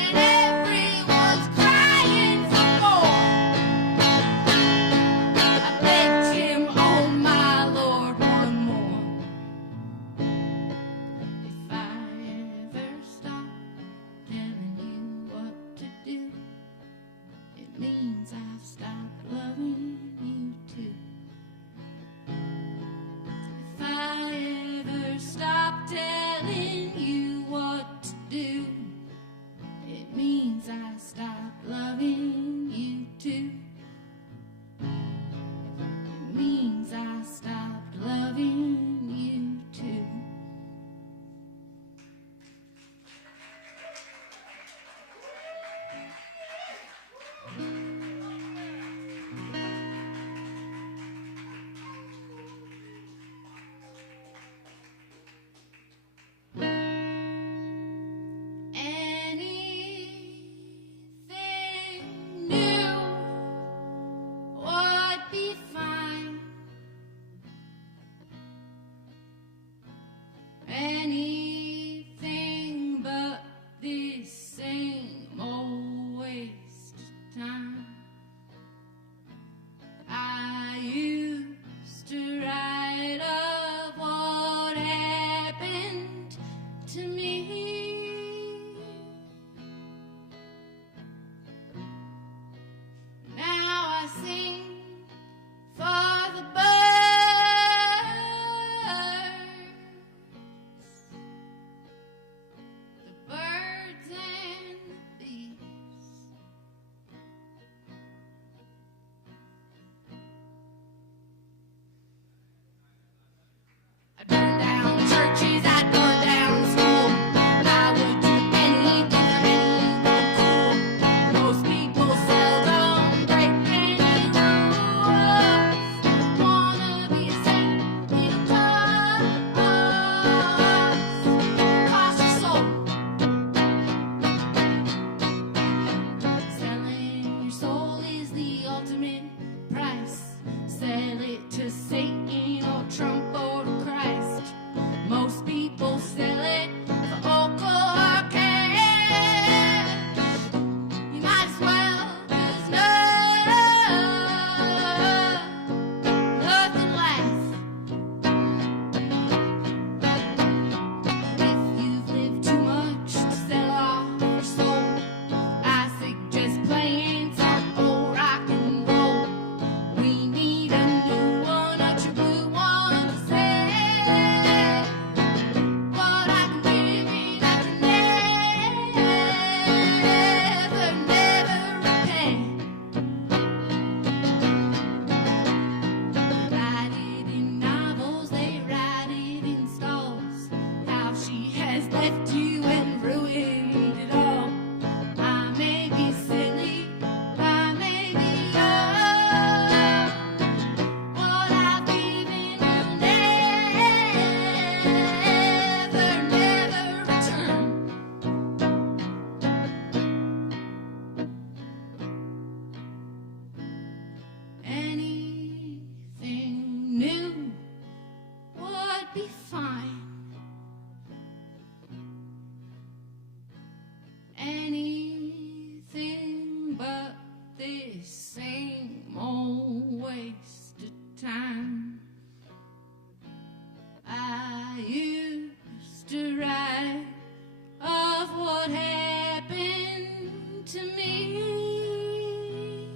And everyone's crying for more. I begged him, oh my Lord, one more. If I ever stop telling you what to do, it means I've stopped loving you too. If I ever stop telling you what to do, it means I stopped loving you too. It means I stopped loving you too. Anything new would be fine. Anything but this same old waste of time. I used to write of what happened to me. Now I sing for the birds and the bees. I burned down churches, I burned down school. I would do anything for anyone cool. Most people seldom break any rules. Wanna be a saint in a cause. Cost your soul. Selling your soul is the ultimate price. Sell it to Satan or Trump or to Christ. Most people sell it for alcohol or cash. You might as well, 'cause nothing lasts. If you've lived too much to sell off your soul, I suggest playing some old rock and roll. same old wasted time. I used to write of what happened to me.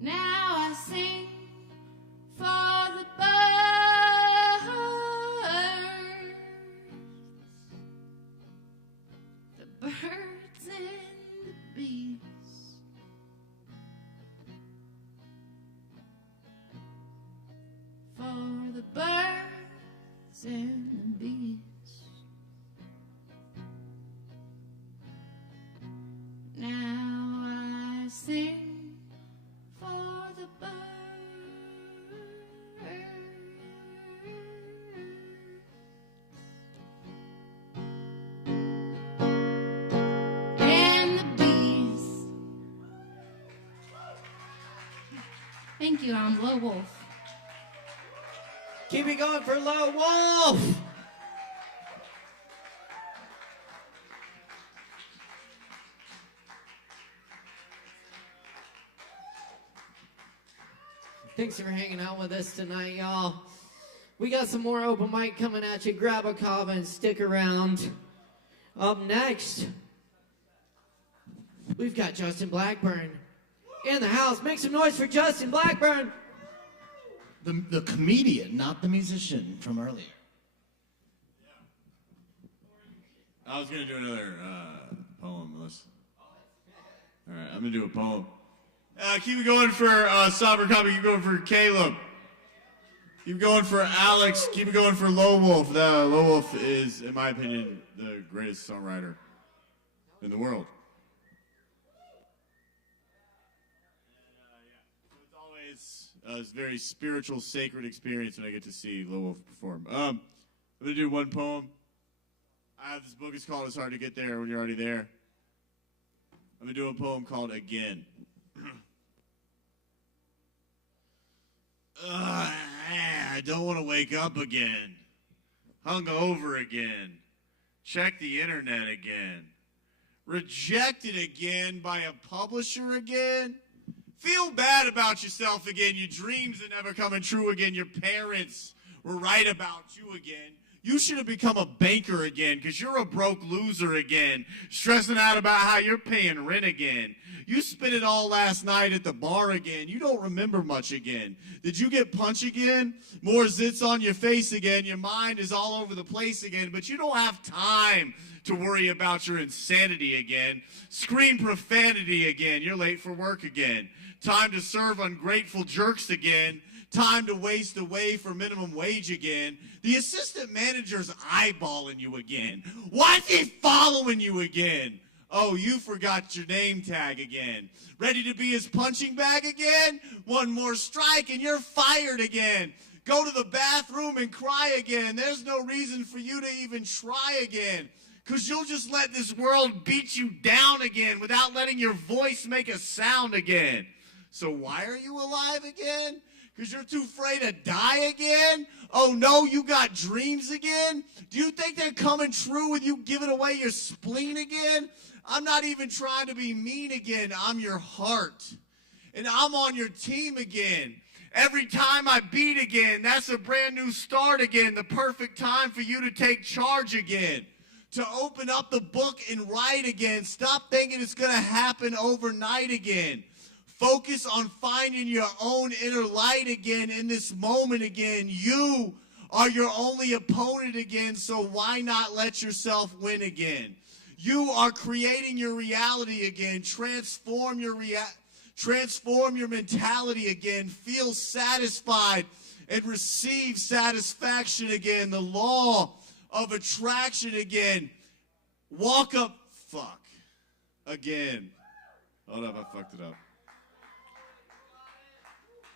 Now I sing for the birds and the bees. For the birds and the bees. Now I sing for the birds and the bees. Thank you, I'm Low Wolf. Keep it going for Low Wolf. Thanks for hanging out with us tonight, y'all. We got some more open mic coming at you. Grab a Kava and stick around. Up next, we've got Justin Blackburn in the house. Make some noise for Justin Blackburn. The comedian, not the musician from earlier. I was going to do another poem, Melissa. All right, I'm going to do a poem. Keep it going for Sovereign Copy. Keep it going for Caleb. Keep it going for Alex. Keep it going for Low Wolf. Low Wolf is, in my opinion, the greatest songwriter in the world. It's a very spiritual, sacred experience when I get to see Low Wolf perform. I'm going to do one poem. I have this book. It's called It's Hard to Get There When You're Already There. I'm going to do a poem called Again. I don't want to wake up again. Hungover again. Check the internet again. Rejected again by a publisher again. Feel bad about yourself again. Your dreams are never coming true again. Your parents were right about you again. You should have become a banker again because you're a broke loser again. Stressing out about how you're paying rent again. You spent it all last night at the bar again. You don't remember much again. Did you get punched again? More zits on your face again. Your mind is all over the place again, but you don't have time to worry about your insanity again. Scream profanity again. You're late for work again. Time to serve ungrateful jerks again. Time to waste away for minimum wage again. The assistant manager's eyeballing you again. Why is he following you again? Oh, you forgot your name tag again. Ready to be his punching bag again? One more strike and you're fired again. Go to the bathroom and cry again. There's no reason for you to even try again. Because you'll just let this world beat you down again without letting your voice make a sound again. So why are you alive again? Because you're too afraid to die again? Oh no, you got dreams again? Do you think they're coming true with you giving away your spleen again? I'm not even trying to be mean again. I'm your heart. And I'm on your team again. Every time I beat again, that's a brand new start again. The perfect time for you to take charge again. To open up the book and write again. Stop thinking it's going to happen overnight again. Focus on finding your own inner light again in this moment again. You are your only opponent again, so why not let yourself win again? You are creating your reality again. Transform your mentality again. Feel satisfied and receive satisfaction again. The law of attraction again. Walk up, fuck, again. Hold up, I fucked it up.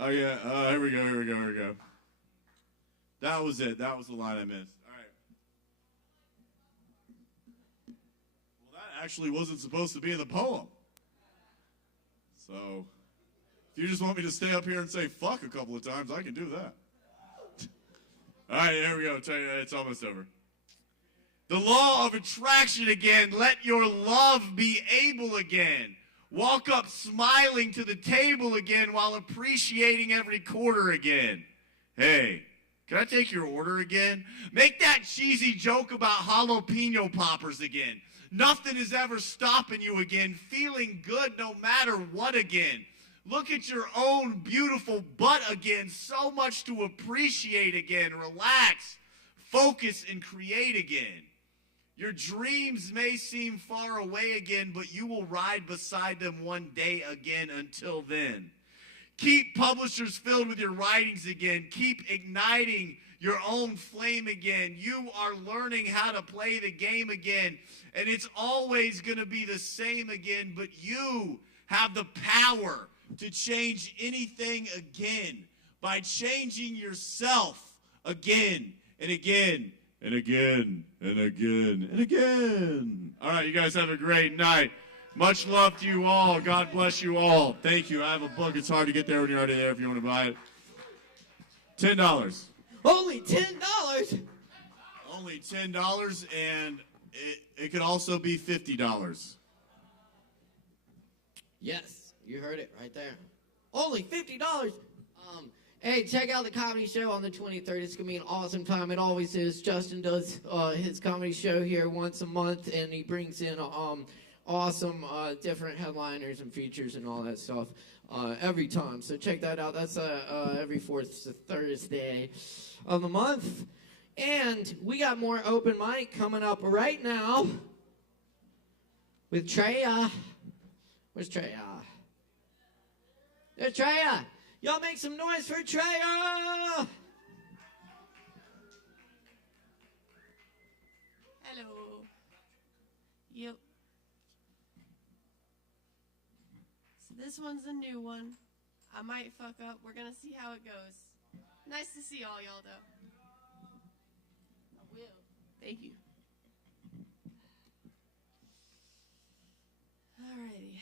Oh, yeah. Here we go. That was it. That was the line I missed. All right. Well, that actually wasn't supposed to be in the poem. So, if you just want me to stay up here and say fuck a couple of times, I can do that. All right, here we go. I'll tell you, it's almost over. The law of attraction again. Let your love be able again. Walk up smiling to the table again while appreciating every quarter again. Hey, can I take your order again? Make that cheesy joke about jalapeno poppers again. Nothing is ever stopping you again. Feeling good no matter what again. Look at your own beautiful butt again. So much to appreciate again. Relax, focus, and create again. Your dreams may seem far away again, but you will ride beside them one day again. Until then, keep publishers filled with your writings again. Keep igniting your own flame again. You are learning how to play the game again, and it's always going to be the same again, but you have the power to change anything again by changing yourself again and again and again and again and again. All right, you guys have a great night. Much love to you all. God bless you all. Thank you. I have a book. It's hard to get there when you're already there if you want to buy it. $10. Only $10? Only $10, and it could also be $50. Yes, you heard it right there. Only $50. Hey, check out the comedy show on the 23rd. It's going to be an awesome time. It always is. Justin does his comedy show here once a month, and he brings in awesome different headliners and features and all that stuff every time. So check that out. That's every fourth Thursday of the month. And we got more open mic coming up right now with Treya. Where's Treya? There's Treya. Y'all make some noise for Treya. Hello. Yep. So this one's a new one. I might fuck up. We're gonna see how it goes. Nice to see all y'all though. I will. Thank you. Alrighty.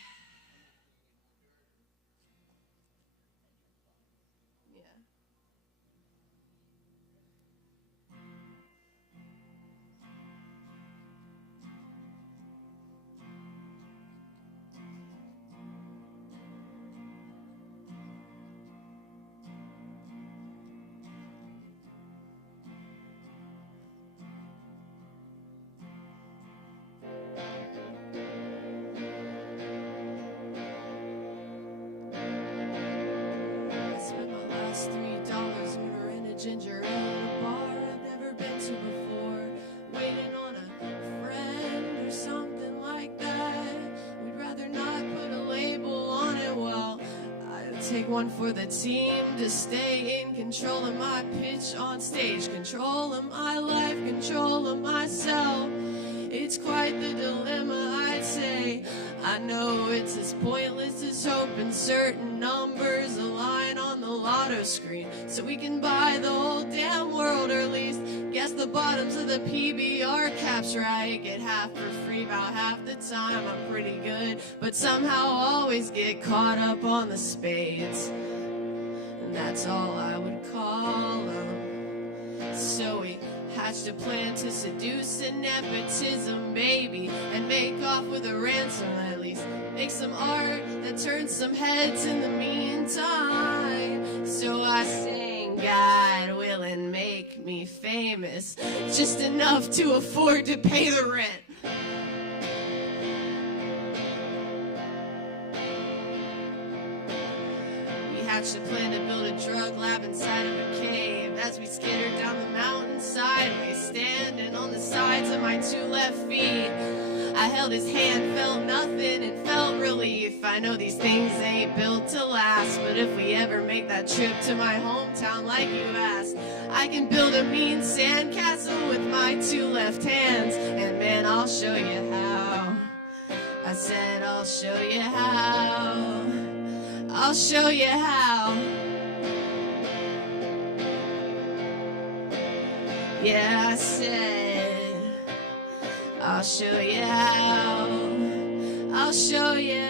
Ginger ale at a bar I've never been to before, waiting on a friend or something like that. We'd rather not put a label on it. Well, I'd take one for the team to stay in control of my pitch on stage, control of my life, control of myself. It's quite the dilemma, I'd say. I know it's as pointless as hoping certain numbers align on the lotto screen so we can buy the whole damn world, or at least guess the bottoms of the PBR caps right. Get half for free about half the time. I'm pretty good, but somehow always get caught up on the spades, and that's all I would call them. So we hatched a plan to seduce a nepotism baby and make off with a ransom, at least make some art that turns some heads in the meantime. So I sang, God willing, make me famous, just enough to afford to pay the rent. We hatched a plan to build a drug lab inside of a cave as we skittered down the mountain sideways, standing on the sides of my two left feet. I held his hand, felt nothing, and felt relief. I know these things ain't built to last, but if we ever make that trip to my hometown like you asked, I can build a mean sandcastle with my two left hands, and man, I'll show you how. I said I'll show you how. I'll show you how. Yeah, I said I'll show you how. I'll show you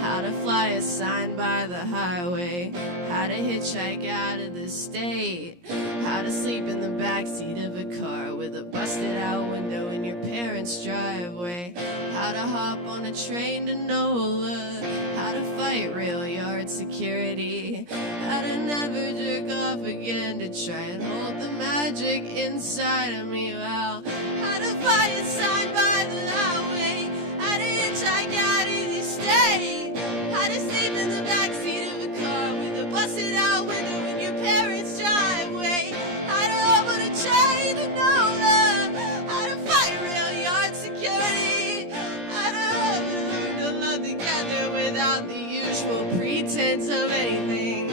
how. how to fly a sign by the highway, how to hitchhike out of the state, how to sleep in the backseat of a car with a busted out window in your parents' driveway, how to hop on a train to NOLA, how to fight rail yard security, how to never jerk off again to try and hold the magic inside of me. Well, how to fly a sign by the highway, how to hitchhike out of the state, how to sleep in the backseat of a car with a busted out window in your parents' driveway, how to hop on a train to NOLA, how to fight rail yard security, how to learn to love together without the usual pretense of anything,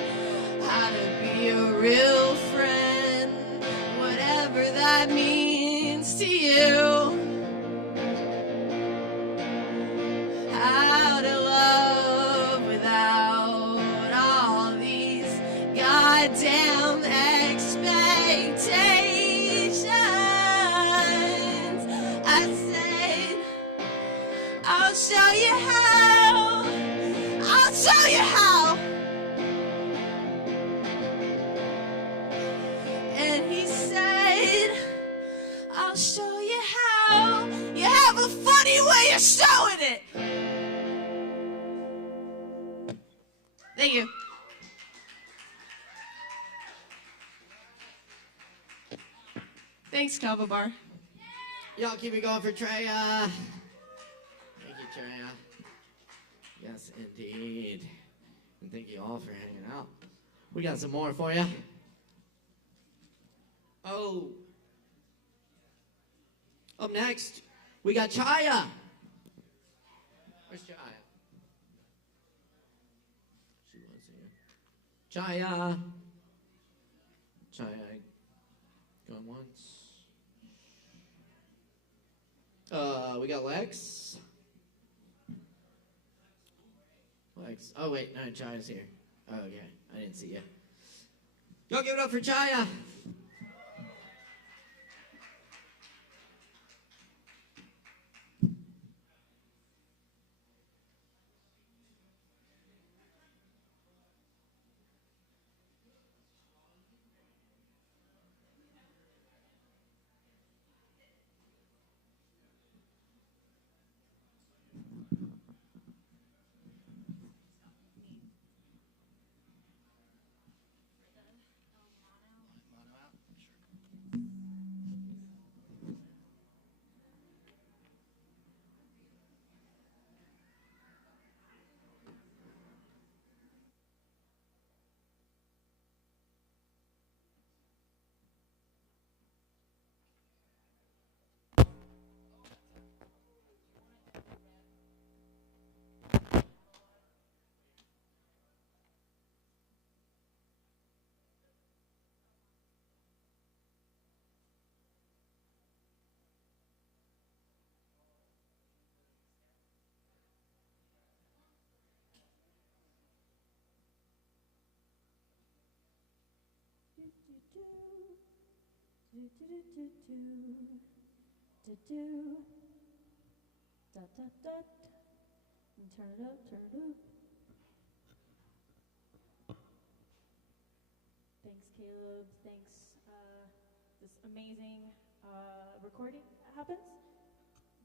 how to be a real friend, whatever that means to you. How to love without all these goddamn expectations. I said, I'll show you how. I'll show you how. And he said, I'll show you how. You have a funny way of showing it. Thank you. Thanks, Kava Bar. Y'all keep it going for Treya. Thank you, Treya. Yes, indeed. And thank you all for hanging out. We got some more for you. Oh. Up next, we got Chaya. Where's Chaya? She was here. Chaya. Chaya. Going once. We got Lex. Lex. Oh, wait. No, Chaya's here. Oh, okay. I didn't see you. Go give it up for Chaya. And turn it up, turn it up. Thanks, Caleb. Thanks. This amazing recording happens.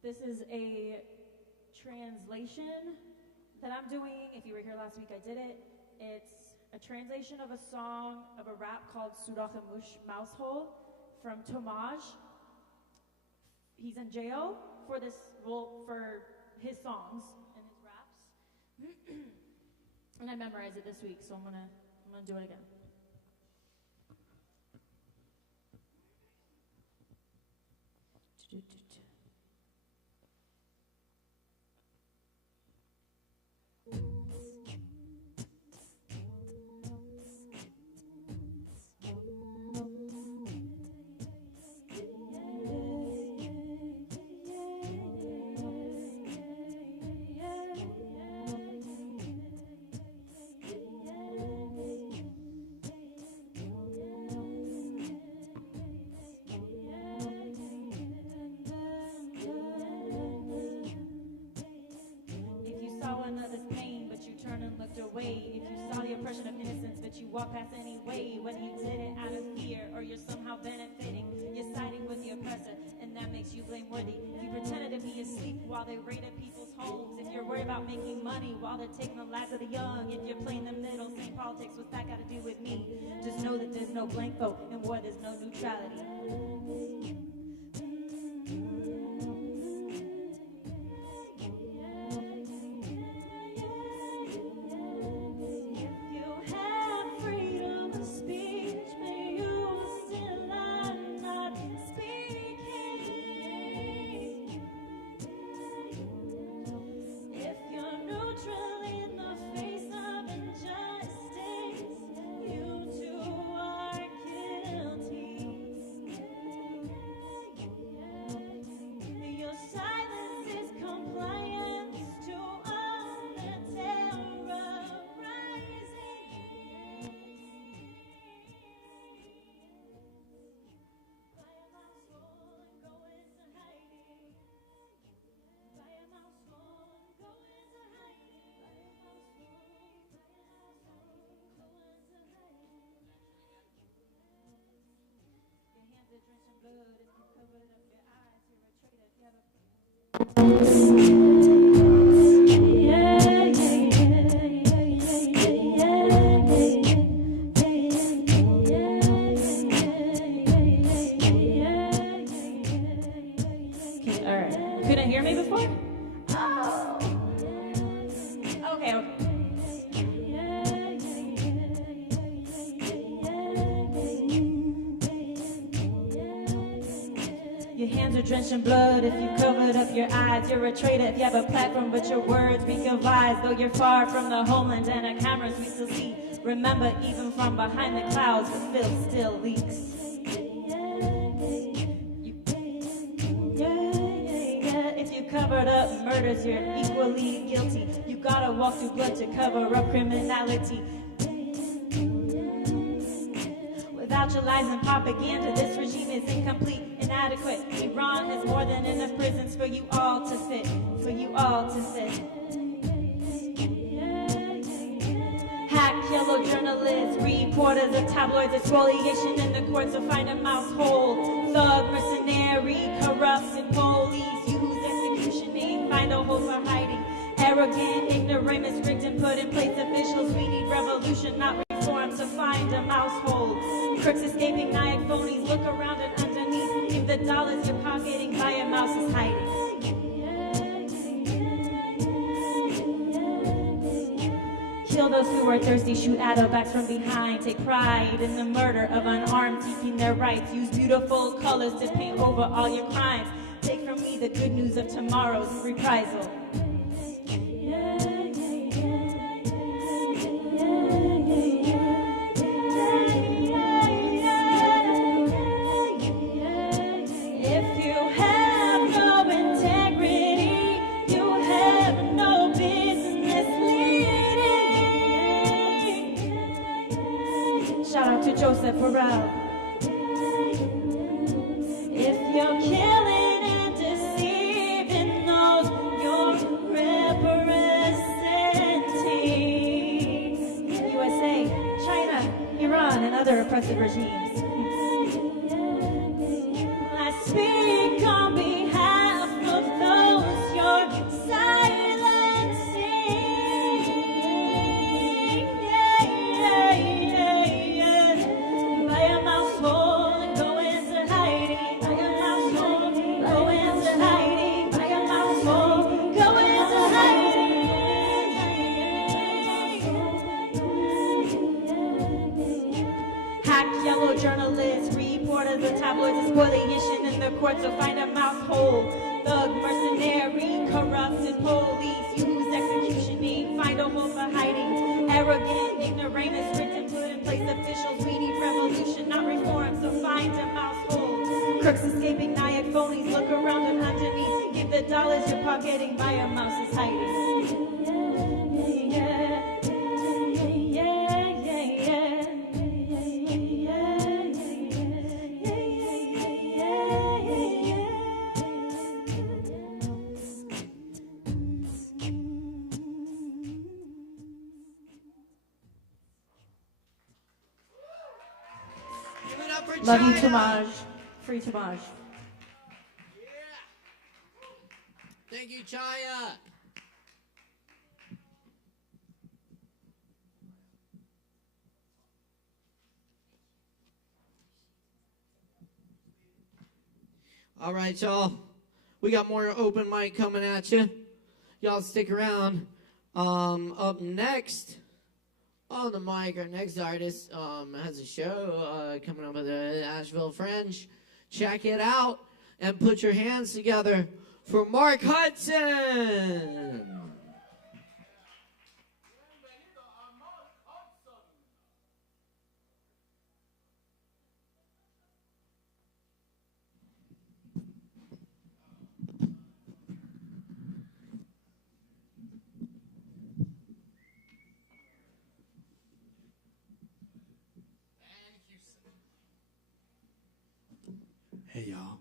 This is a translation that I'm doing. If you were here last week, I did it. It's a translation of a song, of a rap called Surach Mush Mousehole from Tomaj. He's in jail for this, well, for his songs and his raps. And I memorized it this week, so I'm gonna do it again. If you saw another's pain, but you but you walk past anyway. Whether you did it out of fear or you're somehow benefiting, you're siding with the oppressor, and that makes you blameworthy. If you pretended to be asleep while they raided people's homes, if you're worried about making money while they're taking the lives of the young, if you're playing the middle, saying politics, what's that got to do with me? Just know that there's no blank vote. In war, there's no neutrality. Couldn't hear me before? Oh. Okay. Your hands are drenched in blood if you covered up your eyes. You're a traitor if you have a platform, but your words speak of lies. Though you're far from the homeland and our cameras we still see. Remember, even from behind the clouds, the filth still leaks. If you covered up murders, you're equally guilty. You gotta walk through blood to cover up criminality. Without your lies and propaganda, this regime is incomplete, inadequate. Iran has more than enough prisons for you all to fit, for you all to sit. Hack yellow journalists, reporters of tabloids, exfoliation in the courts to find a mouse hole. Thug, mercenary, corrupted police, you whose executioning find a hole for hiding. Arrogant, ignoramus, rigged and put in place officials. We need revolution, not reform, to find a mouse hole. Crooks escaping, naive phonies, look around and underneath. Give the dollars you're pocketing, buy a mouse is hiding. Kill those who are thirsty, shoot Adobacks from behind. Take pride in the murder of unarmed, seeking their rights. Use beautiful colors to paint over all your crimes. Take from me the good news of tomorrow's reprisal. If you have no integrity, you have no business leading. Shout out to Joseph Farrell. If you're killing and deceiving those you're representing, USA, China, Iran, and other oppressive regimes. I speak on behalf of those you're silencing. Buy a mouse hole and go into hiding. Buy a mouse hole, go into hiding. Buy a mouse hole, go into hiding. Hack yellow journalists, reporters of tabloids, spoliation in the courts to find a mouse hole. Thug, mercenary, corrupted police, you whose executioning find a hole for hiding. Arrogant, ignoramus, rigged and put in place officials. We need revolution, not reform, so find a mouse hole. Crooks escaping, naive phonies, look around and underneath. Give the dollars you're pocketing, buy a mouse is hiding. Love you, Chaya. Tamaj. Free Tamaj. Thank you, Chaya. All right, y'all. We got more open mic coming at you. Y'all stick around. Up next on the mic, our next artist has a show coming up at the Asheville Fringe. Check it out and put your hands together for Mark Hudson. Hey, y'all.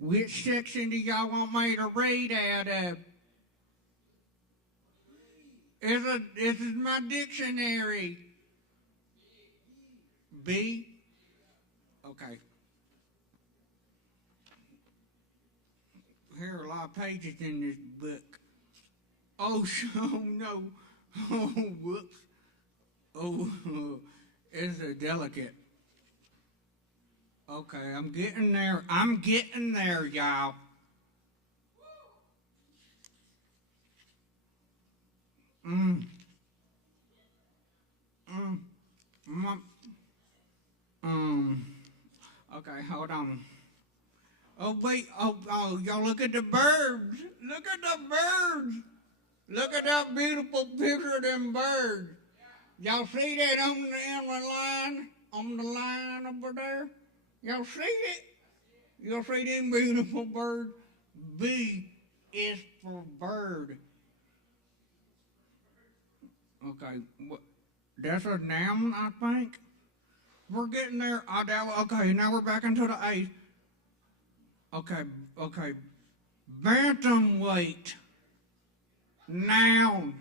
Which section do y'all want me to read out of? This is my dictionary. B? Okay. Here are a lot of pages in this book. Oh, no. Oh, whoops. Oh, it's a delicate. Okay, I'm getting there. I'm getting there, y'all. Okay, hold on. Oh, wait. Oh, y'all look at the birds. Look at the birds. Look at that beautiful picture of them birds. Y'all see that on the line? On the line over there? Y'all see it? Y'all see them beautiful birds? B is for bird. Okay, that's a noun, I think. We're getting there. Okay, now we're back into the A. Okay. Bantamweight. Noun.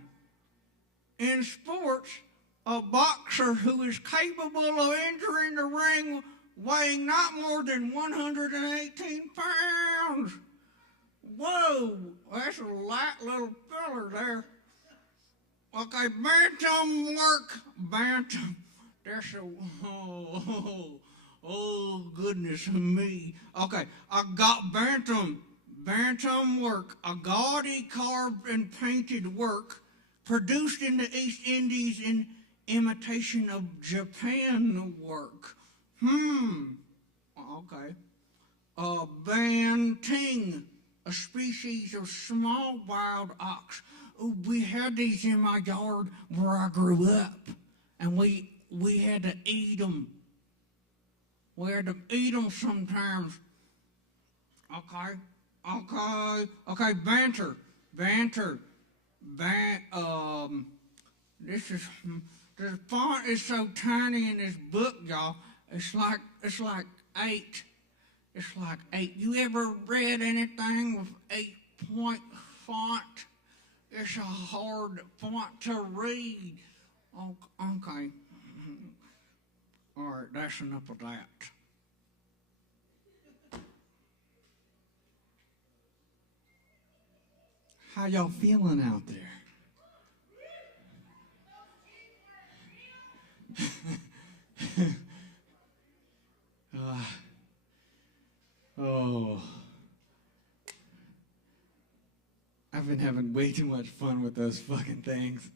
In sports, a boxer who is capable of entering the ring weighing not more than 118 pounds. Whoa, that's a light little feller there. Okay, bantam work. Bantam. That's a, oh, goodness me. Okay, I got bantam. Bantam work, a gaudy carved and painted work produced in the East Indies in imitation of Japan work. Okay. Banting, a species of small wild ox. We had these in my yard where I grew up, and we had to eat them. We had to eat them sometimes. Okay, banter. This font is so tiny in this book, y'all. It's like 8. It's like 8. You ever read anything with 8-point font? It's a hard font to read. Okay. All right, that's enough of that. How y'all feeling out there? having way too much fun with those fucking things.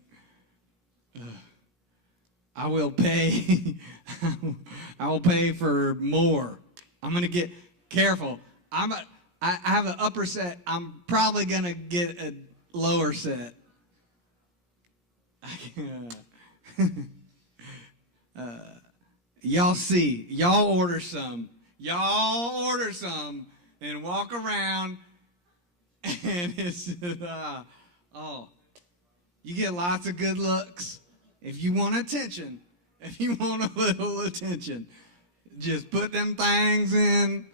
I will pay. I will pay for more. I'm gonna get careful. I have an upper set. I'm probably gonna get a lower set. Y'all see. Y'all order some. Y'all order some and walk around, and it's you get lots of good looks. If you want attention, if you want a little attention, just put them things in,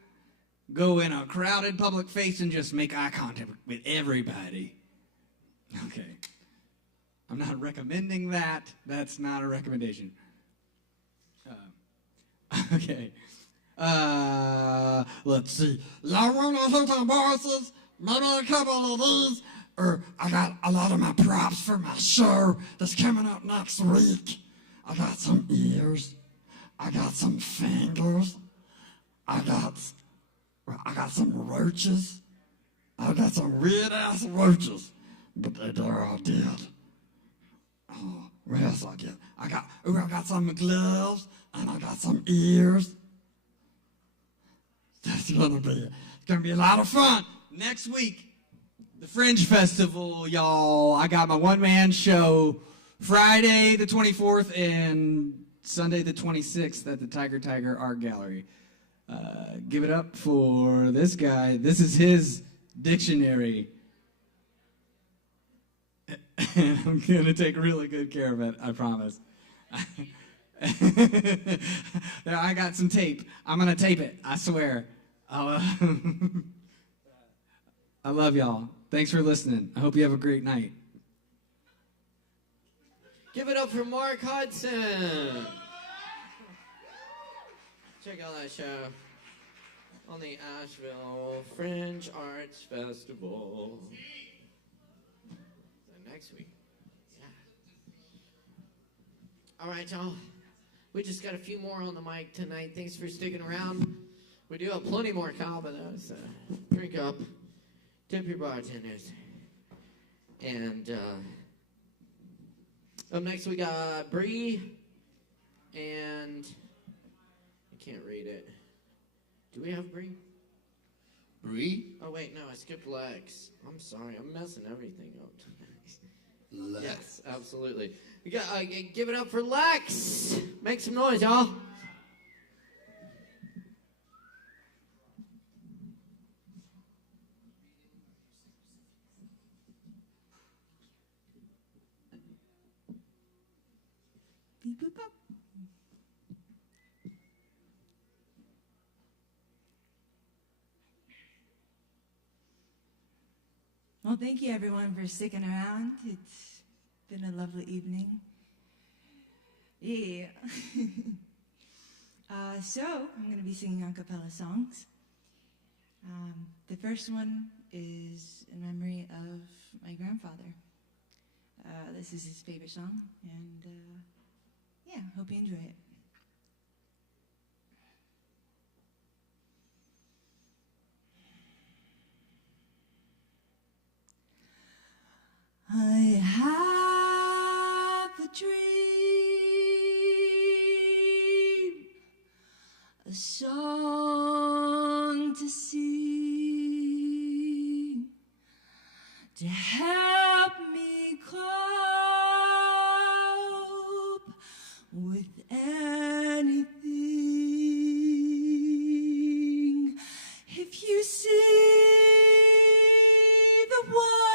go in a crowded public face and just make eye contact with everybody. Okay. I'm not recommending that. That's not a recommendation. Okay. Let's see. Y'all want to hear some voices? Maybe a couple of these? Or I got a lot of my props for my show that's coming up next week. I got some ears. I got some fingers. I got some roaches. I got some weird-ass roaches. But they're all dead. Oh, what else I get? I got some gloves, and I got some ears. It's gonna be a lot of fun. Next week, the Fringe Festival, y'all. I got my one-man show Friday the 24th and Sunday the 26th at the Tiger Art Gallery. Give it up for this guy. This is his dictionary. And I'm going to take really good care of it, I promise. I got some tape. I'm going to tape it, I swear. I love y'all. Thanks for listening. I hope you have a great night. Give it up for Mark Hudson. Check out that show on the Asheville Fringe Arts Festival. Next week. Yeah. All right, y'all. We just got a few more on the mic tonight. Thanks for sticking around. We do have plenty more Kava, though, so drink up. Tip your bartenders. And up next we got Bree and I can't read it. Do we have Bree? Bree? Oh wait, no, I skipped Lex. I'm sorry, I'm messing everything up tonight. Lex. Yes, absolutely. We got give it up for Lex. Make some noise, y'all. Beep, boop, boop. Well, thank you everyone for sticking around. It's been a lovely evening. Yeah. So, I'm going to be singing a cappella songs. The first one is in memory of my grandfather. This is his favorite song, and yeah, hope you enjoy it. I have a dream, a song to sing, to help me cope with anything. If you see the wonder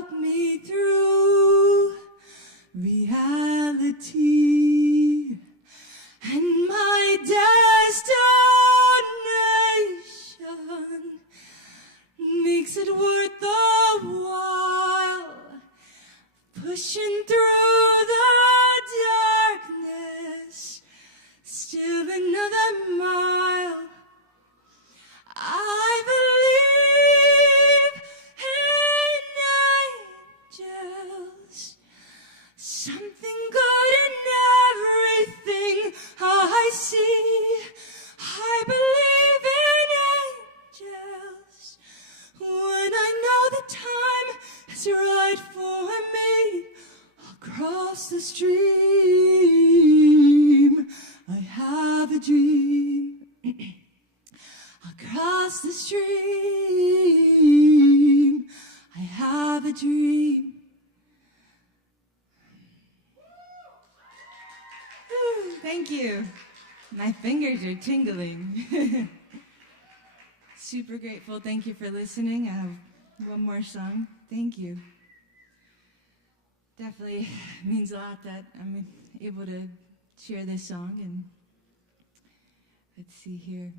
help me through reality and my destination makes it worth the while pushing through the darkness, still another mile. I believe in angels, something good in everything I see. I believe in angels when I know the time is right for me. I'll cross the stream. I have a dream. Across the stream, I have a dream. Woo, thank you. My fingers are tingling. Super grateful. Thank you for listening. I have one more song. Thank you. Definitely means a lot that I'm able to share this song. And let's see here.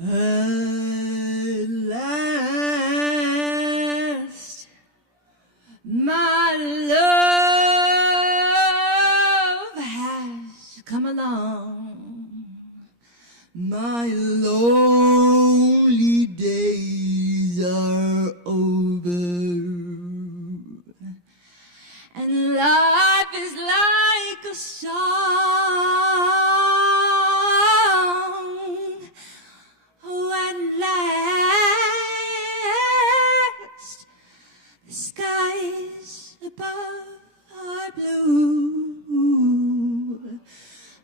At last, my love has come along. My lonely days are over, and life is like a song. At last, the skies above are blue.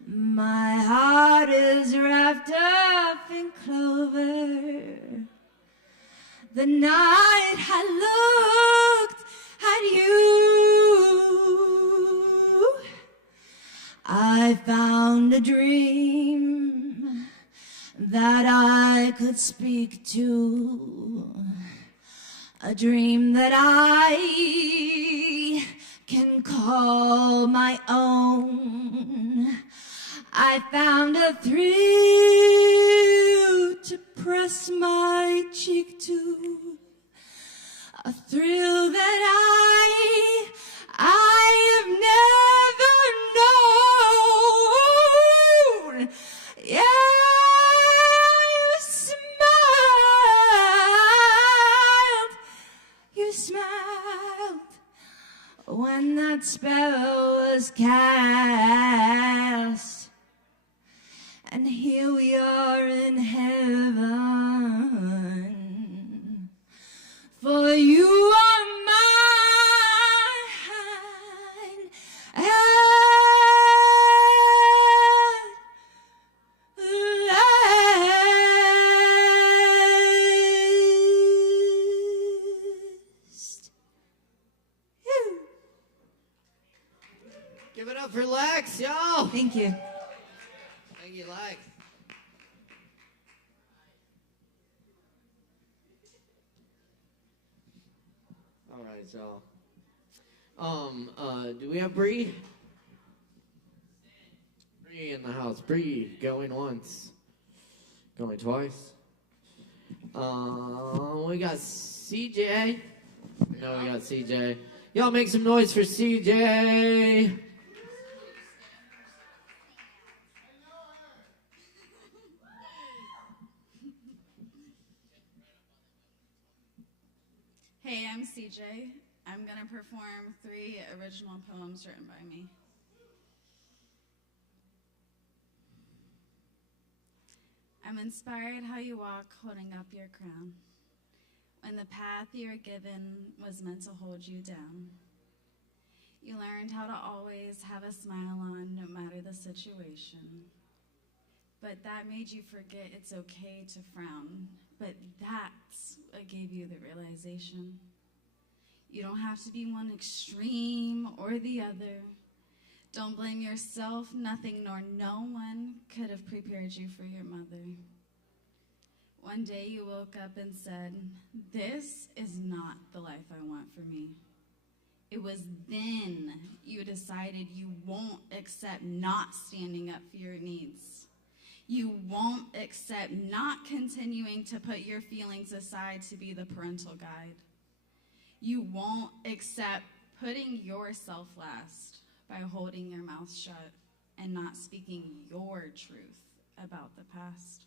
My heart is wrapped up in clover. The night I looked at you, I found a dream that I could speak to, a dream that I can call my own. I found a thrill to press my cheek to, a thrill that I have never known. Yeah. You smiled when that spell was cast, and here we are in heaven, for you are mine at last. Give it up for Lex, y'all. Thank you. Thank you, Lex. All right, so, do we have Bree? Bree in the house. Bree, going once. Going twice. We got CJ. No, we got CJ. Y'all make some noise for CJ. Hey, I'm CJ. I'm going to perform 3 original poems written by me. I'm inspired how you walk holding up your crown, when the path you were given was meant to hold you down. You learned how to always have a smile on no matter the situation. But that made you forget it's okay to frown. But that's what gave you the realization. You don't have to be one extreme or the other. Don't blame yourself. Nothing nor no one could have prepared you for your mother. One day you woke up and said, "This is not the life I want for me." It was then you decided you won't accept not standing up for your needs. You won't accept not continuing to put your feelings aside to be the parental guide. You won't accept putting yourself last by holding your mouth shut and not speaking your truth about the past.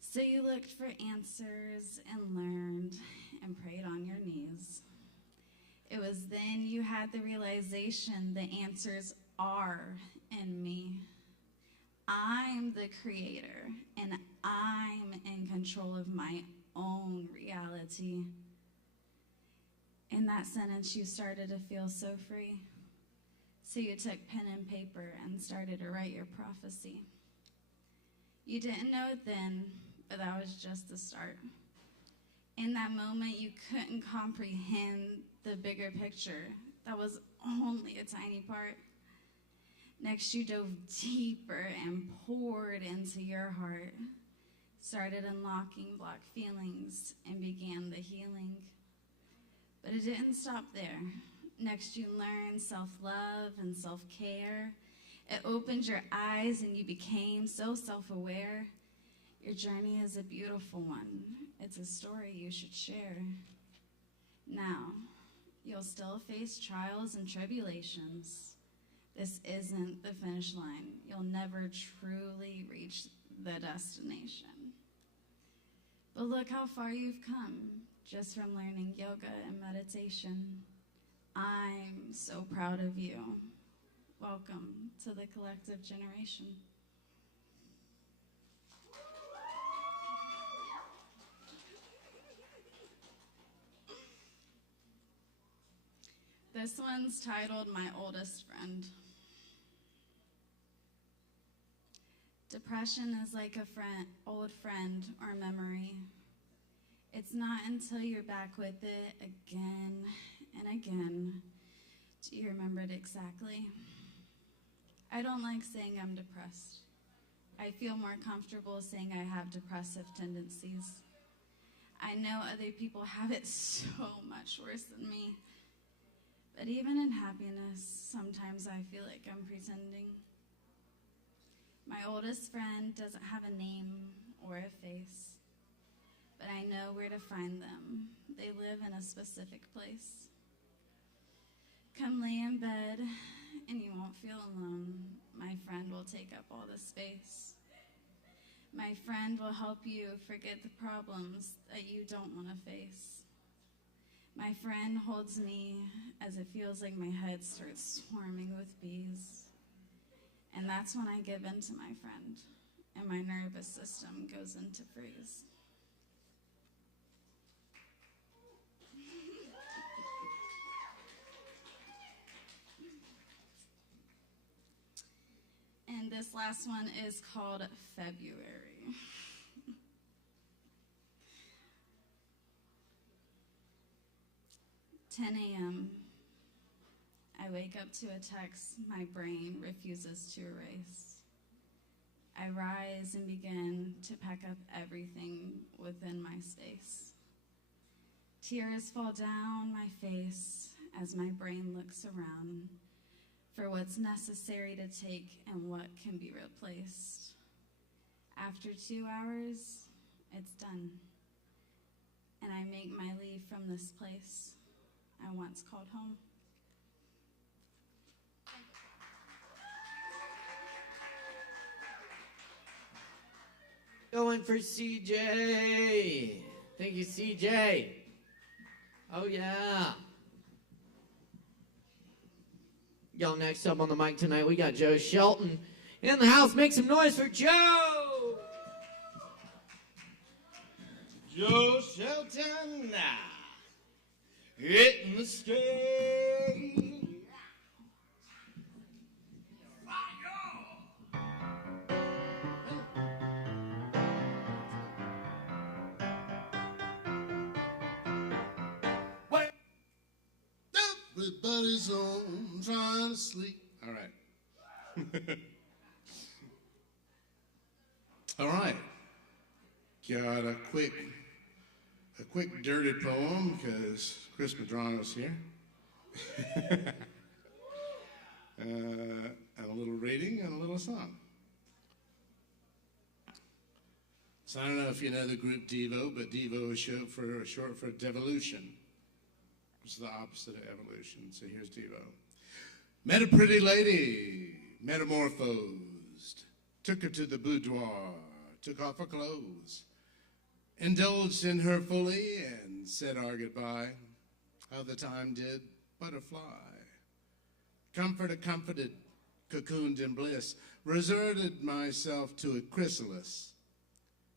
So you looked for answers and learned and prayed on your knees. It was then you had the realization the answers are in me. I'm the creator, and I'm in control of my own reality. In that sentence, you started to feel so free. So you took pen and paper and started to write your prophecy. You didn't know it then, but that was just the start. In that moment, you couldn't comprehend the bigger picture. That was only a tiny part. Next, you dove deeper and poured into your heart, started unlocking blocked feelings, and began the healing. But it didn't stop there. Next, you learned self-love and self-care. It opened your eyes and you became so self-aware. Your journey is a beautiful one. It's a story you should share. Now, you'll still face trials and tribulations. This isn't the finish line. You'll never truly reach the destination. But look how far you've come just from learning yoga and meditation. I'm so proud of you. Welcome to the collective generation. This one's titled My Oldest Friend. Depression is like a old friend or memory. It's not until you're back with it again and again do you remember it exactly. I don't like saying I'm depressed. I feel more comfortable saying I have depressive tendencies. I know other people have it so much worse than me. But even in happiness, sometimes I feel like I'm pretending. My oldest friend doesn't have a name or a face, but I know where to find them. They live in a specific place. Come lay in bed and you won't feel alone. My friend will take up all the space. My friend will help you forget the problems that you don't want to face. My friend holds me as it feels like my head starts swarming with bees. And that's when I give in to my friend, and my nervous system goes into freeze. And this last one is called February. 10 a.m. I wake up to a text my brain refuses to erase. I rise and begin to pack up everything within my space. Tears fall down my face as my brain looks around for what's necessary to take and what can be replaced. After 2 hours, it's done. And I make my leave from this place I once called home. Going for CJ. Thank you, CJ. Oh, yeah. Yo, next up on the mic tonight, we got Joe Shelton in the house. Make some noise for Joe. Joe Shelton now. Hitting the stage. Everybody's home trying to sleep. All right. All right. Got a quick dirty poem because Chris Medrano's here. And a little reading and a little song. So I don't know if you know the group Devo, but Devo is short for devolution, which is the opposite of evolution. So here's Devo. Met a pretty lady, metamorphosed, took her to the boudoir, took off her clothes, indulged in her fully, and said our goodbye. How the time did butterfly. Comforted, cocooned in bliss, resorted myself to a chrysalis.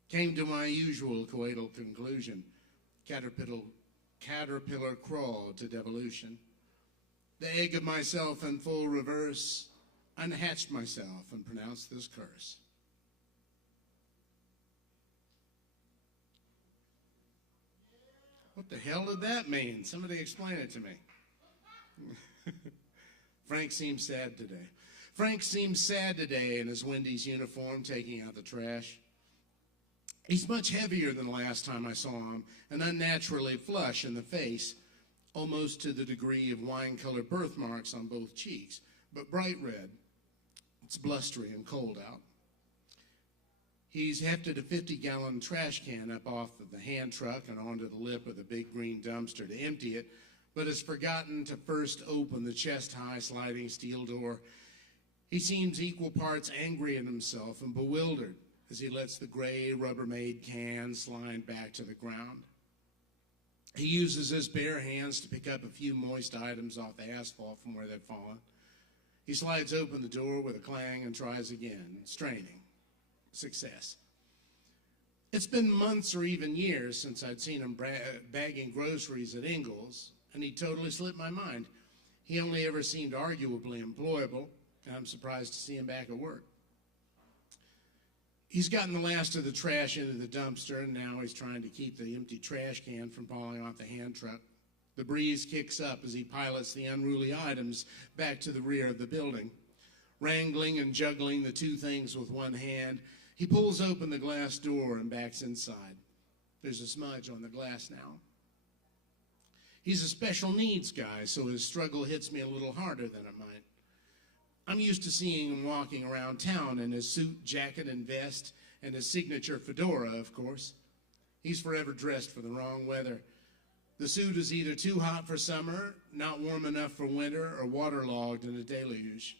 Came to my usual coital conclusion. Caterpillar crawl to devolution. The egg of myself in full reverse, unhatched myself and pronounced this curse. What the hell did that mean? Somebody explain it to me. Frank seems sad today. Frank seems sad today in his Wendy's uniform, taking out the trash. He's much heavier than the last time I saw him, and unnaturally flush in the face, almost to the degree of wine-colored birthmarks on both cheeks, but bright red. It's blustery and cold out. He's hefted a 50-gallon trash can up off of the hand truck and onto the lip of the big green dumpster to empty it, but has forgotten to first open the chest-high sliding steel door. He seems equal parts angry at himself and bewildered as he lets the gray Rubbermaid can slide back to the ground. He uses his bare hands to pick up a few moist items off the asphalt from where they've fallen. He slides open the door with a clang and tries again, straining. Success. It's been months or even years since I'd seen him bagging groceries at Ingles, and he totally slipped my mind. He only ever seemed arguably employable, and I'm surprised to see him back at work. He's gotten the last of the trash into the dumpster, and now he's trying to keep the empty trash can from falling off the hand truck. The breeze kicks up as he pilots the unruly items back to the rear of the building. Wrangling and juggling the two things with one hand, he pulls open the glass door and backs inside. There's a smudge on the glass now. He's a special needs guy, so his struggle hits me a little harder than it might. I'm used to seeing him walking around town in his suit, jacket, and vest, and his signature fedora, of course. He's forever dressed for the wrong weather. The suit is either too hot for summer, not warm enough for winter, or waterlogged in a deluge.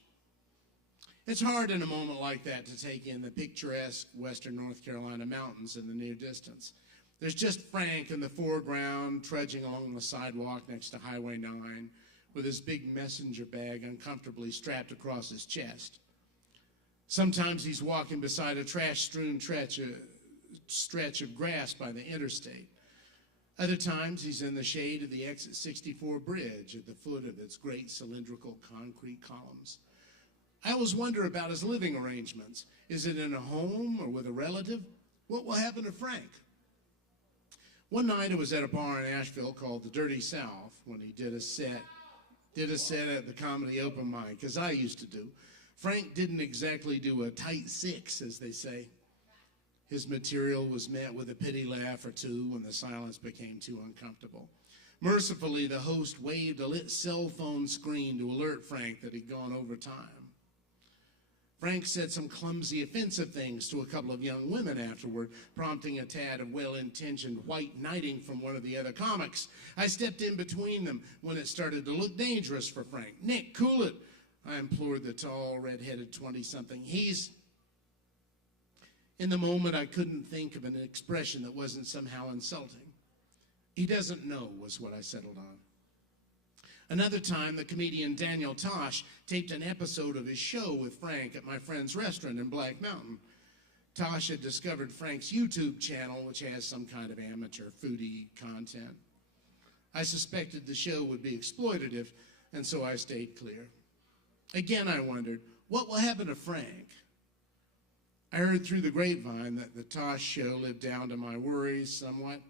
It's hard in a moment like that to take in the picturesque western North Carolina mountains in the near distance. There's just Frank in the foreground, trudging along the sidewalk next to Highway 9, with his big messenger bag uncomfortably strapped across his chest. Sometimes he's walking beside a trash-strewn stretch of grass by the interstate. Other times he's in the shade of the Exit 64 bridge at the foot of its great cylindrical concrete columns. I always wonder about his living arrangements. Is it in a home or with a relative? What will happen to Frank? One night I was at a bar in Asheville called the Dirty South when he did a set at the comedy open mic, as I used to do. Frank didn't exactly do a tight six, as they say. His material was met with a pity laugh or two when the silence became too uncomfortable. Mercifully, the host waved a lit cell phone screen to alert Frank that he'd gone over time. Frank said some clumsy, offensive things to a couple of young women afterward, prompting a tad of well-intentioned white knighting from one of the other comics. I stepped in between them when it started to look dangerous for Frank. "Nick, cool it," I implored the tall, red-headed 20-something. In the moment, I couldn't think of an expression that wasn't somehow insulting. "He doesn't know," was what I settled on. Another time, the comedian Daniel Tosh taped an episode of his show with Frank at my friend's restaurant in Black Mountain. Tosh had discovered Frank's YouTube channel, which has some kind of amateur foodie content. I suspected the show would be exploitative, and so I stayed clear. Again, I wondered, what will happen to Frank? I heard through the grapevine that the Tosh show lived down to my worries somewhat,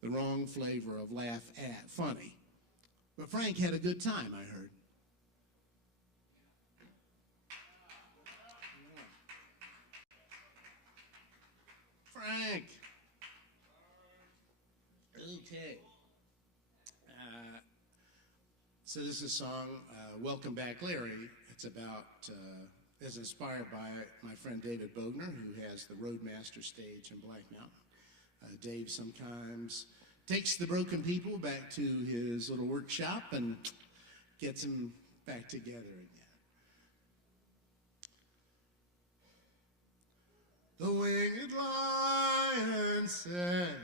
the wrong flavor of laugh at funny. But Frank had a good time, I heard. Frank. Okay. So this is a song, Welcome Back, Larry. It's about, is inspired by my friend David Bogner, who has the Roadmaster stage in Black Mountain. Dave sometimes takes the broken people back to his little workshop and gets them back together again. The winged lion said,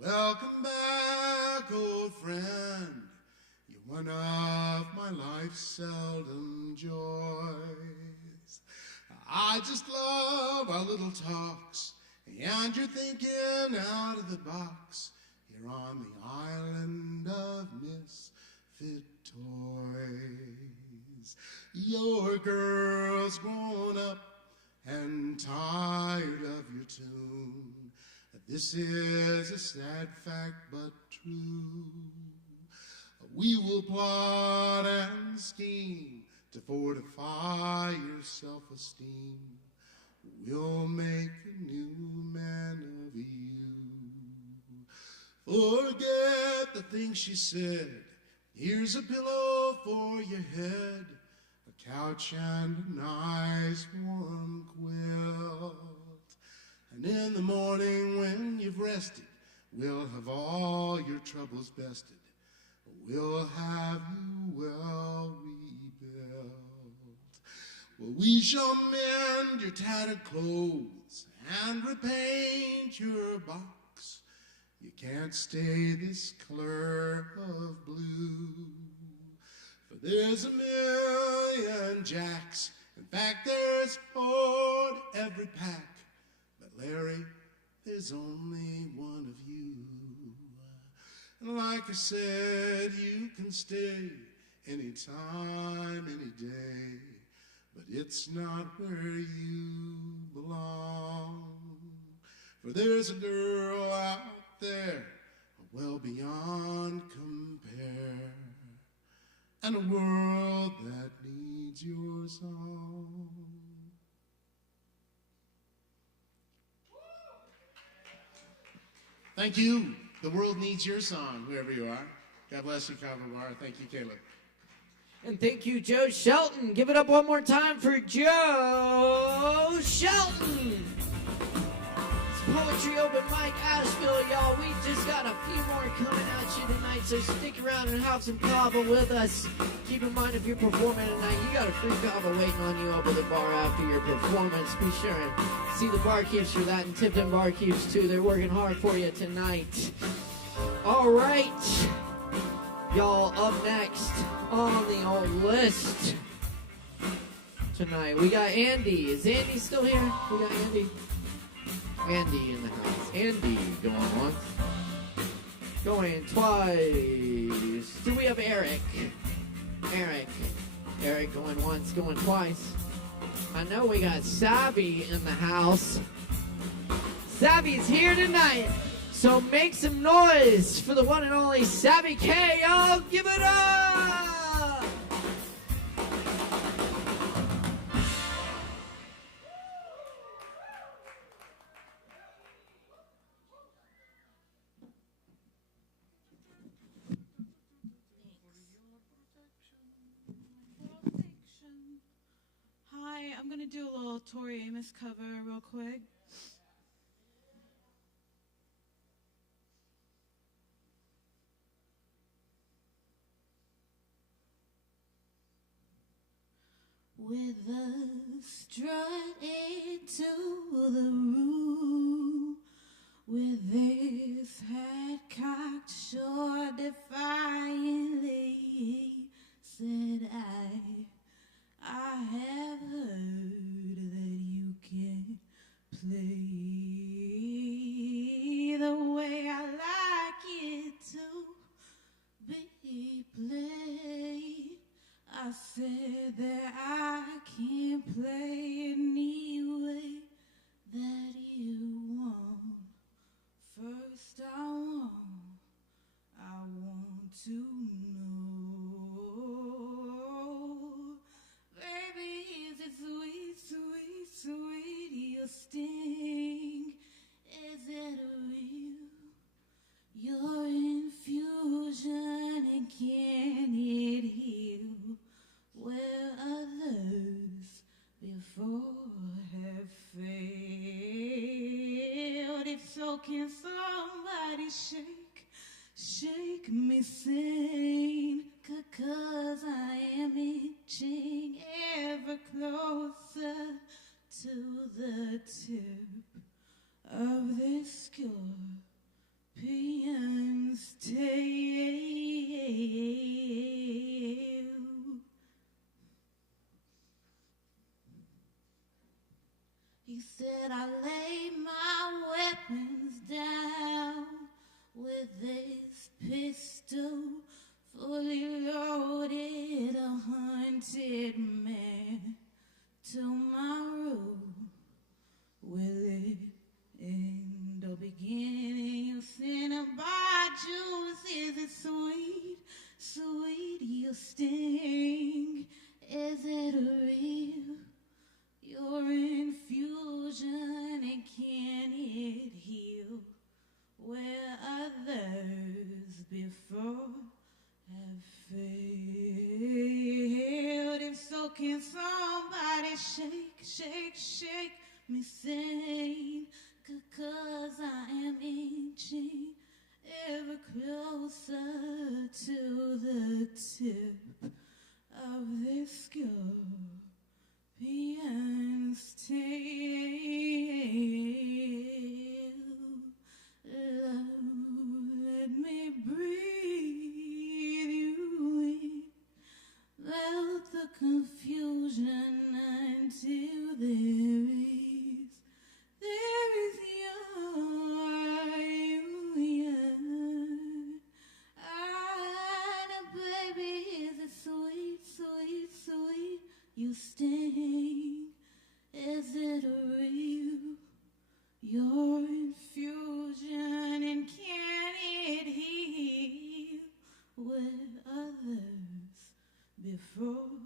welcome back, old friend. You're one of my life's seldom joys. I just love our little talks, and you're thinking out of the box. You're on the island of misfit toys. Your girl's grown up and tired of your tune. This is a sad fact, but true. We will plot and scheme to fortify your self-esteem. We'll make a new man of you. Forget the things she said. Here's a pillow for your head, a couch and a nice warm quilt. And in the morning when you've rested, we'll have all your troubles bested. We'll have you well rebuilt. Well, we shall mend your tattered clothes and repaint your box. You can't stay this color of blue, for there's a million Jacks. In fact, there's 4 to every pack. But Larry, there's only one of you. And like I said, you can stay anytime, any day, but it's not where you belong. For there's a girl out there, well beyond compare, and a world that needs your song. Thank you. The world needs your song, whoever you are. God bless you, Kava Bar. Thank you, Caleb. And thank you, Joe Shelton. Give it up one more time for Joe Shelton. It's Poetry Open Mic Asheville, y'all. We just got a few more coming at you tonight, so stick around and have some kava with us. Keep in mind, if you're performing tonight, you got a free kava waiting on you over the bar after your performance. Be sure and see the barkeeps for that, and tip them barkeeps too. They're working hard for you tonight. All right, y'all, up next on the old list tonight, we got Andy. Is Andy still here? We got Andy. Andy in the house. Andy going once. Going twice. Do we have Eric? Eric going once, going twice. I know we got Savvy in the house. Savvy's here tonight. So make some noise for the one and only Savvy K. Y'all give it up! Hi, I'm going to do a little Tori Amos cover real quick. With a strut into the room, with his head cocked short defiantly, said I have heard that you can play the way I like it to be played. I said that I can't play any way that you want. First I want to know. Baby, is it sweet, sweet, sweet, your sting? Is it real? Your infusion, and can it heal where others before have failed? If so, can somebody shake me sane? 'Cause I am inching ever closer to the tip of this scorpion's tail. He said, I lay my weapons down with this pistol fully loaded, a hunted man tomorrow. Will it end or begin? You Cinnabon juice, is it sweet, sweet, your sting? Is it real? Your infusion, and can it heal where others before have failed? If so, can somebody shake me sane? 'Cause I am inching ever closer to the tip of this scorpion's tail. Love, let me breathe you in. Melt the confusion until there is your union. And baby, is it sweet, sweet, sweet, you sting? Is it real? Your infusion, and can it heal where others before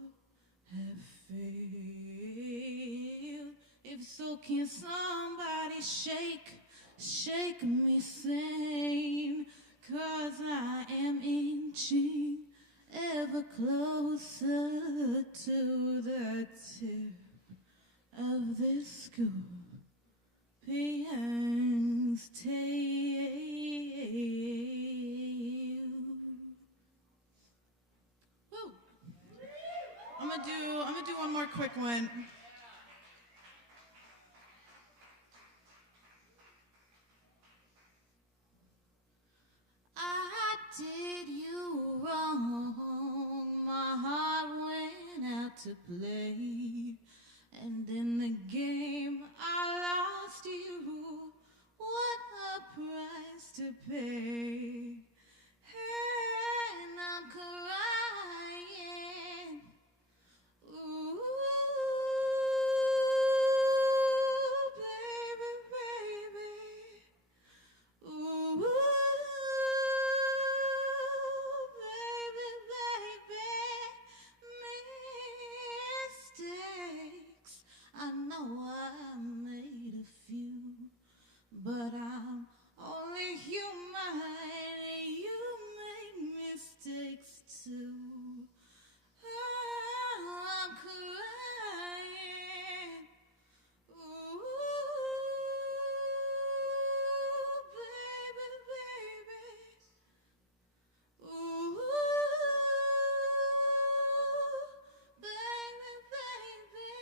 have failed? If so, can somebody shake me sane? 'Cause I am inching ever closer to the tip of this scorpion's tail. Woo! I'm gonna do one more quick one. I did you wrong. My heart went out to play, and in the game I lost you. What a price to pay. And I'm crying. Ooh, baby, baby. Ooh, baby, baby. Mistakes. I know I made a few, but I'm only human. You make mistakes too. I'm crying. Ooh, baby, baby. Ooh, baby, baby.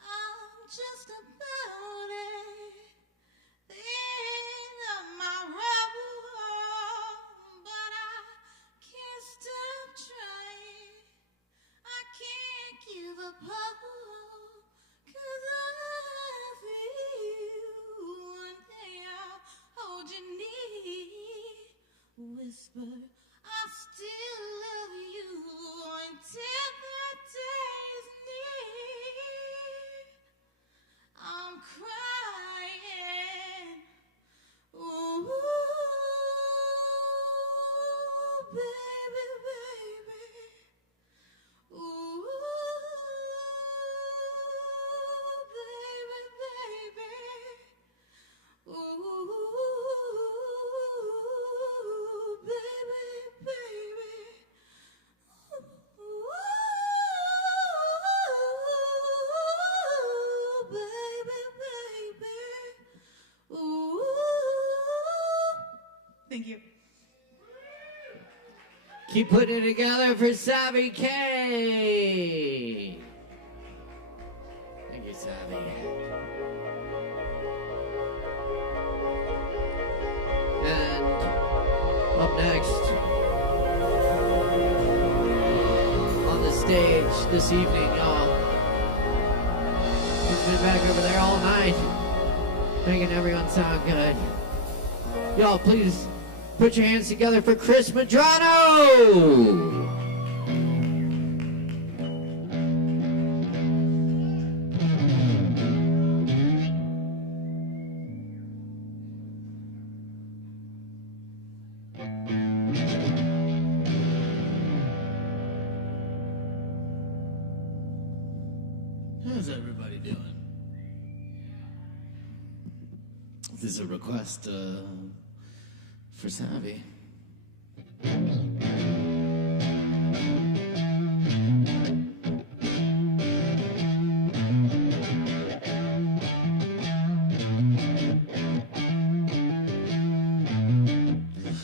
I'm just about it. End of my road, but I can't stop trying. I can't give up hope, 'cause I feel one day I'll hold your knee. Whisper, I still love you until that day's near. I'm crying. Ooh, Thank you. Keep putting it together for Savvy K. Thank you, Savvy. And up next on the stage this evening, y'all. We've been back over there all night, making everyone sound good. Y'all, please put your hands together for Chris Madrano! How's everybody doing? This is a request for Savvy.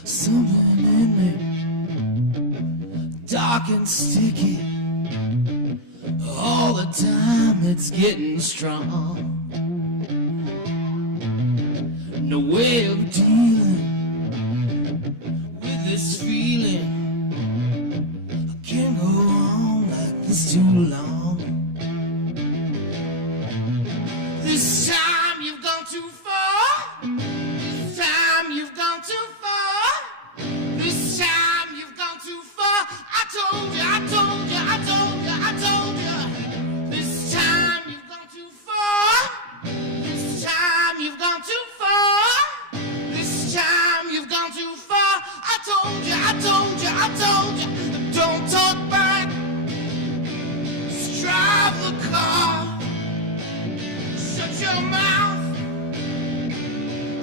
Something in me, dark and sticky. All the time it's getting strong. No way of dealing with this feeling. I can't go on like this too long. This time you've gone too far. This time you've gone too far. This time you've gone too far. I told you, I told you, I told you, I told you. This time you've gone too far. This time you've gone too far. This time you've gone too far. I told you, I told you, I told you. Don't talk back. Just drive the car. Shut your mouth.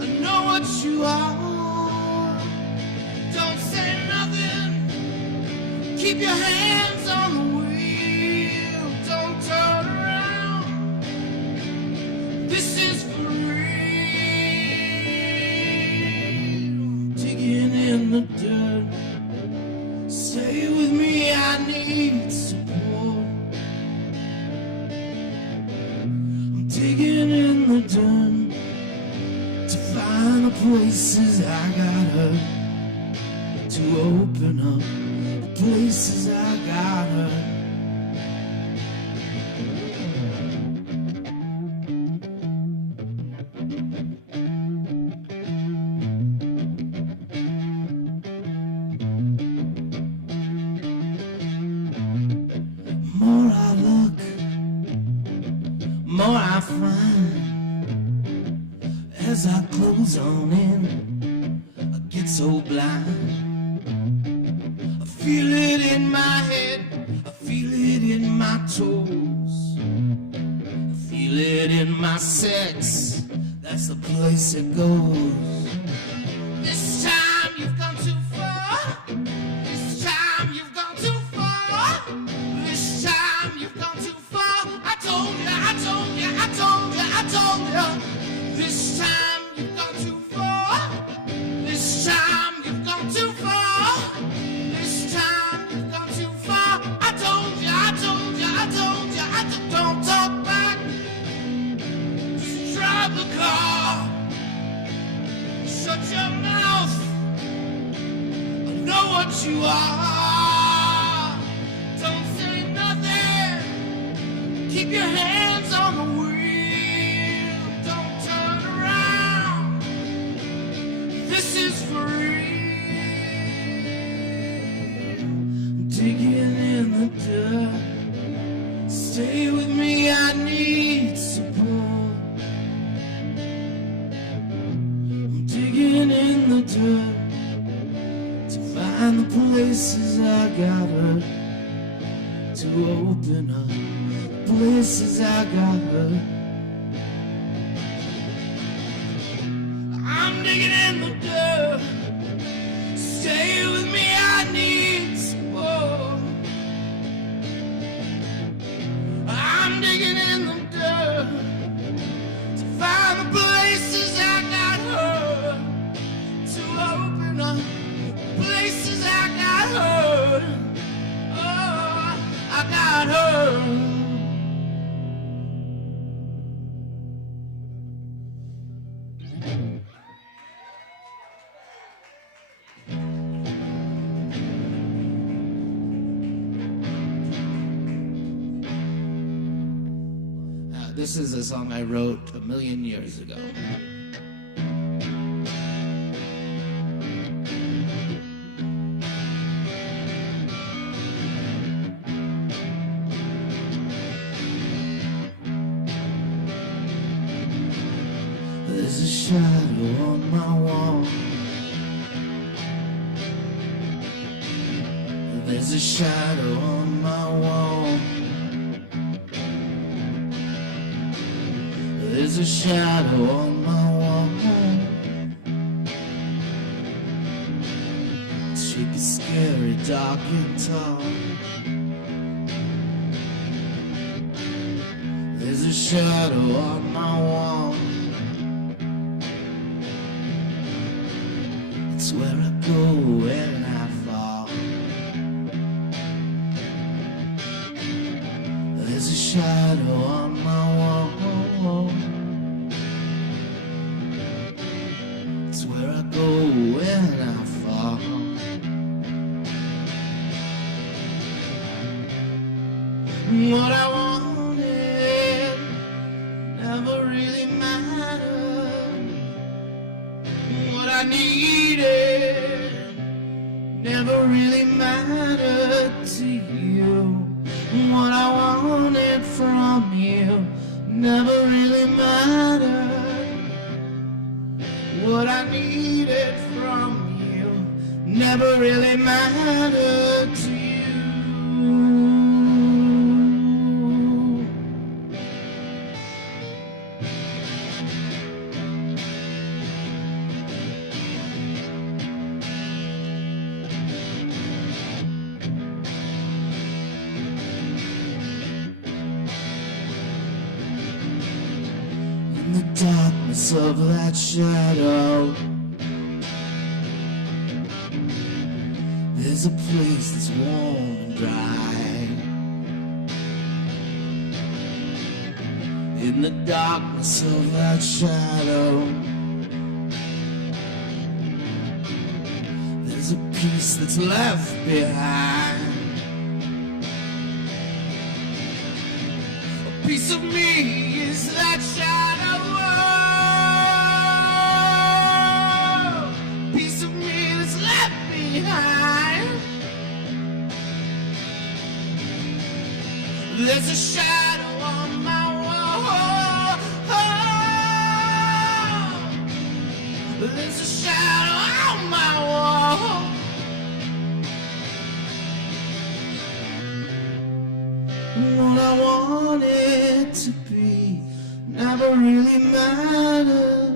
I know what you are. Don't say nothing. Keep your hands on the wheel. Don't turn around. This is for real. Digging in the dirt. Stay with me, I need support. I'm digging in the dirt to find the places I got hurt. To open up the places I got hurt. More I look, more I find. As I close on in, I get so blind. I feel it in my head, I feel it in my toes. I feel it in my sex, that's the place it goes. This time you've gone too far. This time you've gone too far. This time you've gone too far. I told you, I told you, I told you, I told you. This time you've gone too far. This time you've gone too far. This time you've gone too far. I told you, I told you, I told you, I don't talk back. Just drive the car. Shut your mouth. I know what you are. Don't say nothing. Keep your hands on the wheel. Don't turn around. This is for real. Digging in the dirt. Stay with me, I need support. I'm digging in the dirt to find the places I got hurt. To open up the places I got hurt. I'm digging in the dirt. Stay with me, I need support. I'm digging in the dirt to find the places I got hurt. To open up This is a song I wrote 1,000,000 years ago. There's a shadow on my wall. There's a shadow on my wall. There's a shadow on my wall. It's shaky, scary, dark and tall. There's a shadow on my wall. It's where I go when I fall. There's a shadow on my wall. It's where I go when I fall. What I wanted never really mattered. What I needed never really mattered to you. What I wanted from you never really mattered. What I needed from you never really mattered to you. In the darkness of that shadow, there's a place that's warm and dry. In the darkness of that shadow, there's a piece that's left behind. A piece of me is that shadow. Piece of me that's left behind. There's a shadow on my wall. There's a shadow on my wall. What I wanted to be never really mattered.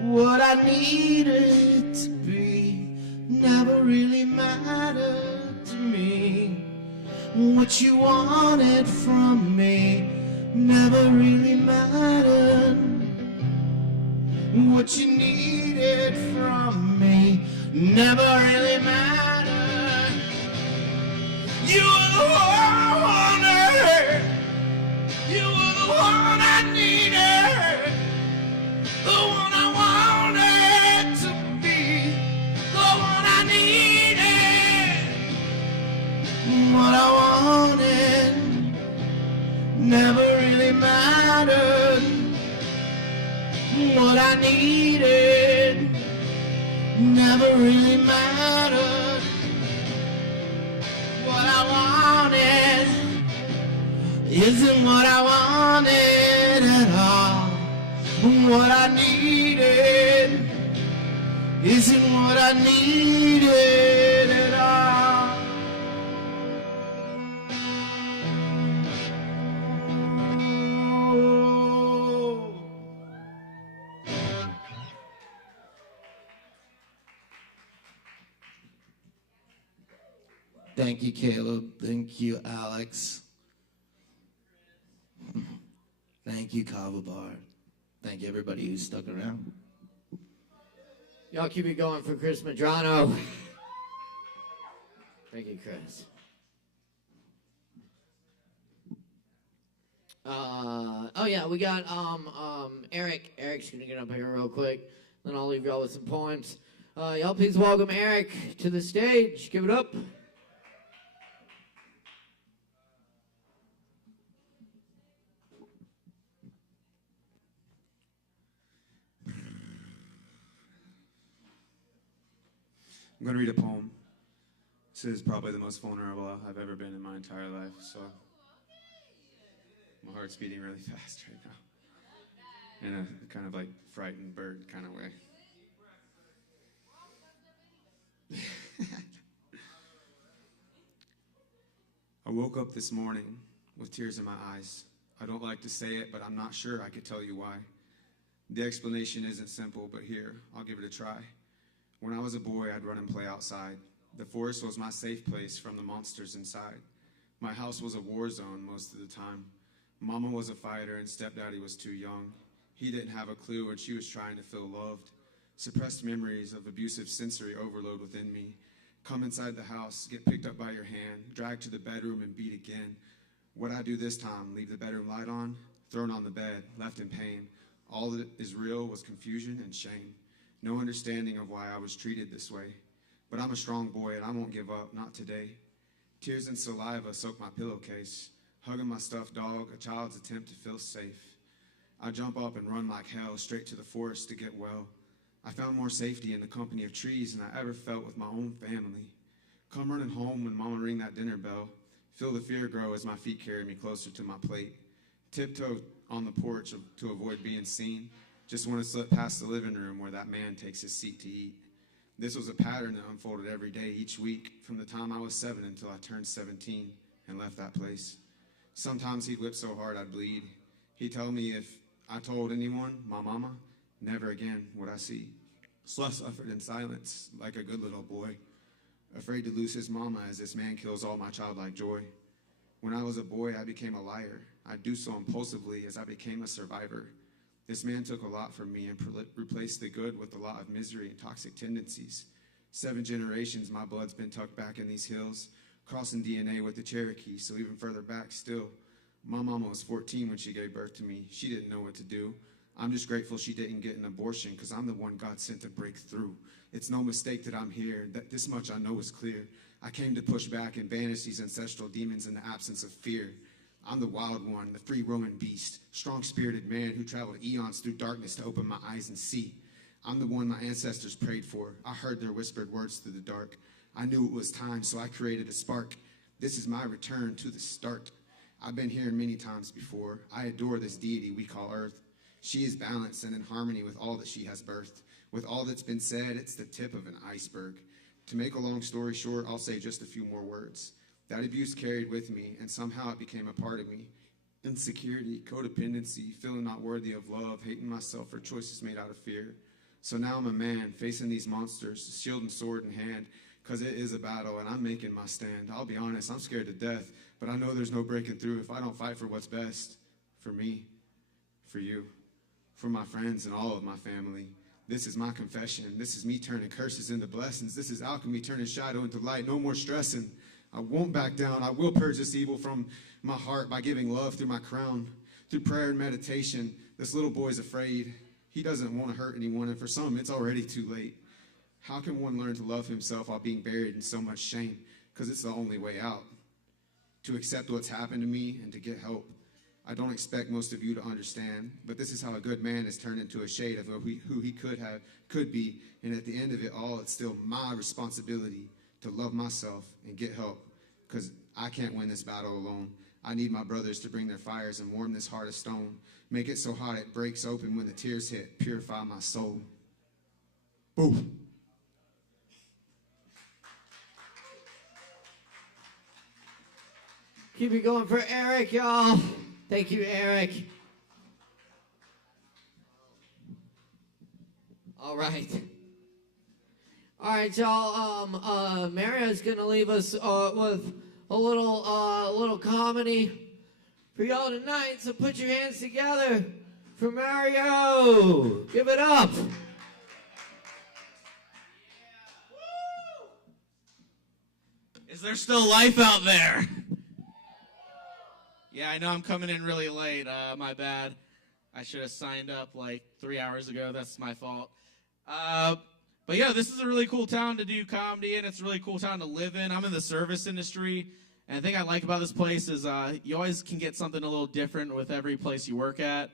What I needed to be never really mattered to me. What you wanted from me never really mattered. What you needed from me never really mattered. You were the one I wanted. You were the one I needed. The one I wanted to be. The one I needed. What I wanted never really mattered. What I needed never really mattered. What I wanted isn't what I wanted at all. What I needed isn't what I needed at all. Thank you, Caleb. Thank you, Alex. Thank you, Kava Bar. Thank you, everybody who stuck around. Y'all keep it going for Chris Madrano. Thank you, Chris. Oh yeah, we got Eric. Eric's gonna get up here real quick. Then I'll leave y'all with some poems. Y'all please welcome Eric to the stage. Give it up. I'm going to read a poem. This is probably the most vulnerable I've ever been in my entire life, so my heart's beating really fast right now, in a kind of like frightened bird kind of way. I woke up this morning with tears in my eyes. I don't like to say it, but I'm not sure I could tell you why. The explanation isn't simple, but here, I'll give it a try. When I was a boy, I'd run and play outside. The forest was my safe place from the monsters inside. My house was a war zone most of the time. Mama was a fighter and stepdaddy was too young. He didn't have a clue and she was trying to feel loved. Suppressed memories of abusive sensory overload within me. Come inside the house, get picked up by your hand, dragged to the bedroom and beat again. What'd I do this time? Leave the bedroom light on? Thrown on the bed, left in pain. All that is real was confusion and shame. No understanding of why I was treated this way. But I'm a strong boy and I won't give up, not today. Tears and saliva soak my pillowcase. Hugging my stuffed dog, a child's attempt to feel safe. I jump up and run like hell, straight to the forest to get well. I found more safety in the company of trees than I ever felt with my own family. Come running home when Mama ring that dinner bell. Feel the fear grow as my feet carry me closer to my plate. Tiptoe on the porch to avoid being seen. Just want to slip past the living room where that man takes his seat to eat. This was a pattern that unfolded every day, each week, from the time I was 7 until I turned 17 and left that place. Sometimes he'd whip so hard I'd bleed. He'd tell me if I told anyone, my mama, never again would I see. So I suffered in silence, like a good little boy, afraid to lose his mama as this man kills all my childlike joy. When I was a boy, I became a liar. I'd do so impulsively as I became a survivor. This man took a lot from me and replaced the good with a lot of misery and toxic tendencies. 7 generations, my blood's been tucked back in these hills, crossing DNA with the Cherokee, so even further back still. My mama was 14 when she gave birth to me. She didn't know what to do. I'm just grateful she didn't get an abortion because I'm the one God sent to break through. It's no mistake that I'm here. That this much I know is clear. I came to push back and banish these ancestral demons in the absence of fear. I'm the wild one, the free roaming beast, strong-spirited man who traveled eons through darkness to open my eyes and see. I'm the one my ancestors prayed for. I heard their whispered words through the dark. I knew it was time, so I created a spark. This is my return to the start. I've been here many times before. I adore this deity we call Earth. She is balanced and in harmony with all that she has birthed. With all that's been said, it's the tip of an iceberg. To make a long story short, I'll say just a few more words. That abuse carried with me, and somehow it became a part of me. Insecurity, codependency, feeling not worthy of love, hating myself for choices made out of fear. So now I'm a man, facing these monsters, shield and sword in hand, because it is a battle, and I'm making my stand. I'll be honest, I'm scared to death, but I know there's no breaking through if I don't fight for what's best. For me, for you, for my friends and all of my family. This is my confession. This is me turning curses into blessings. This is alchemy turning shadow into light. No more stressing. I won't back down. I will purge this evil from my heart by giving love through my crown. Through prayer and meditation, this little boy's afraid. He doesn't want to hurt anyone, and for some, it's already too late. How can one learn to love himself while being buried in so much shame? Because it's the only way out. To accept what's happened to me and to get help. I don't expect most of you to understand, but this is how a good man is turned into a shade of who he could be, and at the end of it all, it's still my responsibility to love myself and get help, because I can't win this battle alone. I need my brothers to bring their fires and warm this heart of stone, make it so hot it breaks open when the tears hit, purify my soul. Boo. Keep it going for Eric, y'all. Thank you, Eric. All right. All right, y'all. Mario's gonna leave us with a little comedy for y'all tonight. So put your hands together for Mario. Give it up. Is there still life out there? Yeah, I know I'm coming in really late. My bad. I should have signed up like 3 hours ago. That's my fault. But yeah, this is a really cool town to do comedy in. It's a really cool town to live in. I'm in the service industry, and the thing I like about this place is you always can get something a little different with every place you work at.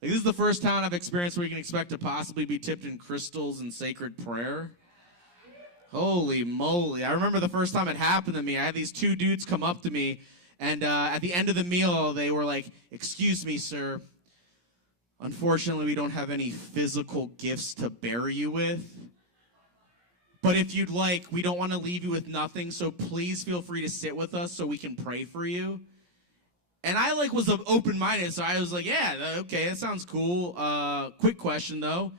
Like, this is the first town I've experienced where you can expect to possibly be tipped in crystals and sacred prayer. Holy moly. I remember the first time it happened to me. I had these two dudes come up to me, and at the end of the meal, they were like, "Excuse me, sir. Unfortunately, we don't have any physical gifts to bury you with. But if you'd like, we don't want to leave you with nothing, so please feel free to sit with us so we can pray for you." And I was open-minded, so I was like, yeah, okay, that sounds cool. Quick question, though.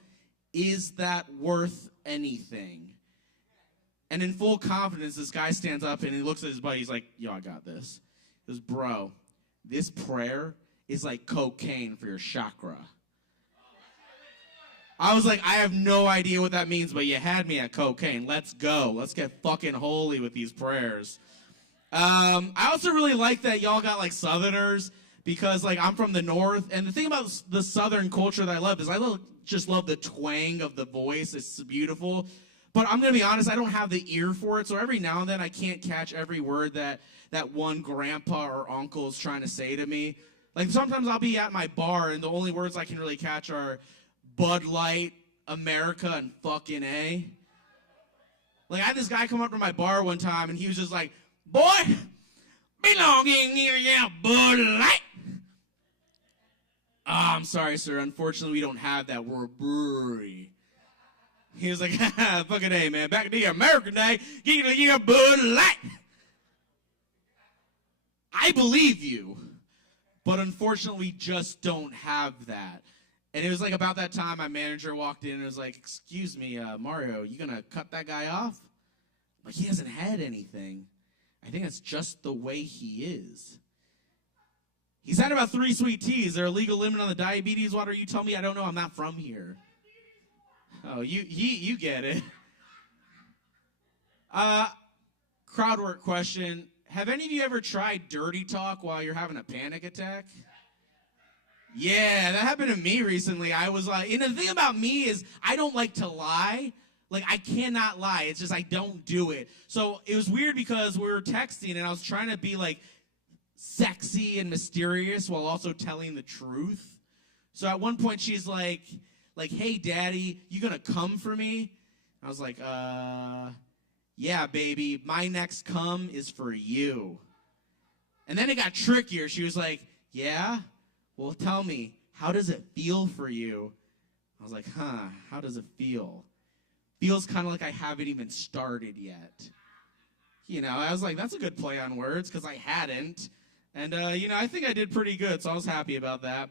Is that worth anything? And in full confidence, this guy stands up and he looks at his buddy. He's like, "Yo, I got this." He goes, "Bro, this prayer is like cocaine for your chakra." I was like, I have no idea what that means, but you had me at cocaine. Let's go. Let's get fucking holy with these prayers. I also really like that y'all got Southerners because I'm from the North. And the thing about the Southern culture that I love is just love the twang of the voice. It's beautiful. But I'm going to be honest, I don't have the ear for it, so every now and then I can't catch every word that one grandpa or uncle is trying to say to me. Sometimes I'll be at my bar, and the only words I can really catch are Bud Light, America, and fucking A. I had this guy come up to my bar one time, and he was just like, "Boy, belong in here, yeah, Bud Light." "Oh, I'm sorry, sir. Unfortunately, we don't have that. We're a brewery." He was like, "Fucking A, man. Back in the American day, you Bud Light." I believe you, but unfortunately, we just don't have that. And it was about that time my manager walked in and was like, "Excuse me, Mario, you gonna cut that guy off?" He hasn't had anything. I think that's just the way he is. He's had about 3 sweet teas. Is there a legal limit on the diabetes water? You tell me. I don't know. I'm not from here. Oh, you get it. Crowd work question. Have any of you ever tried dirty talk while you're having a panic attack? Yeah, that happened to me recently. I was and the thing about me is I don't like to lie. I cannot lie. It's just I don't do it. So it was weird because we were texting and I was trying to be sexy and mysterious while also telling the truth. So at one point she's like, "Hey, Daddy, you gonna come for me?" I was like, "Yeah, baby, my next come is for you." And then it got trickier. She was like, "Yeah? Well, tell me, how does it feel for you?" I was like, how does it feel? Feels kind of like I haven't even started yet. I was like, that's a good play on words because I hadn't. And, I think I did pretty good, so I was happy about that.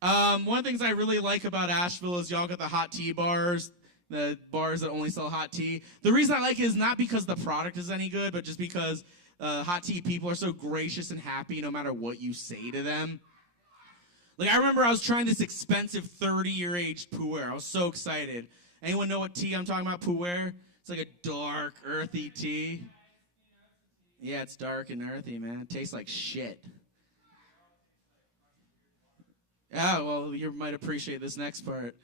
One of the things I really like about Asheville is y'all got the hot tea bars, the bars that only sell hot tea. The reason I like it is not because the product is any good, but just because hot tea people are so gracious and happy no matter what you say to them. I remember I was trying this expensive 30-year aged pu'er. I was so excited. Anyone know what tea I'm talking about, pu'er? It's a dark, earthy tea. Yeah, it's dark and earthy, man. It tastes like shit. Oh, well, you might appreciate this next part.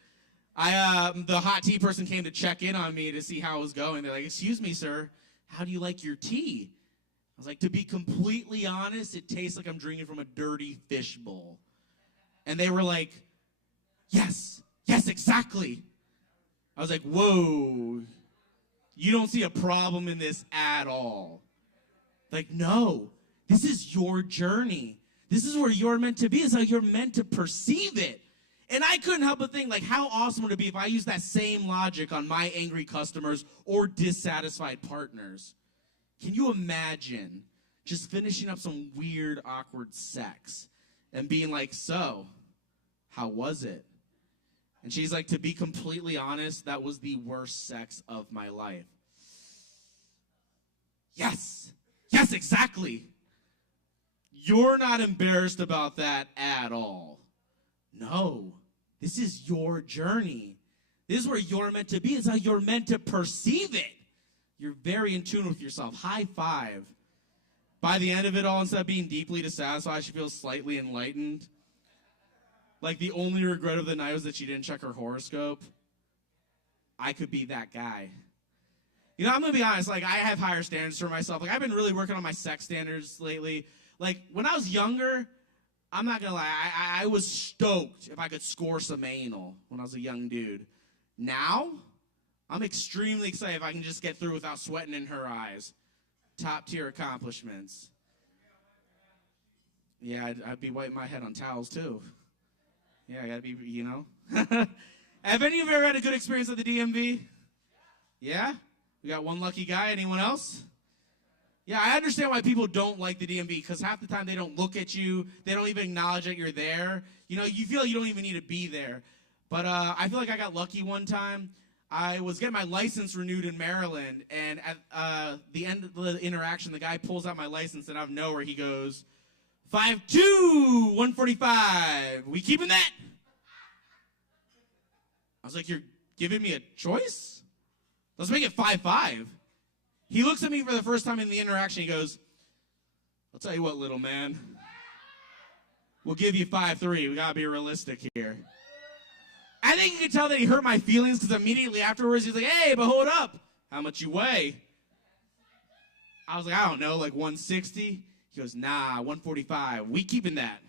The hot tea person came to check in on me to see how it was going. They're like, "Excuse me, sir, how do you like your tea?" I was like, "To be completely honest, it tastes like I'm drinking from a dirty fish bowl." And they were like, yes, exactly. I was like, whoa, you don't see a problem in this at all. No, this is your journey. This is where you're meant to be. It's how you're meant to perceive it. And I couldn't help but think, how awesome would it be if I used that same logic on my angry customers or dissatisfied partners? Can you imagine just finishing up some weird, awkward sex and being like, "So, how was it?" And she's like, "To be completely honest, that was the worst sex of my life." Yes, exactly. You're not embarrassed about that at all. No, this is your journey. This is where you're meant to be. It's how you're meant to perceive it. You're very in tune with yourself. High five. By the end of it all, instead of being deeply dissatisfied, she feels slightly enlightened. The only regret of the night was that she didn't check her horoscope. I could be that guy. I'm going to be honest. I have higher standards for myself. I've been really working on my sex standards lately. When I was younger, I'm not going to lie, I was stoked if I could score some anal when I was a young dude. Now, I'm extremely excited if I can just get through without sweating in her eyes. Top tier accomplishments. Yeah, I'd be wiping my head on towels too. Yeah, I gotta be, you know. Have any of you ever had a good experience at the DMV? Yeah? We got one lucky guy. Anyone else? Yeah, I understand why people don't like the DMV, because half the time they don't look at you. They don't even acknowledge that you're there. You know, you feel like you don't even need to be there. But I feel like I got lucky one time. I was getting my license renewed in Maryland, and at the end of the interaction, the guy pulls out my license, and out of nowhere, he goes, 5'2", 145. We keeping that? I was like, you're giving me a choice? Let's make it 5'5". He looks at me for the first time in the interaction. He goes, I'll tell you what, little man. We'll give you 5'3". We got to be realistic here. I think you can tell that he hurt my feelings because immediately afterwards, he's like, hey, but hold up. How much you weigh? I was like, I don't know, like 160? He goes, nah, 145. We keeping that.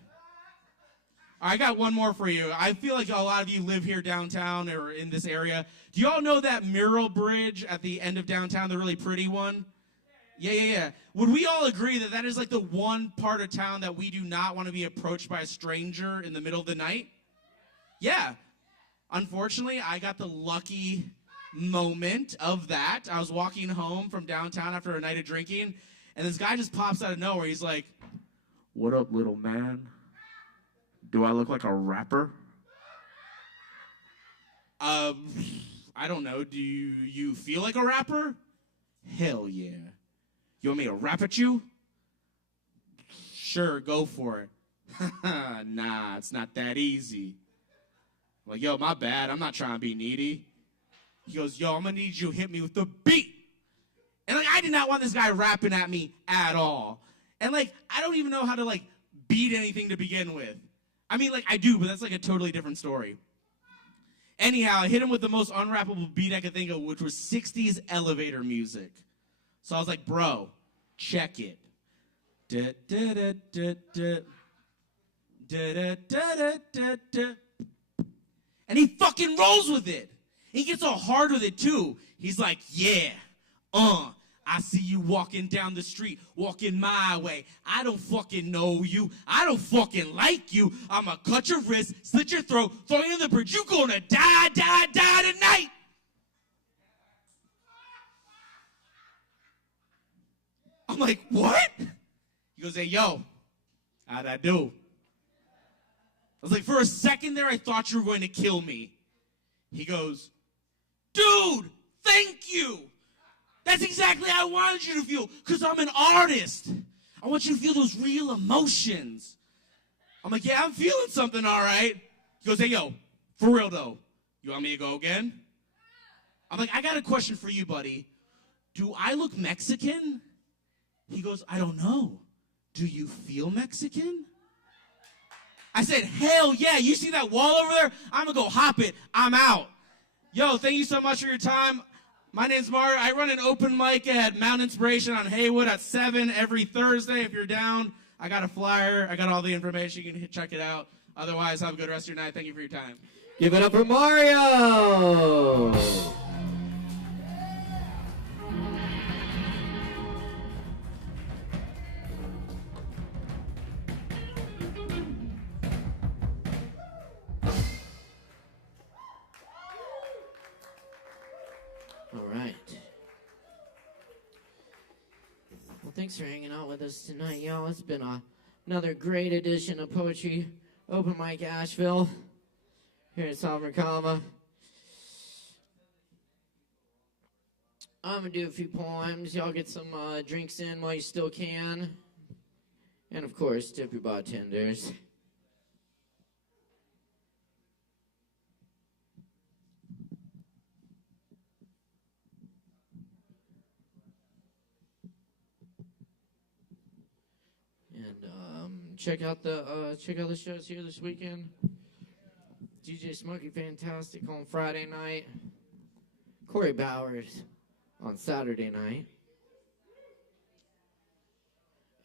All right, I got one more for you. I feel like a lot of you live here downtown or in this area. Do you all know that mural bridge at the end of downtown, the really pretty one? Yeah. Would we all agree that that is like the one part of town that we do not want to be approached by a stranger in the middle of the night? Yeah. Unfortunately, I got the lucky moment of that. I was walking home from downtown after a night of drinking, and this guy just pops out of nowhere. He's like, what up, little man? Do I look like a rapper? I don't know. Do you feel like a rapper? Hell yeah. You want me to rap at you? Sure, go for it. Nah, it's not that easy. I'm like, yo, my bad. I'm not trying to be needy. He goes, yo, I'm going to need you to hit me with the beat. And, like, I did not want this guy rapping at me at all. And, like, I don't even know how to, like, beat anything to begin with. I mean, like, I do, but that's, like, a totally different story. Anyhow, I hit him with the most unrappable beat I could think of, which was 60s elevator music. So I was like, bro, check it. Da, da, da, da, da. Da, da, da, da, da, da. And he fucking rolls with it. He gets all hard with it, too. He's like, yeah, I see you walking down the street, walking my way. I don't fucking know you. I don't fucking like you. I'ma cut your wrist, slit your throat, throw you in the bridge. You gonna die tonight. I'm like, what? He goes, hey, yo, how'd I do? I was like, for a second there, I thought you were going to kill me. He goes, dude, thank you. That's exactly how I wanted you to feel, because I'm an artist. I want you to feel those real emotions. I'm like, yeah, I'm feeling something, all right. He goes, hey, yo, for real, though, you want me to go again? I'm like, I got a question for you, buddy. Do I look Mexican? He goes, I don't know. Do you feel Mexican? I said, hell yeah. You see that wall over there? I'm going to go hop it. I'm out. Yo, thank you so much for your time. My name's Mario. I run an open mic at Mount Inspiration on Haywood at 7 every Thursday. If you're down, I got a flyer. I got all the information. You can check it out. Otherwise, have a good rest of your night. Thank you for your time. Give it up for Mario! All right. Well, thanks for hanging out with us tonight, y'all. It's been another great edition of Poetry Open Mic Asheville here at Sovereign Kava. I'm going to do a few poems. Y'all get some drinks in while you still can. And, of course, tip your bartenders. Check out the shows here this weekend. DJ Smokey Fantastic on Friday night. Corey Bowers on Saturday night.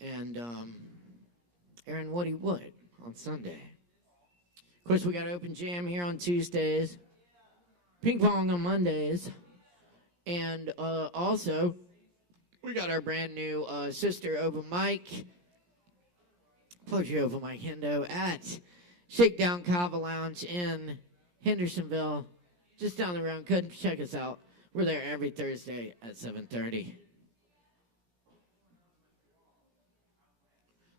And Aaron Woody Wood on Sunday. Of course, we got open jam here on Tuesdays. Ping pong on Mondays. And also, we got our brand new sister open mic. Plug your open mic, Hendo, at Shakedown Kava Lounge in Hendersonville, just down the road. Come check us out. We're there every Thursday at 7:30.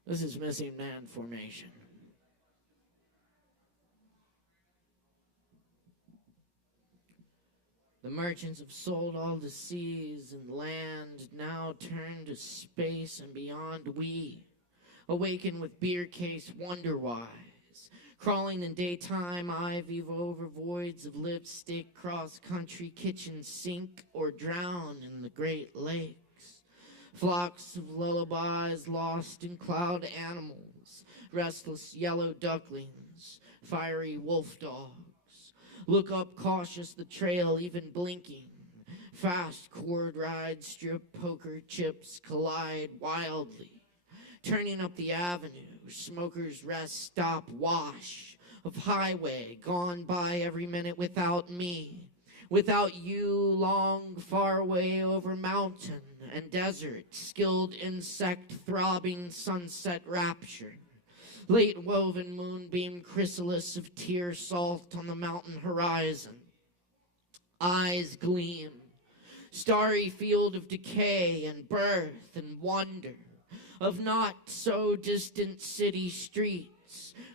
This is Missing Man Formation. The merchants have sold all the seas and land, now turn to space and beyond. We awaken with beer case wonder-wise, crawling in daytime ivy over voids of lipstick, cross-country kitchen sink, or drown in the Great Lakes. Flocks of lullabies lost in cloud animals, restless yellow ducklings, fiery wolf dogs. Look up cautious, the trail even blinking. Fast cord rides, strip poker chips collide wildly. Turning up the avenue, smokers rest, stop, wash of highway gone by every minute without me. Without you, long, far away over mountain and desert, skilled insect, throbbing sunset rapture. Late woven moonbeam chrysalis of tear salt on the mountain horizon. Eyes gleam, starry field of decay and birth and wonder, of not so distant city streets,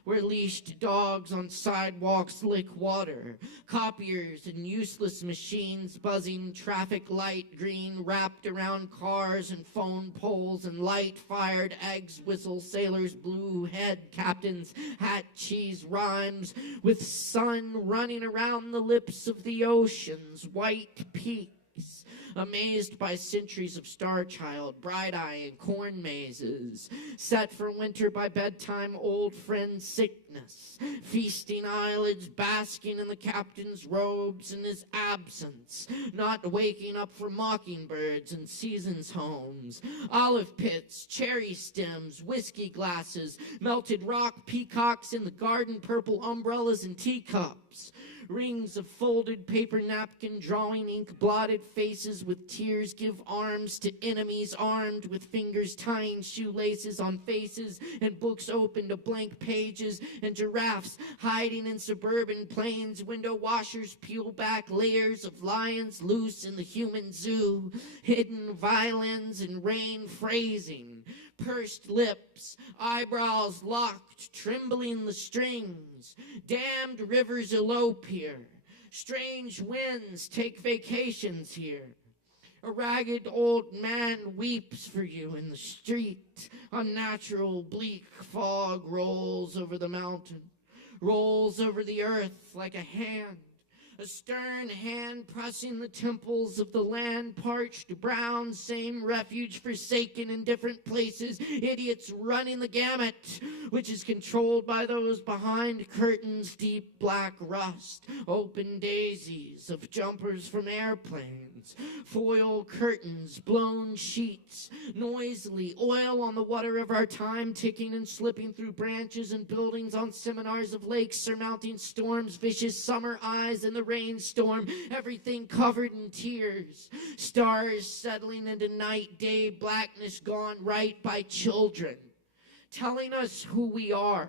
where leashed dogs on sidewalks lick water, copiers and useless machines buzzing traffic light green wrapped around cars and phone poles, and light-fired eggs whistle, sailors' blue head, captains' hat cheese rhymes, with sun running around the lips of the ocean's white peaks. Amazed by centuries of star child, bright eye and corn mazes, set for winter by bedtime old friend sickness, feasting eyelids basking in the captain's robes in his absence, not waking up for mockingbirds and seasons homes, olive pits, cherry stems, whiskey glasses, melted rock peacocks in the garden, purple umbrellas and teacups. Rings of folded paper napkin, drawing ink, blotted faces with tears give arms to enemies armed with fingers tying shoelaces on faces, and books open to blank pages, and giraffes hiding in suburban plains, window washers peel back layers of lions loose in the human zoo, hidden violins and rain phrasing, pursed lips, eyebrows locked, trembling the strings. Damned rivers elope here. Strange winds take vacations here. A ragged old man weeps for you in the street. Unnatural bleak fog rolls over the mountain, rolls over the earth like a hand. A stern hand pressing the temples of the land, parched, brown, same refuge forsaken in different places, idiots running the gamut, which is controlled by those behind curtains, deep black rust, open daisies of jumpers from airplanes, foil curtains, blown sheets, noisily, oil on the water of our time, ticking and slipping through branches and buildings on seminars of lakes, surmounting storms, vicious summer eyes in the rainstorm, everything covered in tears, stars settling into night, day, blackness gone right by children, telling us who we are,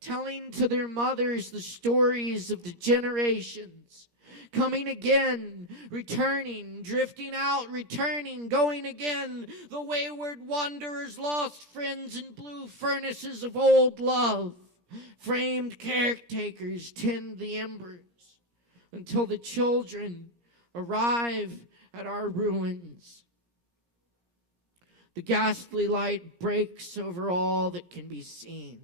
telling to their mothers the stories of the generations, coming again, returning, drifting out, returning, going again, the wayward wanderers, lost friends in blue furnaces of old love, framed caretakers tend the embers, until the children arrive at our ruins. The ghastly light breaks over all that can be seen,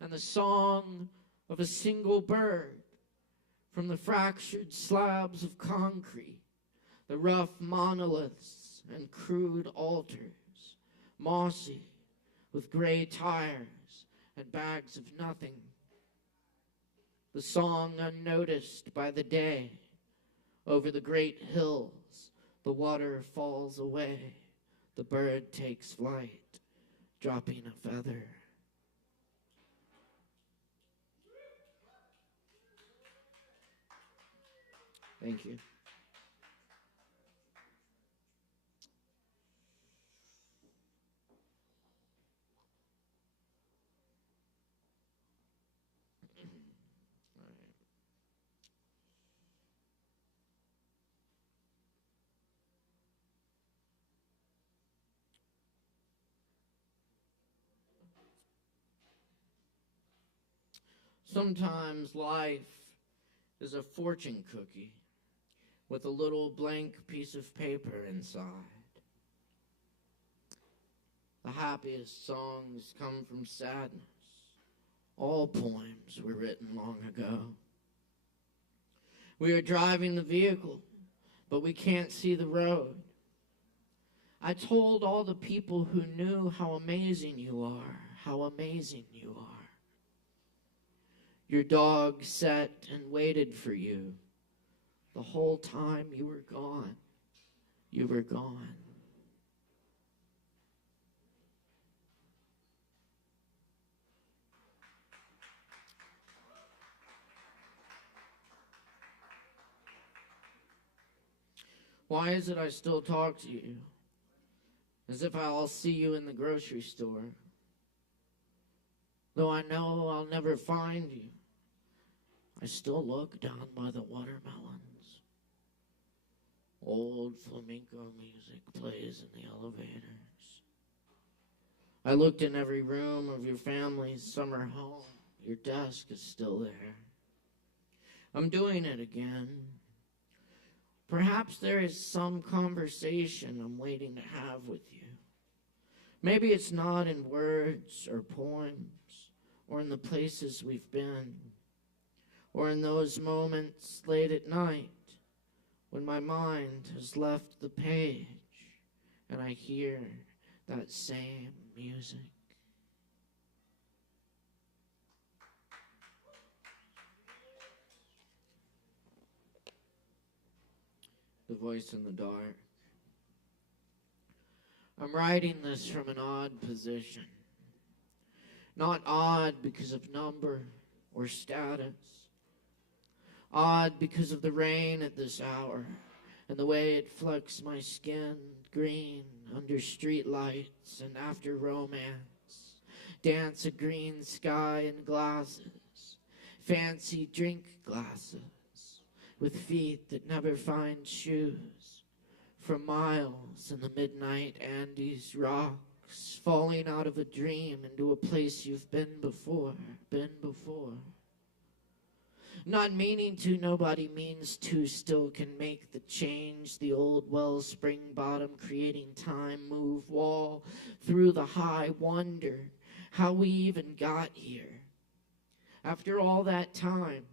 and the song of a single bird from the fractured slabs of concrete, the rough monoliths and crude altars, mossy with gray tires and bags of nothing. The song unnoticed by the day, over the great hills, the water falls away, the bird takes flight, dropping a feather. Thank you. Sometimes life is a fortune cookie with a little blank piece of paper inside. The happiest songs come from sadness. All poems were written long ago. We are driving the vehicle, but we can't see the road. I told all the people who knew how amazing you are, how amazing you are. Your dog sat and waited for you. The whole time you were gone. You were gone. Why is it I still talk to you? As if I'll see you in the grocery store. Though I know I'll never find you, I still look down by the watermelons. Old flamenco music plays in the elevators. I looked in every room of your family's summer home. Your desk is still there. I'm doing it again. Perhaps there is some conversation I'm waiting to have with you. Maybe it's not in words or poems or in the places we've been or in those moments late at night when my mind has left the page and I hear that same music. The voice in the dark. I'm writing this from an odd position. Not odd because of number or status. Odd because of the rain at this hour and the way it flecks my skin green under street lights and after romance. Dance a green sky in glasses, fancy drink glasses. With feet that never find shoes, for miles in the midnight Andes rocks, falling out of a dream into a place you've been before. Not meaning to, nobody means to, still can make the change. The old wellspring bottom creating time, move wall through the high, wonder how we even got here. After all that time,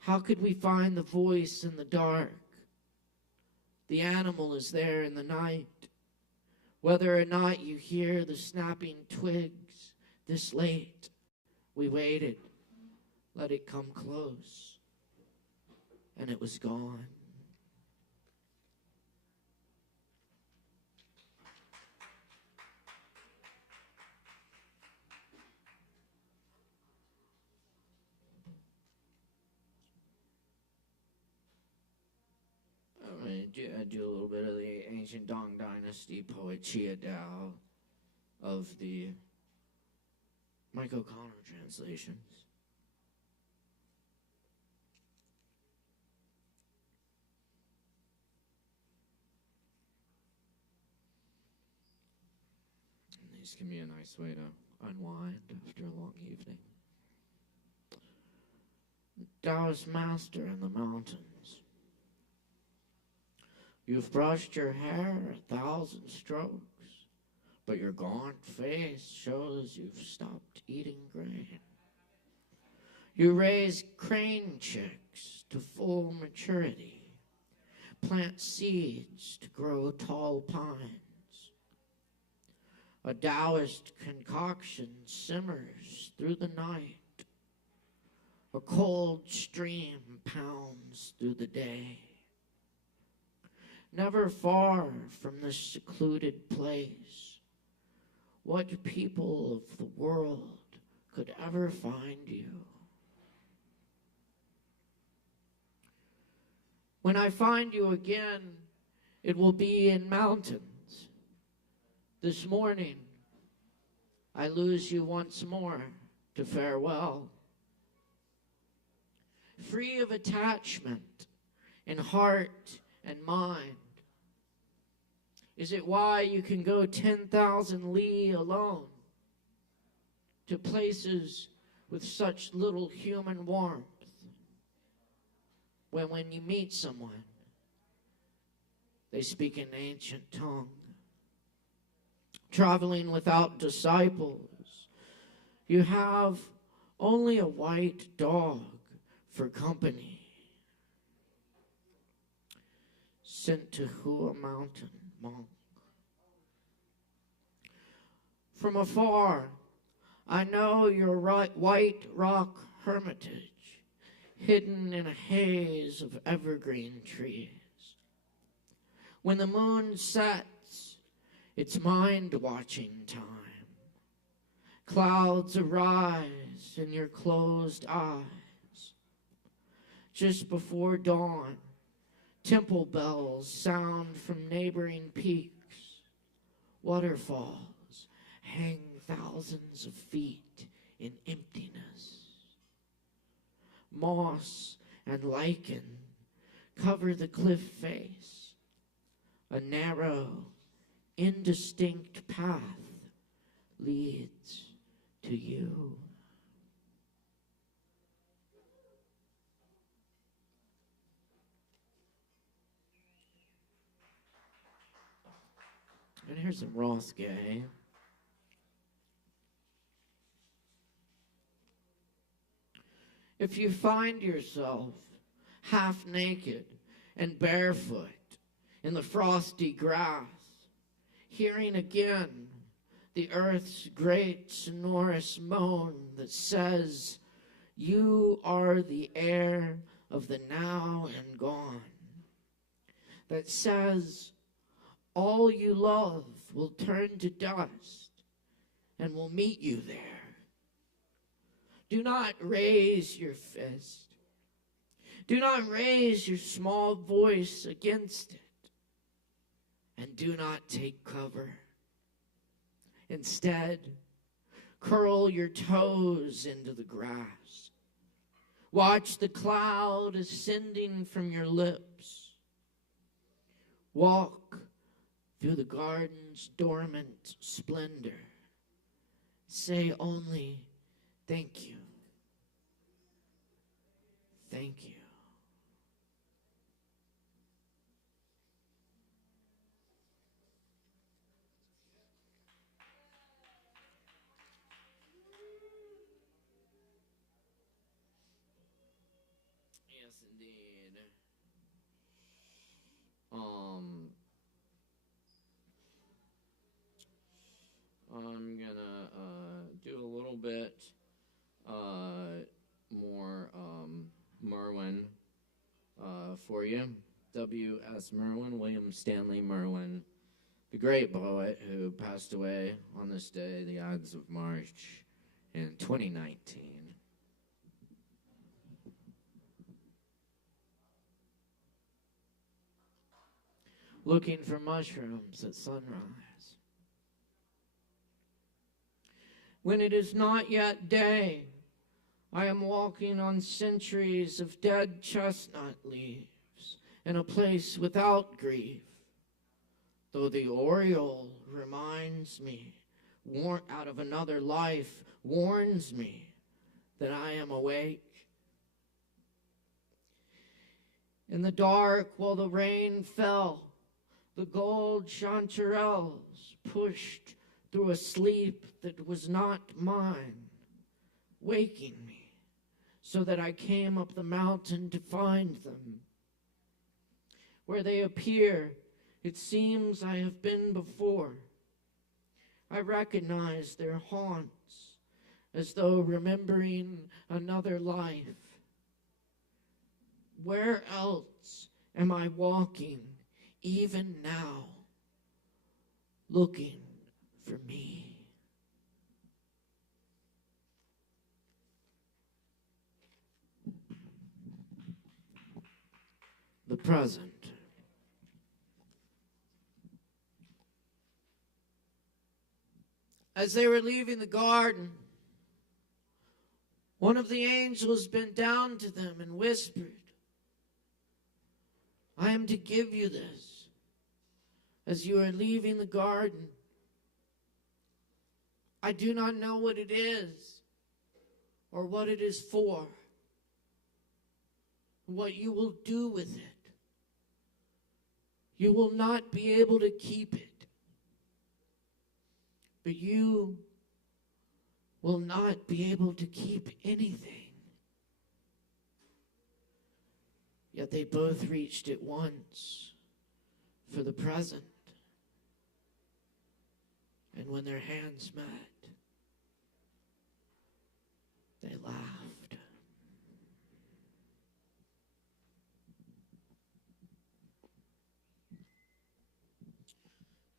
how could we find the voice in the dark? The animal is there in the night. Whether or not you hear the snapping twigs this late, we waited, let it come close, and it was gone. I do a little bit of the ancient Dong Dynasty Poetia Dao of the Mike O'Connor translations. And these can be a nice way to unwind after a long evening. Taoist master in the mountains. You've brushed your hair 1,000 strokes, but your gaunt face shows you've stopped eating grain. You raise crane chicks to full maturity, plant seeds to grow tall pines. A Taoist concoction simmers through the night. A cold stream pounds through the day. Never far from this secluded place, what people of the world could ever find you? When I find you again, it will be in mountains. This morning, I lose you once more to farewell. Free of attachment in heart and mind. Is it why you can go 10,000 li alone to places with such little human warmth when you meet someone, they speak an ancient tongue. Traveling without disciples, you have only a white dog for company. Sent to Hua Mountain monk. From afar, I know your white rock hermitage, hidden in a haze of evergreen trees. When the moon sets, it's mind-watching time. Clouds arise in your closed eyes. Just before dawn, temple bells sound from neighboring peaks. Waterfalls hang thousands of feet in emptiness. Moss and lichen cover the cliff face. A narrow, indistinct path leads to you. And here's some Ross Gay. If you find yourself half naked and barefoot in the frosty grass, hearing again the earth's great sonorous moan that says, you are the air of the now and gone, that says, all you love will turn to dust and will meet you there. Do not raise your fist. Do not raise your small voice against it. And do not take cover. Instead, curl your toes into the grass. Watch the cloud ascending from your lips. Walk through the garden's dormant splendor. Say only, thank you. Thank you. Yes, indeed. I'm gonna do a little bit more Merwin for you. W.S. Merwin, William Stanley Merwin, the great poet who passed away on this day, the Ides of March, in 2019. Looking for mushrooms at sunrise. When it is not yet day, I am walking on centuries of dead chestnut leaves in a place without grief, though the oriole reminds me, out of another life, warns me that I am awake. In the dark, while the rain fell, the gold chanterelles pushed through a sleep that was not mine, waking me, so that I came up the mountain to find them. Where they appear, it seems I have been before. I recognize their haunts, as though remembering another life. Where else am I walking, even now, looking for me? The present. As they were leaving the garden, one of the angels bent down to them and whispered, I am to give you this as you are leaving the garden. I do not know what it is, or what it is for, what you will do with it. You will not be able to keep it. But you will not be able to keep anything. Yet they both reached at once for the present. And when their hands met, they laughed.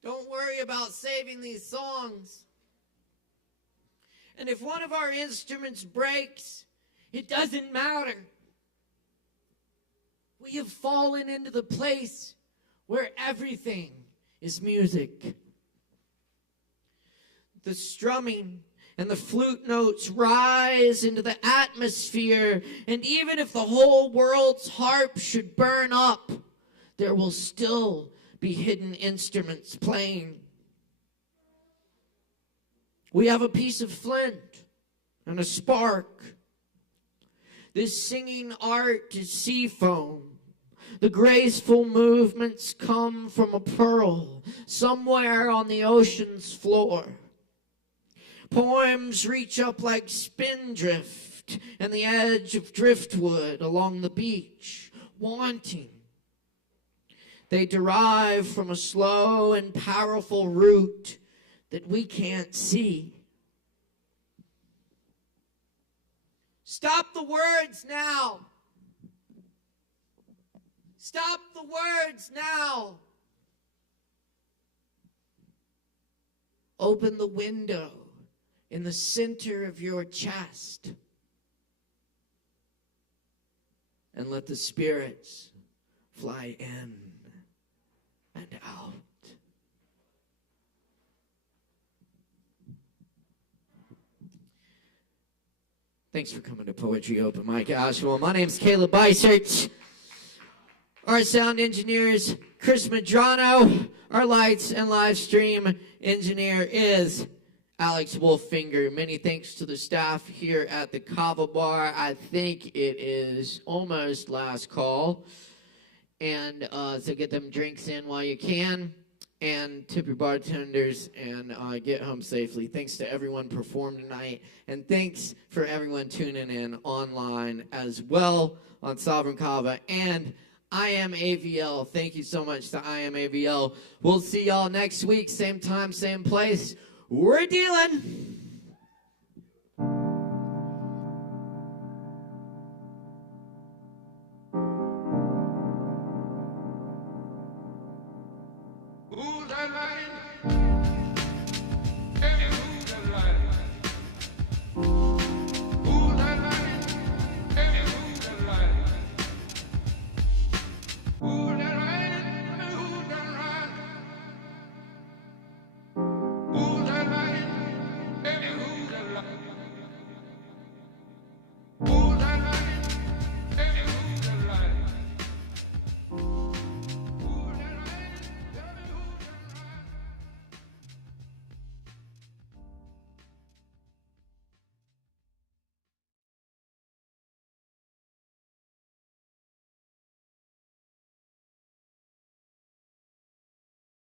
Don't worry about saving these songs. And if one of our instruments breaks, it doesn't matter. We have fallen into the place where everything is music. The strumming and the flute notes rise into the atmosphere, and even if the whole world's harp should burn up, there will still be hidden instruments playing. We have a piece of flint and a spark. This singing art is sea foam. The graceful movements come from a pearl somewhere on the ocean's floor. Poems reach up like spindrift and the edge of driftwood along the beach, wanting. They derive from a slow and powerful root that we can't see. Stop the words now. Stop the words now. Open the window in the center of your chest and let the spirits fly in and out. Thanks for coming to Poetry Open Mic, Asheville. My name's Caleb Beissert. Our sound engineer is Chris Madrano. Our lights and live stream engineer is Alex Wolffinger. Many thanks to the staff here at the Kava bar. I think it is almost last call. And so get them drinks in while you can. And tip your bartenders and get home safely. Thanks to everyone performed tonight. And thanks for everyone tuning in online as well on Sovereign Kava and I Am AVL. Thank you so much to I Am AVL. We'll see y'all next week. Same time, same place. We're dealing.